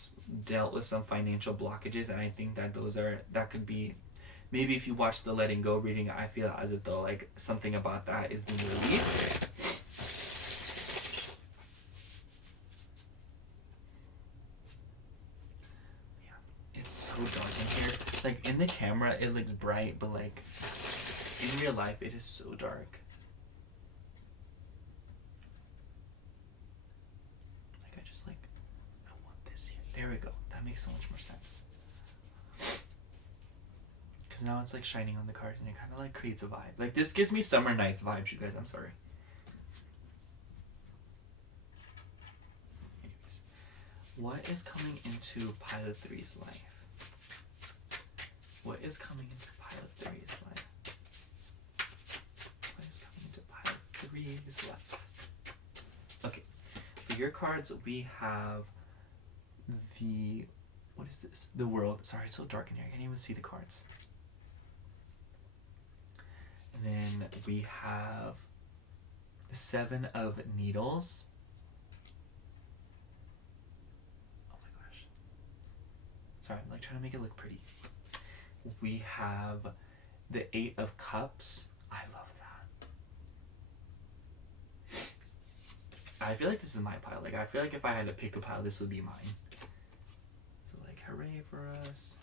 dealt with some financial blockages, and I think that that could be, maybe if you watch the Letting Go reading, I feel as if though like something about that is being released. Yeah, it's so dark in here. Like in the camera it looks bright, but like in real life it is so dark. Like I want this here. There we go. That makes so much more sense. Because now it's like shining on the card and it kind of like creates a vibe. Like this gives me summer nights vibes, you guys. I'm sorry. Anyways, what is coming into Pilot 3's life? What is coming into Pilot 3's life? What is coming into Pilot 3's life? Okay, for your cards, we have the, what is this? The World. Sorry, it's so dark in here. I can't even see the cards. And then we have the Seven of Needles. Oh my gosh. Sorry, I'm like trying to make it look pretty. We have the Eight of Cups. I love that. I feel like this is my pile. Like, I feel like if I had to pick a pile, this would be mine. So, like, hooray for us.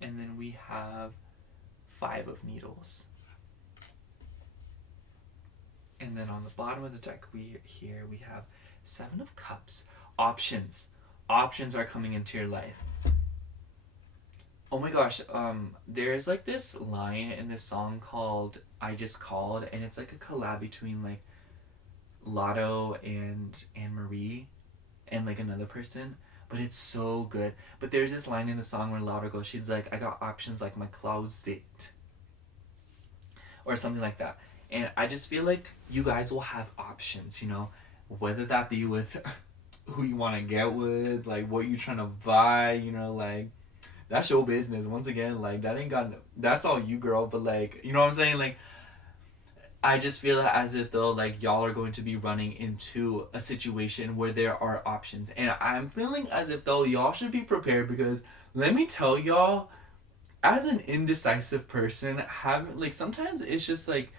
And then we have Five of Needles. And then on the bottom of the deck, we have Seven of Cups. Options. Options are coming into your life. Oh my gosh, there's like this line in this song called I Just Called, and it's like a collab between like Lotto and Anne-Marie and like another person, but it's so good. But there's this line in the song where Lotto goes, she's like, I got options like my closet, or something like that. And I just feel like you guys will have options, you know, whether that be with who you want to get with, like what you're trying to buy, you know, like that's your business. Once again, like that's all you, girl. But like, you know what I'm saying? Like, I just feel as if though, like y'all are going to be running into a situation where there are options, and I'm feeling as if though y'all should be prepared, because let me tell y'all, as an indecisive person, having like sometimes it's just like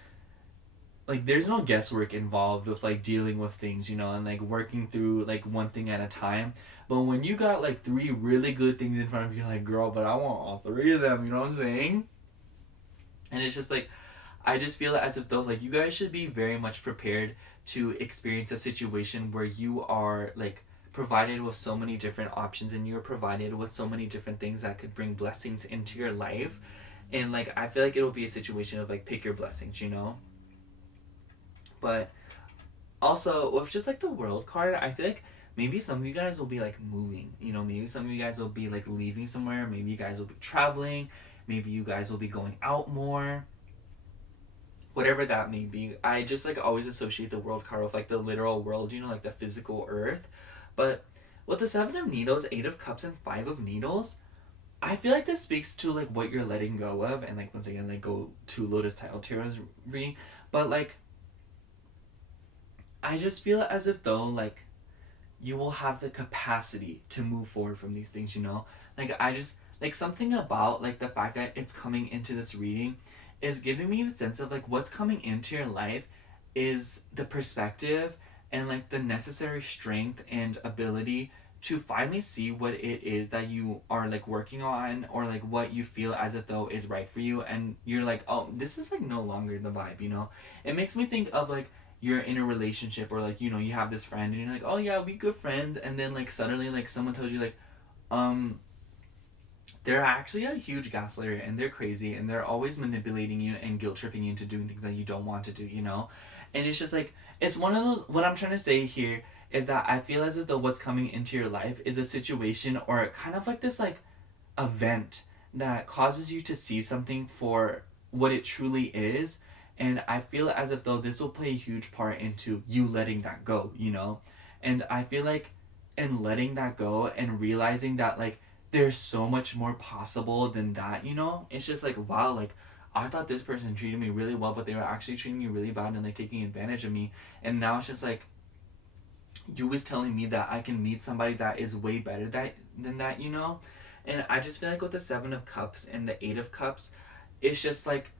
there's no guesswork involved with like dealing with things, you know, and like working through like one thing at a time. But when you got like three really good things in front of you, like, girl, but I want all three of them, you know what I'm saying? And it's just like, I just feel as if though like you guys should be very much prepared to experience a situation where you are like provided with so many different options, and you're provided with so many different things that could bring blessings into your life. And like I feel like it'll be a situation of like pick your blessings, you know? But also with just like the World card, I feel like maybe some of you guys will be like moving, you know, maybe some of you guys will be like leaving somewhere, maybe you guys will be traveling, maybe you guys will be going out more, whatever that may be. I just like always associate the World card with like the literal world, you know, like the physical earth. But with the Seven of Needles, Eight of Cups, and Five of Needles, I feel like this speaks to like what you're letting go of. And like once again, like go to Lotus Tile Tarot's reading, but like I just feel as if though like you will have the capacity to move forward from these things, you know? Like I like something about like the fact that it's coming into this reading is giving me the sense of like what's coming into your life is the perspective and like the necessary strength and ability to finally see what it is that you are like working on, or like what you feel as if though is right for you, and you're like, oh, this is like no longer the vibe, you know. It makes me think of like you're in a relationship, or like, you know, you have this friend and you're like, oh yeah, we good friends, and then like suddenly like someone tells you like, um they're actually a huge gaslighter and they're crazy and they're always manipulating you and guilt tripping you into doing things that you don't want to do, you know? And it's just like, it's one of those, what I'm trying to say here is that I feel as if though what's coming into your life is a situation or kind of like this like event that causes you to see something for what it truly is. And I feel as if though this will play a huge part into you letting that go, you know? And I feel like in letting that go and realizing that like there's so much more possible than that, you know? It's just like, wow, like I thought this person treated me really well, but they were actually treating me really bad and like taking advantage of me. And now it's just like you was telling me that I can meet somebody that is way better than that, you know? And I just feel like with the 7 of Cups and the 8 of Cups, it's just like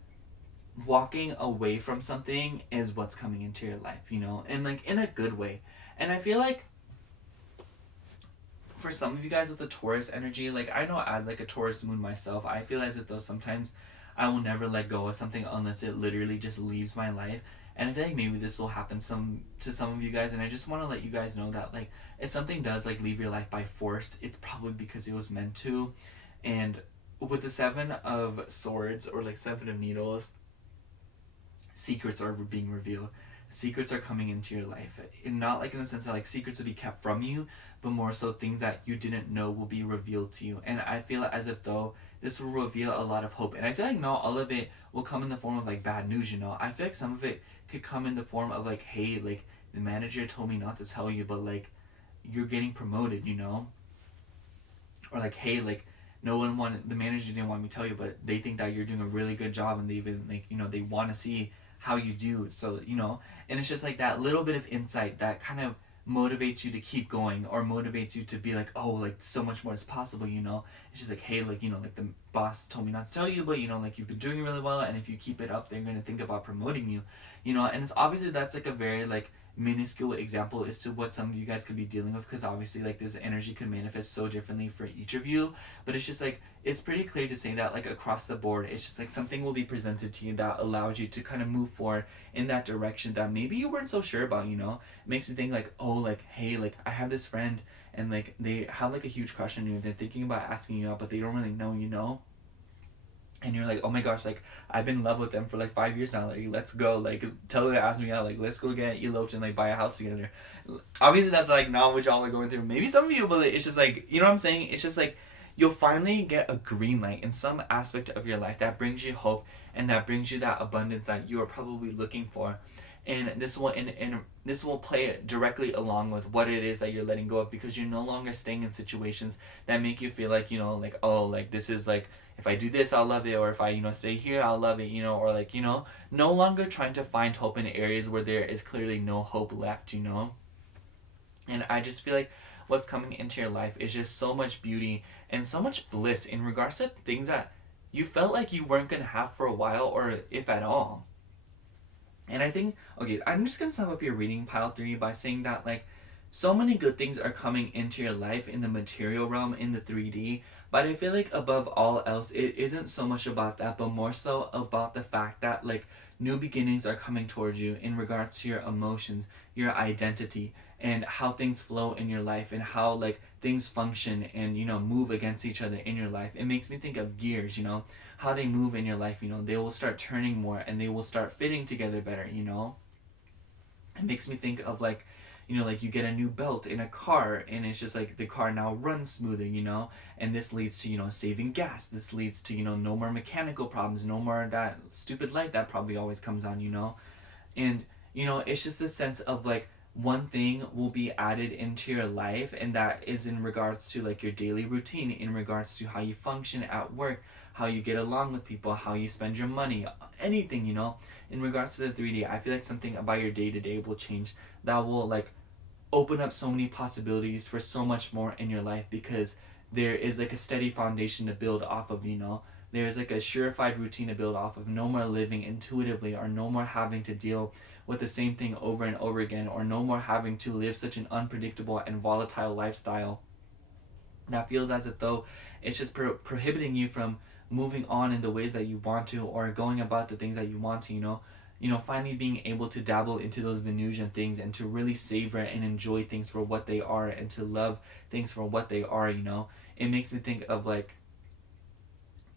walking away from something is what's coming into your life, you know? And like in a good way. And I feel like for some of you guys with the Taurus energy, like I know as like a Taurus moon myself, I feel as if though sometimes I will never let go of something unless it literally just leaves my life. And I feel like maybe this will happen to some of you guys, and I just want to let you guys know that like if something does like leave your life by force, it's probably because it was meant to. And with the 7 of Swords, or like 7 of Needles, secrets are being revealed. Secrets are coming into your life, and not like in the sense that like secrets will be kept from you, but more so things that you didn't know will be revealed to you. And I feel as if though this will reveal a lot of hope, and I feel like not all of it will come in the form of like bad news, you know. I feel like some of it could come in the form of like, hey, like the manager told me not to tell you, but like you're getting promoted, you know. Or like, hey, like no one wanted, the manager didn't want me to tell you, but they think that you're doing a really good job, and they even like, you know, they want to see how you do, so you know. And it's just like that little bit of insight that kind of motivates you to keep going, or motivates you to be like, oh, like so much more is possible, you know. It's just like, hey, like, you know, like the boss told me not to tell you, but you know, like you've been doing really well, and if you keep it up, they're going to think about promoting you, you know. And it's obviously that's like a very like minuscule example as to what some of you guys could be dealing with, because obviously like this energy could manifest so differently for each of you. But it's just like it's pretty clear to say that like across the board, it's just like something will be presented to you that allows you to kind of move forward in that direction that maybe you weren't so sure about, you know. It makes me think like, oh, like, hey, like I have this friend and like they have like a huge crush on you, they're thinking about asking you out, but they don't really know, you know. And you're like, oh my gosh, like I've been in love with them for like 5 years now, like let's go, like tell them to ask me out, like let's go get eloped and like buy a house together. Obviously that's like not what y'all are going through, maybe some of you, but it's just like, you know what I'm saying. It's just like you'll finally get a green light in some aspect of your life that brings you hope, and that brings you that abundance that you are probably looking for. And this will play directly along with what it is that you're letting go of, because you're no longer staying in situations that make you feel like, you know, like, oh, like this is like, if I do this I'll love it, or if I, you know, stay here I'll love it, you know. Or like, you know, no longer trying to find hope in areas where there is clearly no hope left, you know. And I just feel like what's coming into your life is just so much beauty and so much bliss in regards to things that you felt like you weren't gonna have for a while, or if at all. And I think, okay, I'm just gonna sum up your reading pile 3 by saying that like so many good things are coming into your life in the material realm, in the 3D. But I feel like above all else, it isn't so much about that, but more so about the fact that like new beginnings are coming towards you in regards to your emotions, your identity, and how things flow in your life, and how like things function and, you know, move against each other in your life. It makes me think of gears, you know, how they move in your life, you know. They will start turning more and they will start fitting together better, you know. It makes me think of like, you know, like you get a new belt in a car and it's just like the car now runs smoother, you know. And this leads to, you know, saving gas. This leads to, you know, no more mechanical problems, no more that stupid light that probably always comes on, you know. And, you know, it's just a sense of like one thing will be added into your life, and that is in regards to like your daily routine, in regards to how you function at work, how you get along with people, how you spend your money, anything, you know. In regards to the 3D, I feel like something about your day-to-day will change that will like open up so many possibilities for so much more in your life, because there is like a steady foundation to build off of, you know. There's like a surefire routine to build off of. No more living intuitively, or no more having to deal with the same thing over and over again, or no more having to live such an unpredictable and volatile lifestyle that feels as if though it's just prohibiting you from moving on in the ways that you want to, or going about the things that you want to, you know, finally being able to dabble into those Venusian things and to really savor and enjoy things for what they are, and to love things for what they are, you know. It makes me think of like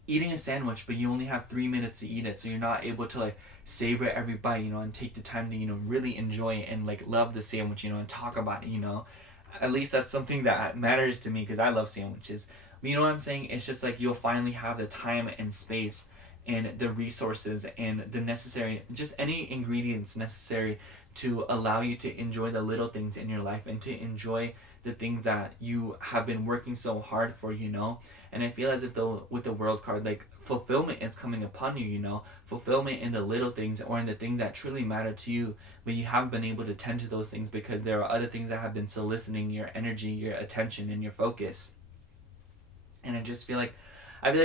eating a sandwich, but you only have 3 minutes to eat it, so you're not able to like savor every bite, you know, and take the time to, you know, really enjoy it and like love the sandwich, you know, and talk about it, you know. At least that's something that matters to me, because I love sandwiches. But you know what I'm saying? It's just like you'll finally have the time and space and the resources and the necessary, just any ingredients necessary to allow you to enjoy the little things in your life, and to enjoy the things that you have been working so hard for, you know. And I feel as if though with the World card, like fulfillment is coming upon you, you know. Fulfillment in the little things, or in the things that truly matter to you, but you haven't been able to tend to those things because there are other things that have been soliciting your energy, your attention, and your focus. And I feel like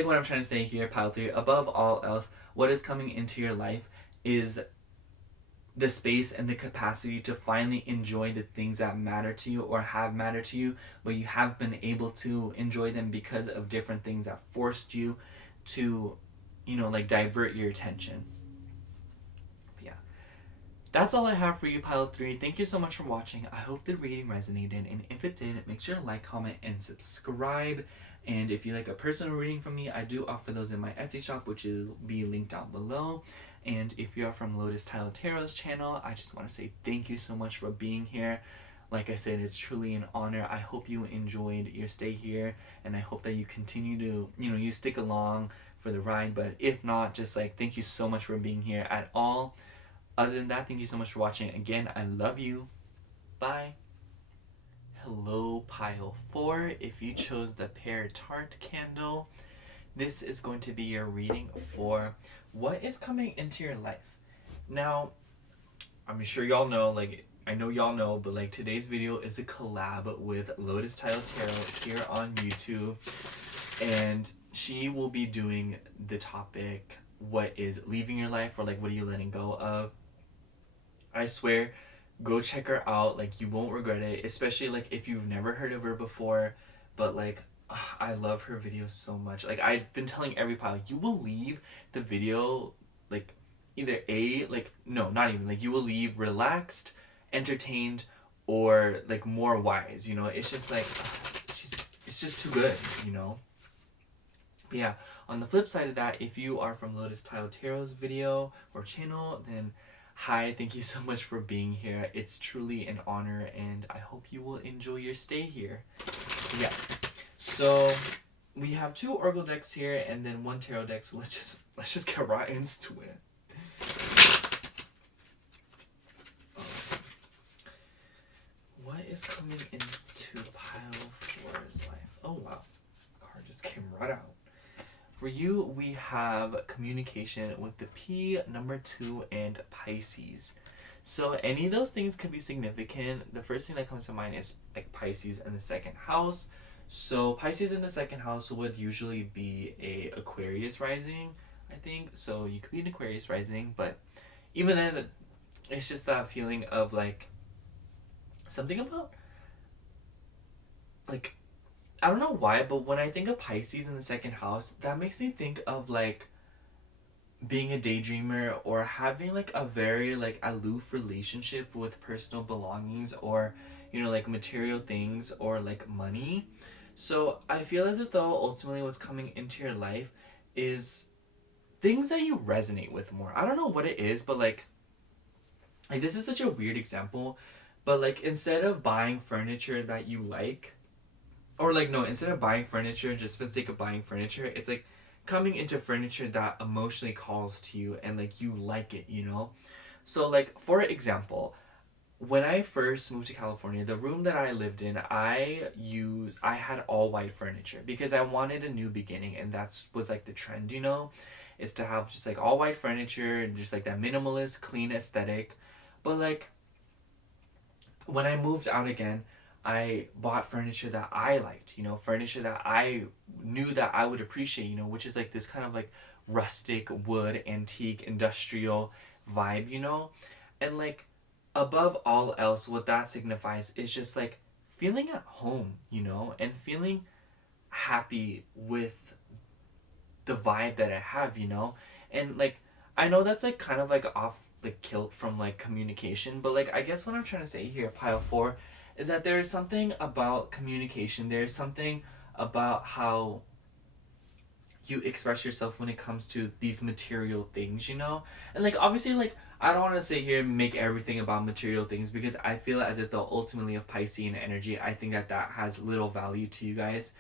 what I'm trying to say here, Pile 3, above all else, what is coming into your life is the space and the capacity to finally enjoy the things that matter to you, or have mattered to you, but you have been able to enjoy them because of different things that forced you to, you know, like divert your attention. But yeah, that's all I have for you, Pile 3. Thank you so much for watching. I hope the reading resonated, and if it did, make sure to like, comment, and subscribe. And if you like a personal reading from me, I do offer those in my Etsy shop, which will be linked down below. And if you're from Lotus Tile Tarot's channel, I just want to say thank you so much for being here. Like I said, it's truly an honor. I hope you enjoyed your stay here, and I hope that you continue to, you know, you stick along for the ride. But if not, just like, thank you so much for being here at all. Other than that, thank you so much for watching. Again, I love you. Bye. Hello, Pile 4. If you chose the pear tart candle, this is going to be your reading for what is coming into your life. Now, I'm sure y'all know, like, I know y'all know, but like today's video is a collab with Lotus Tile Tarot here on YouTube, and she will be doing the topic, what is leaving your life, or like what are you letting go of. I swear, go check her out. Like, you won't regret it, especially like if you've never heard of her before. But like, I love her videos so much. Like, I've been telling every pile, you will leave the video like either not even, like, you will leave relaxed, entertained, or like more wise, you know. It's just like it's just too good, you know. But yeah, on the flip side of that, if you are from Lotus Tile Tarot's video or channel, then hi, thank you so much for being here. It's truly an honor, and I hope you will enjoy your stay here. Yeah, so we have 2 Oracle decks here and then 1 tarot deck, so let's just get right into it. What is coming into Pile 4's life? Oh wow, card just came right out. For you, we have communication with the P, number 2, and Pisces. So any of those things could be significant. The first thing that comes to mind is like Pisces in the 2nd house. So Pisces in the 2nd house would usually be a Aquarius rising, I think. So you could be an Aquarius rising, but even then, it's just that feeling of like something about like, I don't know why, but when I think of Pisces in the 2nd house, that makes me think of like being a daydreamer, or having like a very like aloof relationship with personal belongings, or, you know, like material things, or like money. So I feel as if though ultimately what's coming into your life is things that you resonate with more. I don't know what it is, but like this is such a weird example, but like instead of buying furniture that you like, or like, no, instead of buying furniture just for the sake of buying furniture, it's like coming into furniture that emotionally calls to you and like you like it, you know? So like, for example, when I first moved to California, the room that I lived in, I had all white furniture because I wanted a new beginning, and that's was like the trend, you know? Is to have just like all white furniture and just like that minimalist, clean aesthetic. But like when I moved out again, I bought furniture that I liked, furniture that I knew that I would appreciate, which is like this kind of like rustic wood antique industrial vibe, and like above all else what that signifies is just like feeling at home, and feeling happy with the vibe that I have, and like I know that's like kind of like off the kilt from like communication, but like I guess what I'm trying to say here, pile four, is that there is something about communication, there is something about how you express yourself when it comes to these material things, and like obviously like I don't want to sit here and make everything about material things, because I feel as if though ultimately of Piscean energy, I think that that has little value to you guys.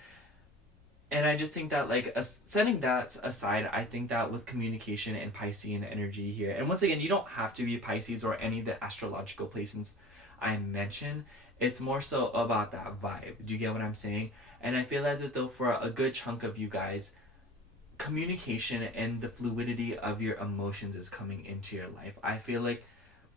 And I just think that like setting that aside, I think that with communication and Piscean energy here, and once again, you don't have to be Pisces or any of the astrological placements I mentioned. It's more so about that vibe. Do you get what I'm saying? And I feel as if though for a good chunk of you guys, communication and the fluidity of your emotions is coming into your life. I feel like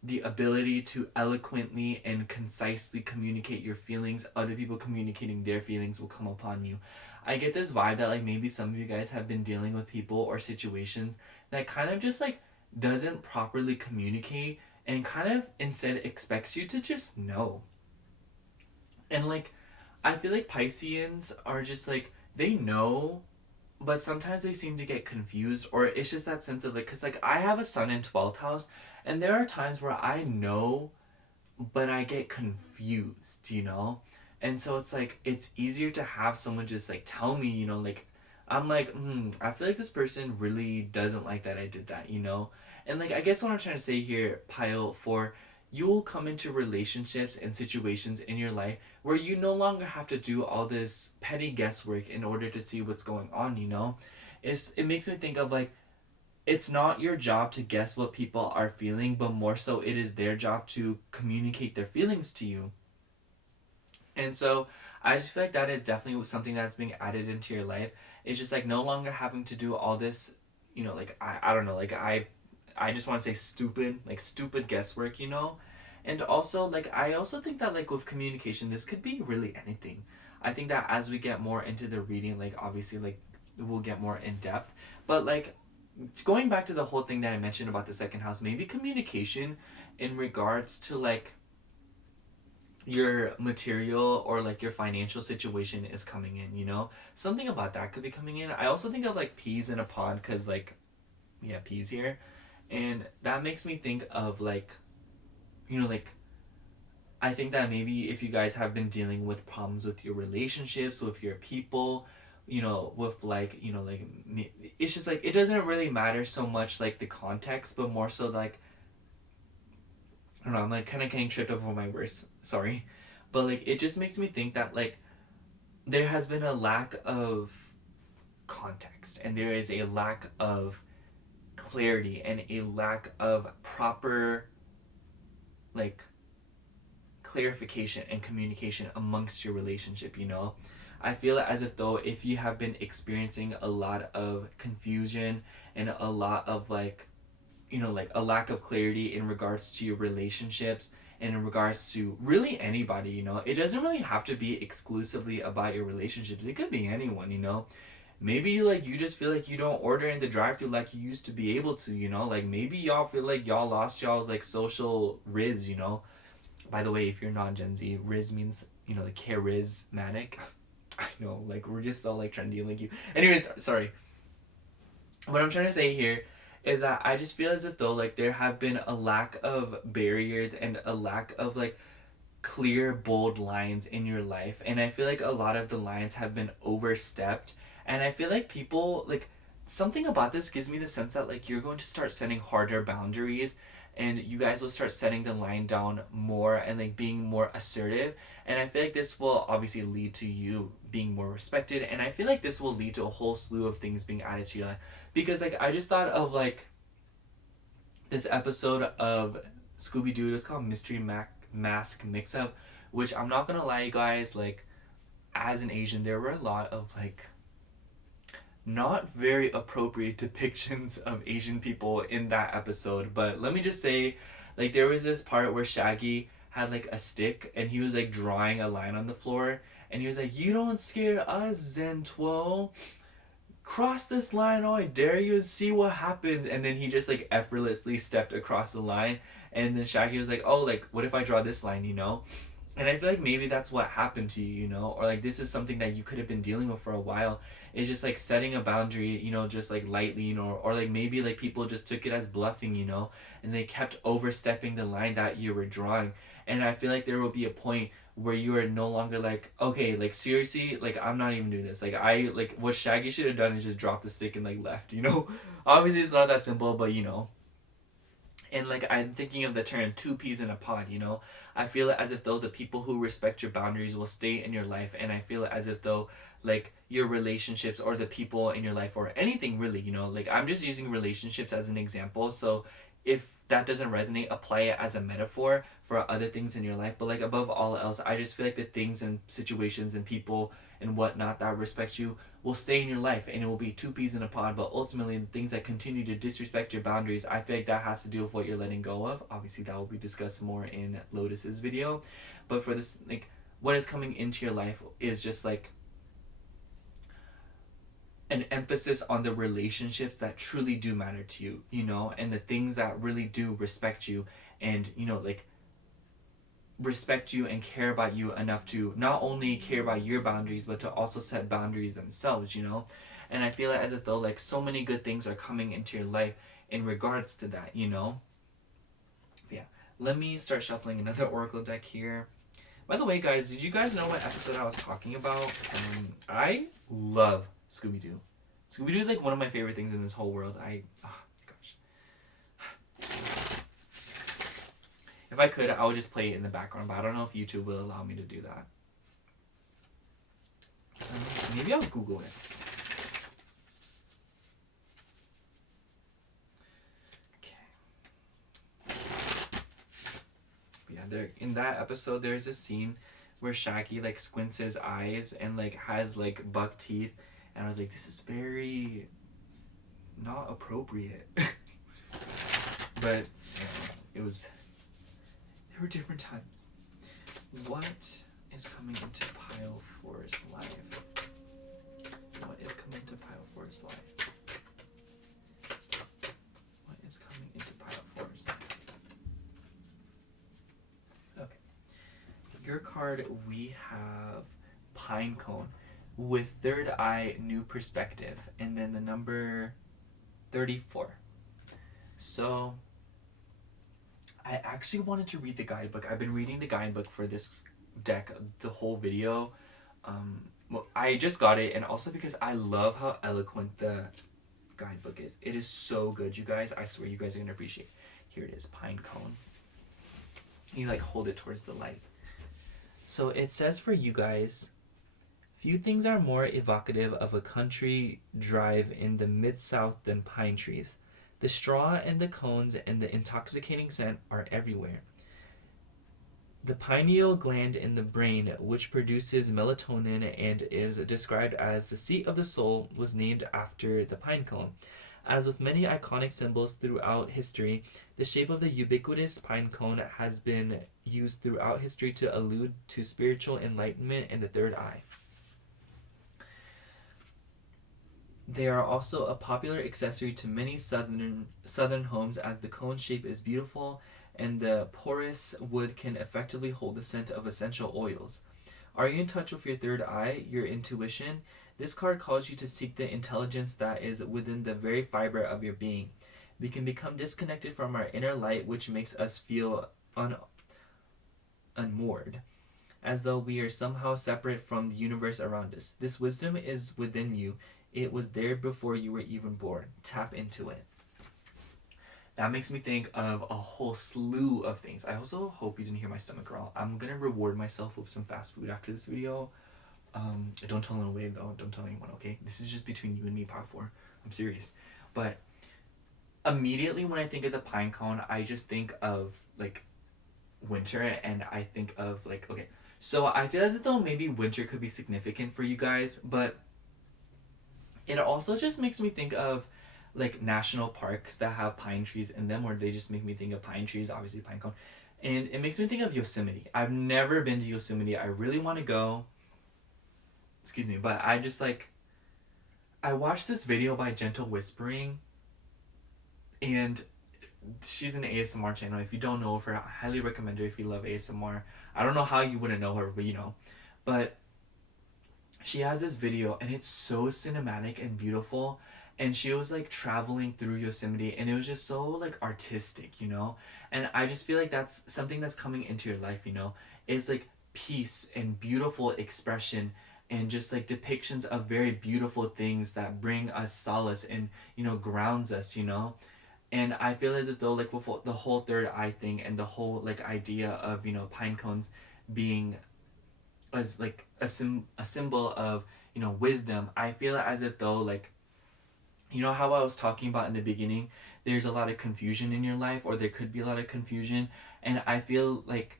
the ability to eloquently and concisely communicate your feelings, other people communicating their feelings, will come upon you. I get this vibe that like maybe some of you guys have been dealing with people or situations that kind of just like doesn't properly communicate and kind of instead expects you to just know. And like I feel like Pisceans are just like they know, but sometimes they seem to get confused, or it's just that sense of like, because like I have a sun in 12th house, and there are times where I know but I get confused, and so it's like it's easier to have someone just like tell me, like I'm like I feel like this person really doesn't like that I did that, and like I guess what I'm trying to say here, pile for, you'll come into relationships and situations in your life where you no longer have to do all this petty guesswork in order to see what's going on, it makes me think of like it's not your job to guess what people are feeling, but more so it is their job to communicate their feelings to you. And so I just feel like that is definitely something that's being added into your life. It's just like no longer having to do all this, like I don't know, like I just want to say stupid guesswork, And also like I also think that like with communication, this could be really anything. I think that as we get more into the reading, like obviously like we'll get more in depth. But like going back to the whole thing that I mentioned about the second house, maybe communication in regards to like your material or like your financial situation is coming in, something about that could be coming in. I also think of like peas in a pod, because like we have peas here, and that makes me think of like like I think that maybe if you guys have been dealing with problems with your relationships, with your people, with like like it's just like it doesn't really matter so much like the context, but more so like I don't know, I'm like kind of getting tripped over my words, sorry, but like it just makes me think that like there has been a lack of context, and there is a lack of clarity, and a lack of proper like clarification and communication amongst your relationship, I feel as if though if you have been experiencing a lot of confusion and a lot of like like a lack of clarity in regards to your relationships and in regards to really anybody, it doesn't really have to be exclusively about your relationships. It could be anyone, maybe like you just feel like you don't order in the drive-thru like you used to be able to, like maybe y'all feel like y'all lost y'all's like social riz, by the way, if you're not Gen Z, riz means like charismatic. I know, like we're just all like trendy like you. Anyways, sorry, what I'm trying to say here is that I just feel as if though like there have been a lack of barriers and a lack of like clear bold lines in your life, and I feel like a lot of the lines have been overstepped, and I feel like people like something about this gives me the sense that like you're going to start setting harder boundaries, and you guys will start setting the line down more and like being more assertive, and I feel like this will obviously lead to you being more respected, and I feel like this will lead to a whole slew of things being added to your life, because like I just thought of like this episode of Scooby-Doo. It was called Mystery Mask Mix-Up, which I'm not gonna lie, you guys, like as an Asian there were a lot of like not very appropriate depictions of Asian people in that episode. But let me just say, like there was this part where Shaggy had like a stick and he was like drawing a line on the floor, and he was like, "You don't scare us, Zentuo. Cross this line, oh I dare you, and see what happens." And then he just like effortlessly stepped across the line, and then Shaggy was like, "Oh, like what if I draw this line, you know?" And I feel like maybe that's what happened to you, you know, or like this is something that you could have been dealing with for a while. It's just like setting a boundary, you know, just like lightly, you know, or like maybe like people just took it as bluffing, you know, and they kept overstepping the line that you were drawing. And I feel like there will be a point where you are no longer like, okay, like seriously, like I'm not even doing this. Like I like what Shaggy should have done is just drop the stick and like left, you know. Obviously it's not that simple, but you know. And like I'm thinking of the term two peas in a pod, you know. I feel as if though the people who respect your boundaries will stay in your life, and I feel as if though like your relationships or the people in your life or anything really, you know, like I'm just using relationships as an example. So if that doesn't resonate, apply it as a metaphor for other things in your life. But like above all else, I just feel like the things and situations and people and whatnot that respect you will stay in your life, and it will be two peas in a pod. But ultimately the things that continue to disrespect your boundaries, I feel like that has to do with what you're letting go of. Obviously that will be discussed more in Lotus's video, but for this, like what is coming into your life is just like an emphasis on the relationships that truly do matter to you, you know, and the things that really do respect you, and you know, like respect you and care about you enough to not only care about your boundaries but to also set boundaries themselves, you know. And I feel as if though like so many good things are coming into your life in regards to that, you know. But yeah, let me start shuffling another oracle deck here. By the way, guys, did you guys know what episode I was talking about? I love Scooby-Doo. Scooby-Doo is like one of my favorite things in this whole world. Oh gosh. If I could, I would just play it in the background, but I don't know if YouTube will allow me to do that. Maybe I'll Google it. Okay. But yeah, there in that episode, there's a scene where Shaggy like squints his eyes and like has like buck teeth, and I was like, this is very not appropriate. But it was. There were different times. What is coming into Pile 4's life? What is coming into Pile 4's life? What is coming into Pile 4's life? Okay. Your card, we have Pinecone with third eye, new perspective, and then the number 34. So I actually wanted to read the guidebook. I've been reading the guidebook for this deck the whole video. Well, I just got it, and also because I love how eloquent the guidebook is. It is so good, you guys. I swear you guys are going to appreciate it. Here it is, Pinecone. You like hold it towards the light. So it says for you guys, few things are more evocative of a country drive in the Mid-South than pine trees. The straw and the cones and the intoxicating scent are everywhere. The pineal gland in the brain, which produces melatonin and is described as the seat of the soul, was named after the pine cone. As with many iconic symbols throughout history, the shape of the ubiquitous pine cone has been used throughout history to allude to spiritual enlightenment and the third eye. They are also a popular accessory to many southern homes, as the cone shape is beautiful and the porous wood can effectively hold the scent of essential oils. Are you in touch with your third eye, your intuition? This card calls you to seek the intelligence that is within the very fiber of your being. We can become disconnected from our inner light, which makes us feel unmoored, as though we are somehow separate from the universe around us. This wisdom is within you. It was there before you were even born. Tap into it. That makes me think of a whole slew of things. I also hope you didn't hear my stomach growl. I'm gonna reward myself with some fast food after this video. Don't tell anyone away though. Don't tell anyone, okay? This is just between you and me, Part 4. I'm serious. But immediately when I think of the pine cone, I just think of like winter, and I think of like, okay, so I feel as though maybe winter could be significant for you guys, but it also just makes me think of like national parks that have pine trees in them, or they just make me think of pine trees, obviously pine cone. And it makes me think of Yosemite. I've never been to Yosemite. I really want to go. Excuse me, but I just like, I watched this video by Gentle Whispering, and she's an ASMR channel. If you don't know of her, I highly recommend her if you love ASMR. I don't know how you wouldn't know her, but you know. But she has this video and it's so cinematic and beautiful. And she was like traveling through Yosemite and it was just so like artistic, you know? And I just feel like that's something that's coming into your life, you know? Is like peace and beautiful expression and just like depictions of very beautiful things that bring us solace and, you know, grounds us, you know? And I feel as if though like with the whole third eye thing and the whole like idea of, you know, pine cones being as like a symbol of, you know, wisdom, I feel as if though like, you know how I was talking about in the beginning, there's a lot of confusion in your life, or there could be a lot of confusion, and I feel like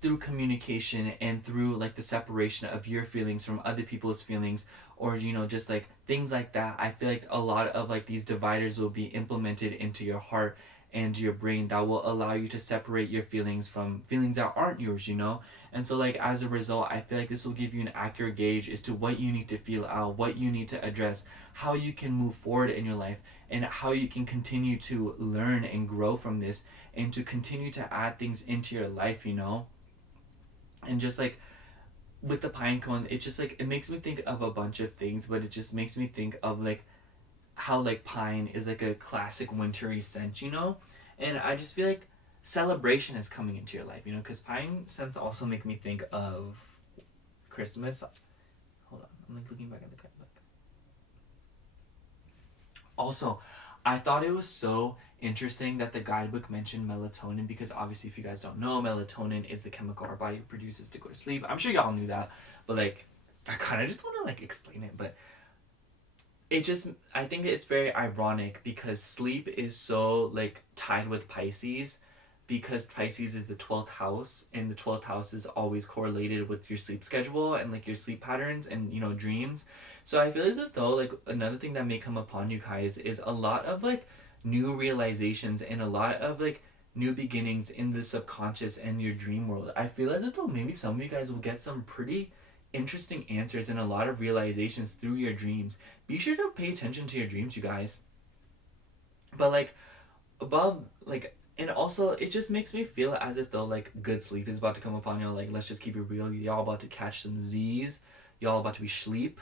through communication and through like the separation of your feelings from other people's feelings, or you know, just like things like that, I feel like a lot of like these dividers will be implemented into your heart and your brain that will allow you to separate your feelings from feelings that aren't yours, you know? And so like as a result, I feel like this will give you an accurate gauge as to what you need to feel out, what you need to address, how you can move forward in your life, and how you can continue to learn and grow from this and to continue to add things into your life, you know? And just like with the pine cone, it just like it makes me think of a bunch of things, but it just makes me think of like how like pine is like a classic wintry scent, you know? And I just feel like celebration is coming into your life, you know, because pine scents also make me think of Christmas. Hold on, I'm like looking back at the card. Also, I thought it was so interesting that the guidebook mentioned melatonin, because obviously if you guys don't know, melatonin is the chemical our body produces to go to sleep. I'm sure y'all knew that, but like I kind of just want to like explain it. But it just, I think it's very ironic because sleep is so like tied with Pisces, because Pisces is the 12th house, and the 12th house is always correlated with your sleep schedule and like your sleep patterns and, you know, dreams. So I feel as if though like another thing that may come upon you guys is a lot of like new realizations and a lot of like new beginnings in the subconscious and your dream world. I feel as if though maybe some of you guys will get some pretty interesting answers and a lot of realizations through your dreams. Be sure to pay attention to your dreams, you guys. But like above like, and also it just makes me feel as if though like good sleep is about to come upon y'all. Like let's just keep it real, y'all about to catch some Z's, y'all about to be sleep.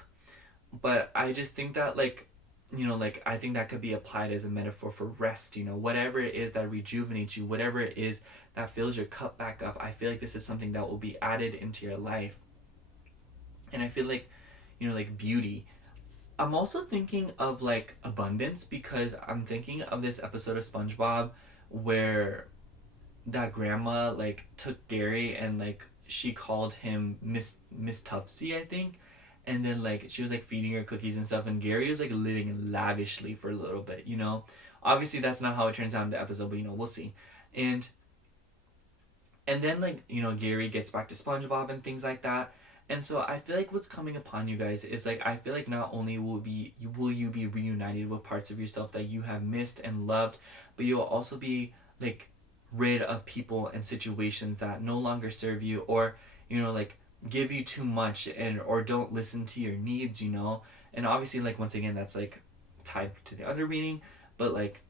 But I just think that like, you know, like I think that could be applied as a metaphor for rest, you know, whatever it is that rejuvenates you, whatever it is that fills your cup back up. I feel like this is something that will be added into your life. And I feel like, you know, like beauty. I'm also thinking of like abundance, because I'm thinking of this episode of SpongeBob where that grandma like took Gary and like she called him Miss Tuftsy, I think. And then like she was like feeding her cookies and stuff, and Gary was like living lavishly for a little bit, you know. Obviously that's not how it turns out in the episode, but you know, we'll see. And then like, you know, Gary gets back to SpongeBob and things like that. And so I feel like what's coming upon you guys is like, I feel like not only will you be reunited with parts of yourself that you have missed and loved, but you'll also be like rid of people and situations that no longer serve you, or you know, like give you too much and or don't listen to your needs, you know. And obviously like once again that's like tied to the other reading, but like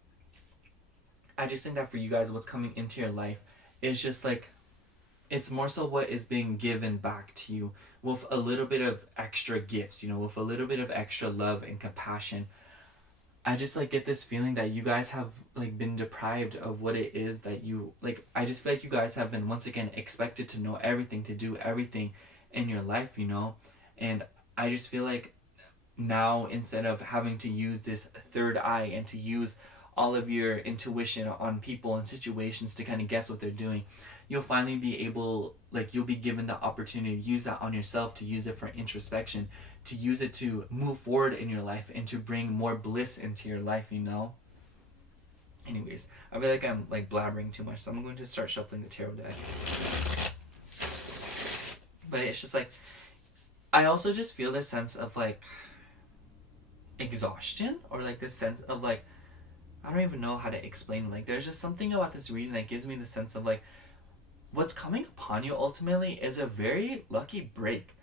I just think that for you guys what's coming into your life is just like, it's more so what is being given back to you with a little bit of extra gifts, you know, with a little bit of extra love and compassion. I just like get this feeling that you guys have like been deprived of what it is that you like. I just feel like you guys have been once again expected to know everything, to do everything in your life, you know. And I just feel like now, instead of having to use this third eye and to use all of your intuition on people and situations to kind of guess what they're doing, you'll finally be able, like you'll be given the opportunity to use that on yourself, to use it for introspection, to use it to move forward in your life and to bring more bliss into your life, you know. Anyways, I feel like I'm like blabbering too much, so I'm going to start shuffling the tarot deck. But it's just like, I also just feel this sense of like exhaustion, or like this sense of like, I don't even know how to explain it. Like there's just something about this reading that gives me the sense of like what's coming upon you ultimately is a very lucky break,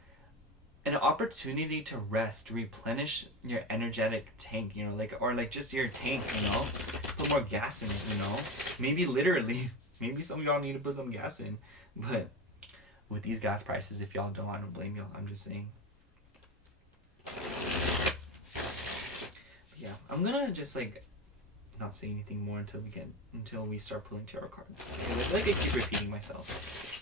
an opportunity to rest, replenish your energetic tank, you know, like, or like just your tank, you know, put more gas in it, you know, maybe literally, maybe some of y'all need to put some gas in, but with these gas prices, if y'all don't, I don't blame y'all, I'm just saying. But yeah, I'm gonna just like not say anything more until we start pulling tarot cards, because I feel like I keep repeating myself.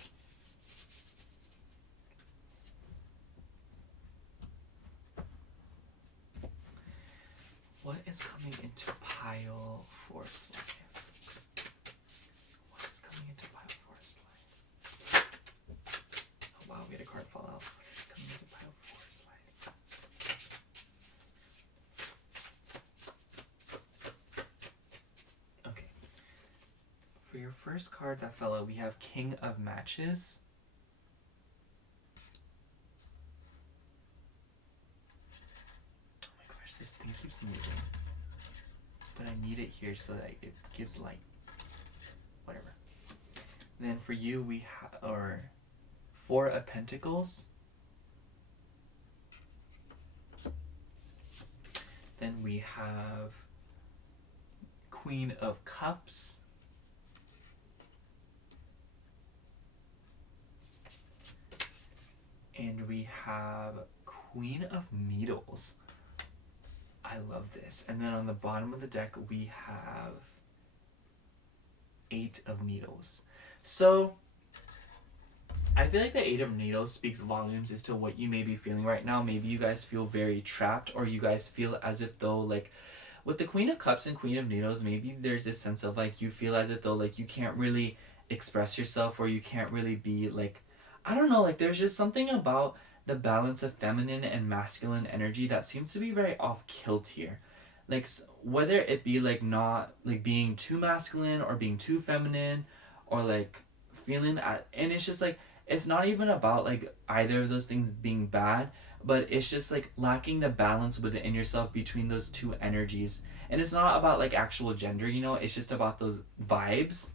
What is coming into pile 4's life? What is coming into pile 4's life? Oh wow, we had a card fall out. Coming into pile 4's life. Okay. For your first card that fell out, we have King of Matches. This thing keeps moving, but I need it here so that it gives light. Whatever. Then for you, we have our 4 of Pentacles. Then we have Queen of Cups. And we have Queen of Needles. I love this. And then on the bottom of the deck, we have 8 of Needles. So I feel like the 8 of Needles speaks volumes as to what you may be feeling right now. Maybe you guys feel very trapped, or you guys feel as if though, like, with the Queen of Cups and Queen of Needles, maybe there's this sense of like you feel as if though like you can't really express yourself, or you can't really be like, I don't know, like there's just something about the balance of feminine and masculine energy that seems to be very off kilt here. Like whether it be like not like being too masculine or being too feminine, or like feeling at, and it's just like it's not even about like either of those things being bad, but it's just like lacking the balance within yourself between those two energies. And it's not about like actual gender, you know, it's just about those vibes.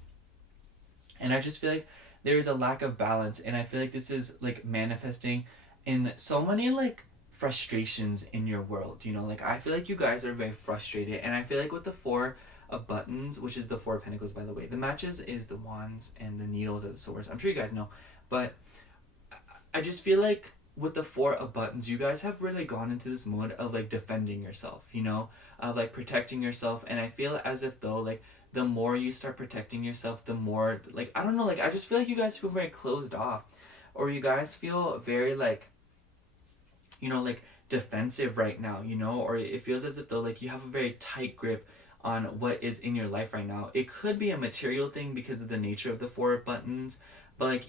And I just feel like there is a lack of balance, and I feel like this is like manifesting in so many like frustrations in your world, you know, like I feel like you guys are very frustrated, and I feel like with the 4 of Buttons, which is the 4 of Pentacles, by the way, the matches is the Wands and the Needles are the Swords, I'm sure you guys know, but I just feel like with the 4 of Buttons, you guys have really gone into this mode of like defending yourself, you know, of like protecting yourself, and I feel as if though like the more you start protecting yourself, the more like, I don't know, like I just feel like you guys feel very closed off, or you guys feel very like, you know, like defensive right now, you know, or it feels as if though like you have a very tight grip on what is in your life right now. It could be a material thing because of the nature of the 4 of Buttons, but like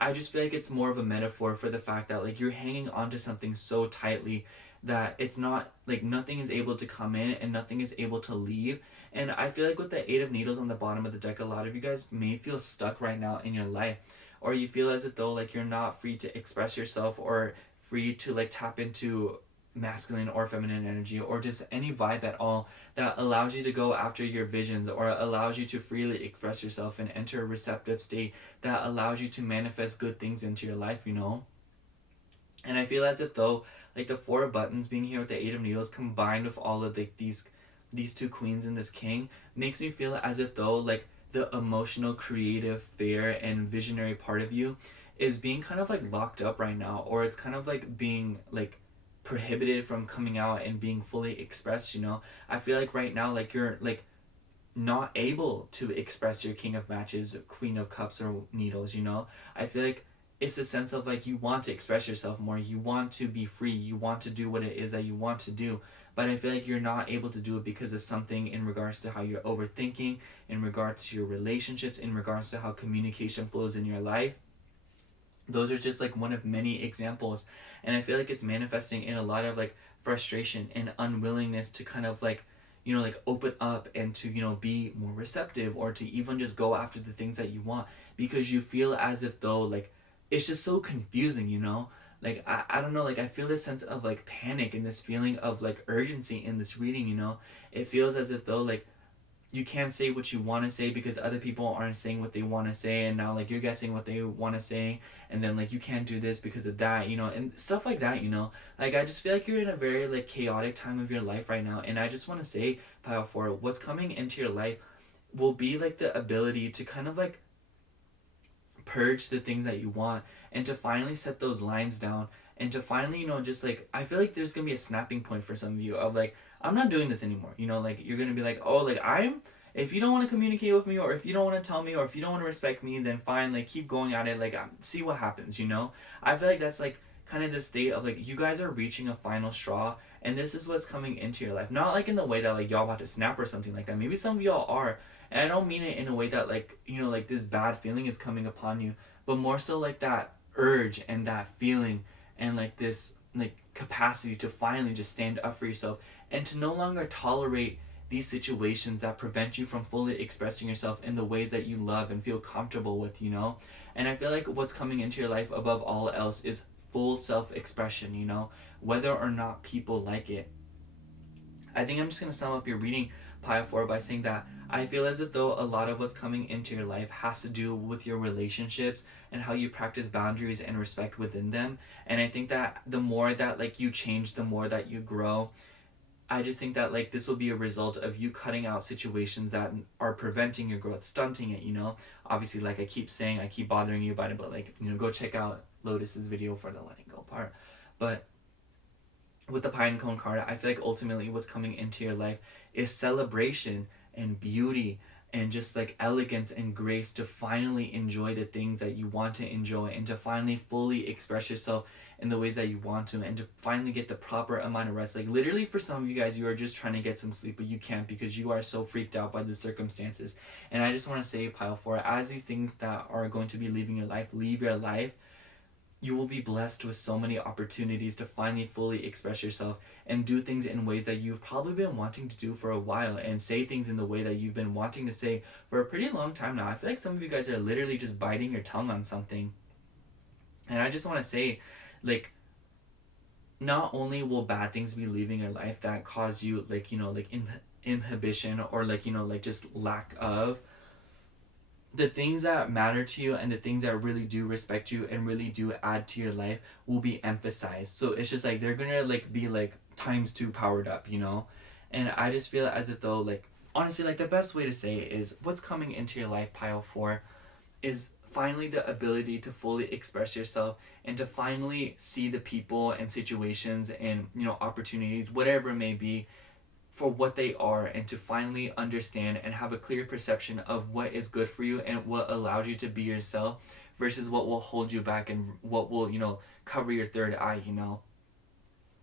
I just feel like it's more of a metaphor for the fact that like you're hanging on to something so tightly that it's not like nothing is able to come in and nothing is able to leave. And I feel like with the 8 of Needles on the bottom of the deck, a lot of you guys may feel stuck right now in your life, or you feel as if though like you're not free to express yourself, or free to like tap into masculine or feminine energy, or just any vibe at all that allows you to go after your visions, or allows you to freely express yourself and enter a receptive state that allows you to manifest good things into your life, you know. And I feel as if though like the 4 of Buttons being here with the 8 of Needles combined with all of like these 2 queens and this king makes me feel as if though like the emotional, creative, fair, and visionary part of you is being kind of like locked up right now, or it's kind of like being like prohibited from coming out and being fully expressed, you know. I feel like right now like you're like not able to express your King of Matches, Queen of Cups, or Needles, you know. I feel like it's a sense of like you want to express yourself more, you want to be free, you want to do what it is that you want to do, but I feel like you're not able to do it because of something in regards to how you're overthinking, in regards to your relationships, in regards to how communication flows in your life. Those are just like one of many examples, and I feel like it's manifesting in a lot of like frustration and unwillingness to kind of like, you know, like open up and to, you know, be more receptive, or to even just go after the things that you want, because you feel as if though like it's just so confusing, you know. Like I don't know, like I feel this sense of like panic and this feeling of like urgency in this reading, you know. It feels as if though like you can't say what you want to say because other people aren't saying what they want to say, and now like you're guessing what they want to say, and then like you can't do this because of that, you know, and stuff like that, you know. Like I just feel like you're in a very like chaotic time of your life right now, and I just want to say, Pile 4, what's coming into your life will be like the ability to kind of like purge the things that you want, and to finally set those lines down, and to finally, you know, just like I feel like there's gonna be a snapping point for some of you of like, I'm not doing this anymore, you know, like you're gonna be like, oh, like I'm, if you don't want to communicate with me, or if you don't want to tell me, or if you don't want to respect me, then fine, like keep going at it, like see what happens, you know. I feel like that's like kind of the state of like you guys are reaching a final straw, and this is what's coming into your life, not like in the way that like y'all about to snap or something like that. Maybe some of y'all are, and I don't mean it in a way that like, you know, like this bad feeling is coming upon you, but more so like that urge and that feeling, and like this like capacity to finally just stand up for yourself, and to no longer tolerate these situations that prevent you from fully expressing yourself in the ways that you love and feel comfortable with, you know. And I feel like what's coming into your life above all else is full self-expression, you know, whether or not people like it. I think I'm just going to sum up your reading, Pile 4, by saying that I feel as if though a lot of what's coming into your life has to do with your relationships and how you practice boundaries and respect within them. And I think that the more that like you change, the more that you grow. I just think that like this will be a result of you cutting out situations that are preventing your growth, stunting it, you know. Obviously, like I keep saying, I keep bothering you about it, but like, you know, go check out Lotus's video for the letting go part. But with the pine cone card, I feel like ultimately what's coming into your life is celebration and beauty and just like elegance and grace to finally enjoy the things that you want to enjoy, and to finally fully express yourself in the ways that you want to, and to finally get the proper amount of rest. Like literally for some of you guys, you are just trying to get some sleep, but you can't because you are so freaked out by the circumstances. And I just want to say, Pile 4, as these things that are going to be leaving your life leave your life, you will be blessed with so many opportunities to finally fully express yourself and do things in ways that you've probably been wanting to do for a while, and say things in the way that you've been wanting to say for a pretty long time now. I feel like some of you guys are literally just biting your tongue on something. And I just want to say, like, not only will bad things be leaving your life that cause you, like, you know, like inhibition, or like, you know, like just lack of, the things that matter to you and the things that really do respect you and really do add to your life will be emphasized. So it's just like they're gonna like be like times 2 powered up, you know. And I just feel as if though, like, honestly, like the best way to say it is what's coming into your life, Pile 4, is finally the ability to fully express yourself, and to finally see the people and situations and, you know, opportunities, whatever it may be, for what they are, and to finally understand and have a clear perception of what is good for you and what allows you to be yourself, versus what will hold you back and what will, you know, cover your third eye, you know.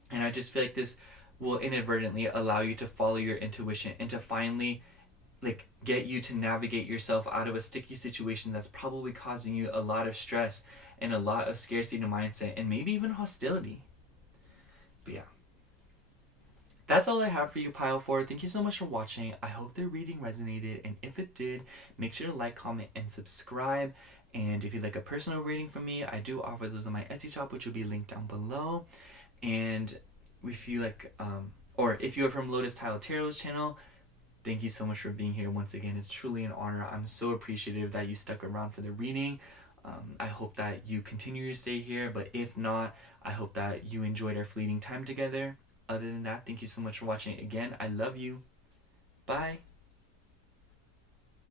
And I just feel like this will inadvertently allow you to follow your intuition, and to finally like get you to navigate yourself out of a sticky situation that's probably causing you a lot of stress and a lot of scarcity mindset and maybe even hostility. But yeah, that's all I have for you, Pile 4. Thank you so much for watching. I hope the reading resonated, and if it did, make sure to like, comment, and subscribe. And if you'd like a personal reading from me, I do offer those on my Etsy shop, which will be linked down below. And if you like, or if you're from Lotus Tile Tarot's channel, thank you so much for being here once again. It's truly an honor. I'm so appreciative that you stuck around for the reading. I hope that you continue to stay here, but if not, I hope that you enjoyed our fleeting time together. Other than that, thank you so much for watching again. I love you. Bye.